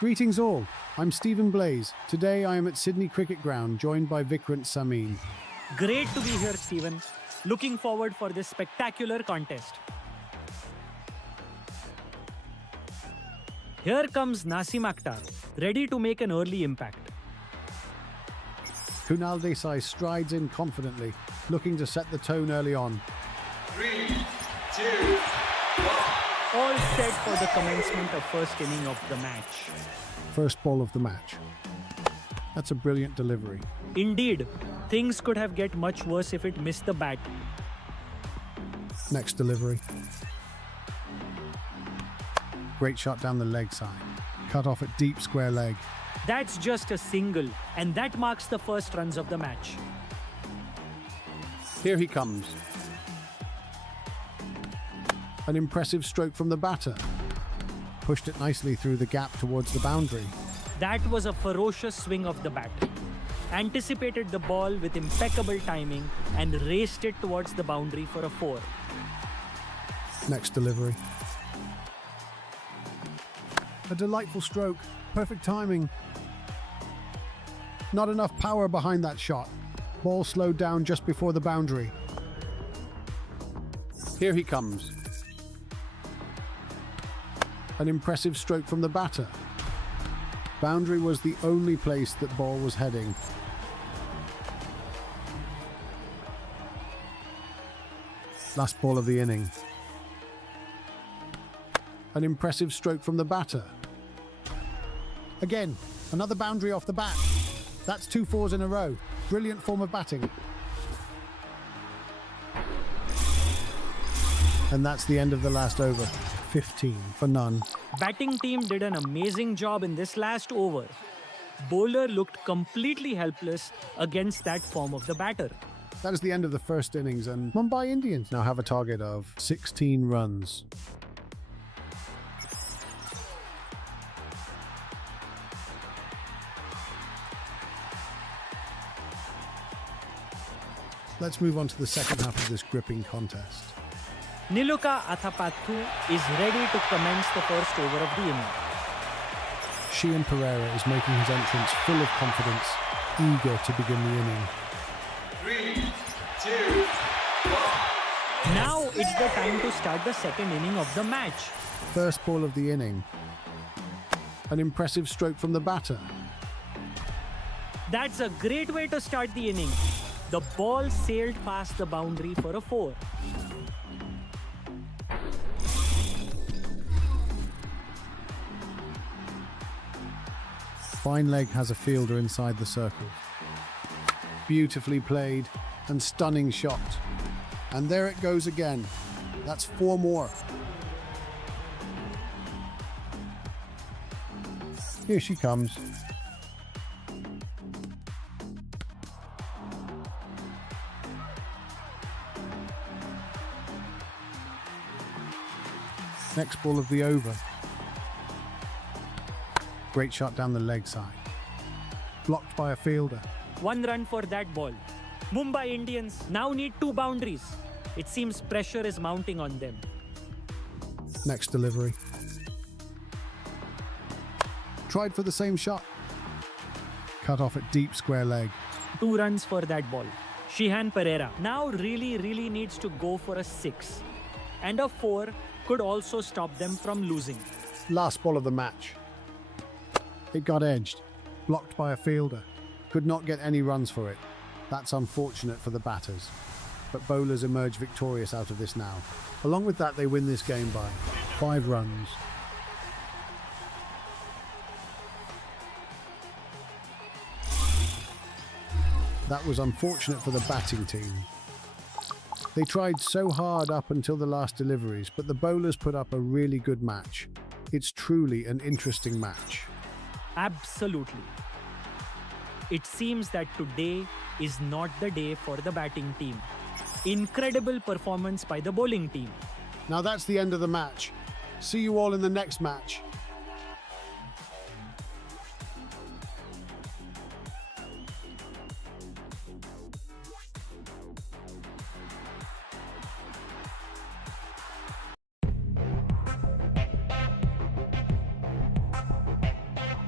Greetings all, I'm Stephen Blaze. Today I am at Sydney Cricket Ground, joined by Vikrant Samin. Great to be here, Stephen. Looking forward for this spectacular contest. Here comes Nasim Akhtar, ready to make an early impact. Kunal Desai strides in confidently, looking to set the tone early on. 3, 2, 1. All set for the commencement of first inning of the match. First ball of the match. That's a brilliant delivery. Indeed, things could have get much worse if it missed the bat. Next delivery. Great shot down the leg side. Cut off at deep square leg. That's just a single, and that marks the first runs of the match. Here he comes. An impressive stroke from the batter. Pushed it nicely through the gap towards the boundary. That was a ferocious swing of the bat. Anticipated the ball with impeccable timing and raced it towards the boundary for a 4. Next delivery. A delightful stroke. Perfect timing. Not enough power behind that shot. Ball slowed down just before the boundary. Here he comes. An impressive stroke from the batter. Boundary was the only place that ball was heading. Last ball of the inning. An impressive stroke from the batter. Again, another boundary off the bat. That's 2 4s in a row. Brilliant form of batting. And that's the end of the last over. 15 for none. Batting team did an amazing job in this last over. Bowler looked completely helpless against that form of the batter. That is the end of the first innings, and Mumbai Indians now have a target of 16 runs. Let's move on to the second half of this gripping contest. Niluka Athapathu is ready to commence the first over of the inning. Sheehan Pereira is making his entrance full of confidence, eager to begin the inning. 3, 2, 1. Now it's the time to start the second inning of the match. First ball of the inning. An impressive stroke from the batter. That's a great way to start the inning. The ball sailed past the boundary for a 4. Fine leg has a fielder inside the circle. Beautifully played and stunning shot. And there it goes again. That's 4 more. Here she comes. Next ball of the over. Great shot down the leg side. Blocked by a fielder. 1 run for that ball. Mumbai Indians now need 2 boundaries. It seems pressure is mounting on them. Next delivery. Tried for the same shot. Cut off at deep square leg. 2 runs for that ball. Sheehan Pereira now really needs to go for a 6. And a 4 could also stop them from losing. Last ball of the match. It got edged. Blocked by a fielder. Could not get any runs for it. That's unfortunate for the batters. But bowlers emerge victorious out of this now. Along with that, they win this game by 5 runs. That was unfortunate for the batting team. They tried so hard up until the last deliveries, but the bowlers put up a really good match. It's truly an interesting match. Absolutely. It seems that today is not the day for the batting team. Incredible performance by the bowling team. Now that's the end of the match. See you all in the next match.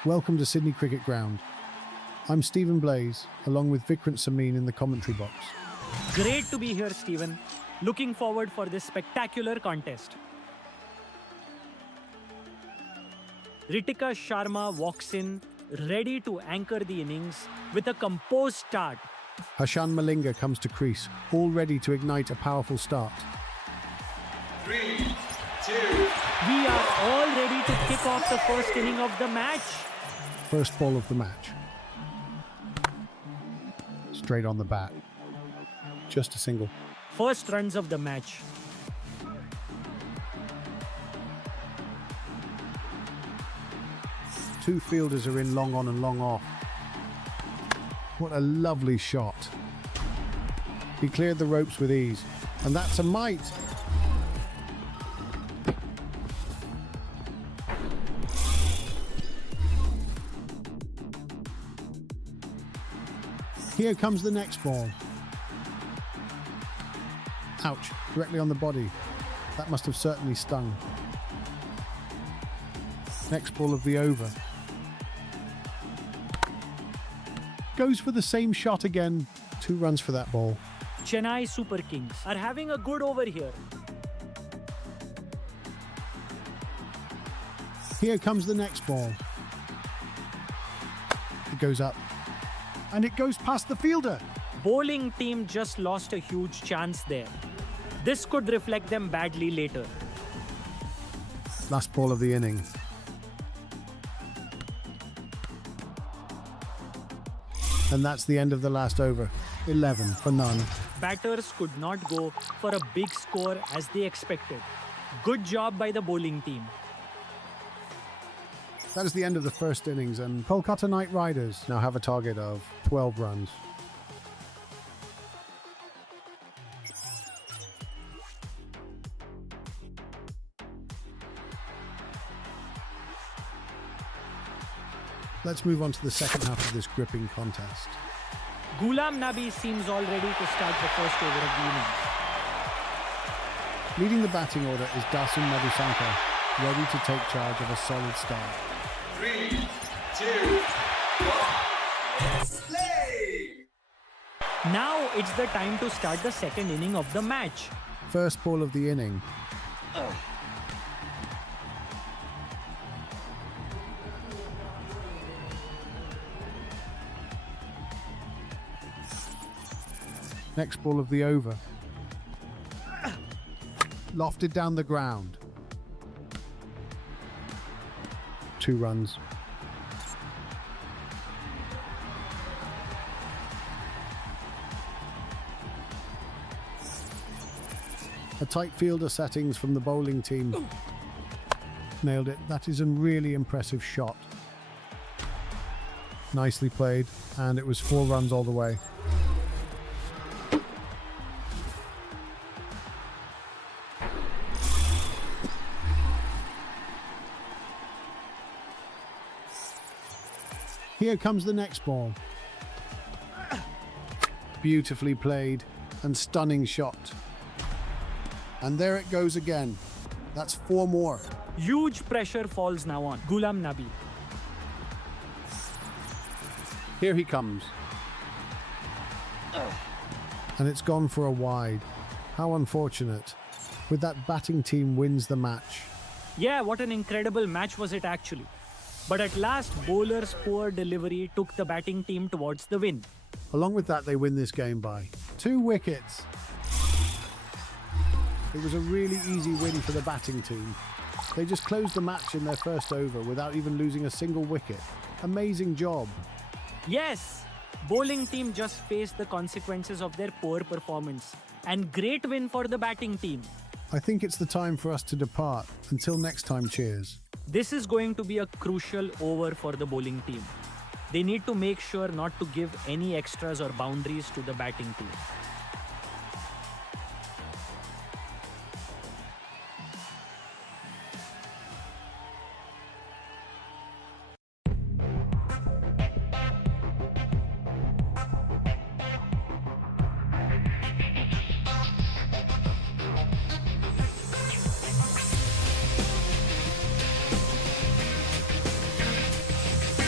Welcome to Sydney Cricket Ground. I'm Stephen Blaze, along with Vikrant Samin in the commentary box. Great to be here, Stephen. Looking forward for this spectacular contest. Ritika Sharma walks in, ready to anchor the innings with a composed start. Hashan Malinga comes to crease, all ready to ignite a powerful start. 3, 2, We are all ready to kick off the first inning of the match. First ball of the match. Straight on the bat. Just a single. First runs of the match. Two fielders are in long on and long off. What a lovely shot. He cleared the ropes with ease. And that's a mite. Here comes the next ball. Ouch, directly on the body. That must have certainly stung. Next ball of the over. Goes for the same shot again. 2 runs for that ball. Chennai Super Kings are having a good over here. Here comes the next ball. It goes up. And it goes past the fielder. Bowling team just lost a huge chance there. This could reflect them badly later. Last ball of the inning. And that's the end of the last over. 11 for none. Batters could not go for a big score as they expected. Good job by the bowling team. That is the end of the first innings, and Kolkata Knight Riders now have a target of 12 runs. Let's move on to the second half of this gripping contest. Ghulam Nabi seems all ready to start the first over of the innings. Leading the batting order is Dasun Madhusankar, ready to take charge of a solid start. 3, 2, 1. Let's play! Now it's the time to start the second inning of the match. First ball of the inning. Next ball of the over. Lofted down the ground. 2 runs. A tight fielder settings from the bowling team. Nailed it. That is a really impressive shot. Nicely played, and it was 4 runs all the way. Here comes the next ball. Beautifully played and stunning shot. And there it goes again. That's 4 more. Huge pressure falls now on Ghulam Nabi. Here he comes. And it's gone for a wide. How unfortunate. With that batting team wins the match. Yeah, what an incredible match was it actually. But at last, bowler's poor delivery took the batting team towards the win. Along with that, they win this game by 2 wickets. It was a really easy win for the batting team. They just closed the match in their first over without even losing a single wicket. Amazing job. Yes, bowling team just faced the consequences of their poor performance. And great win for the batting team. I think it's the time for us to depart. Until next time, cheers. This is going to be a crucial over for the bowling team. They need to make sure not to give any extras or boundaries to the batting team.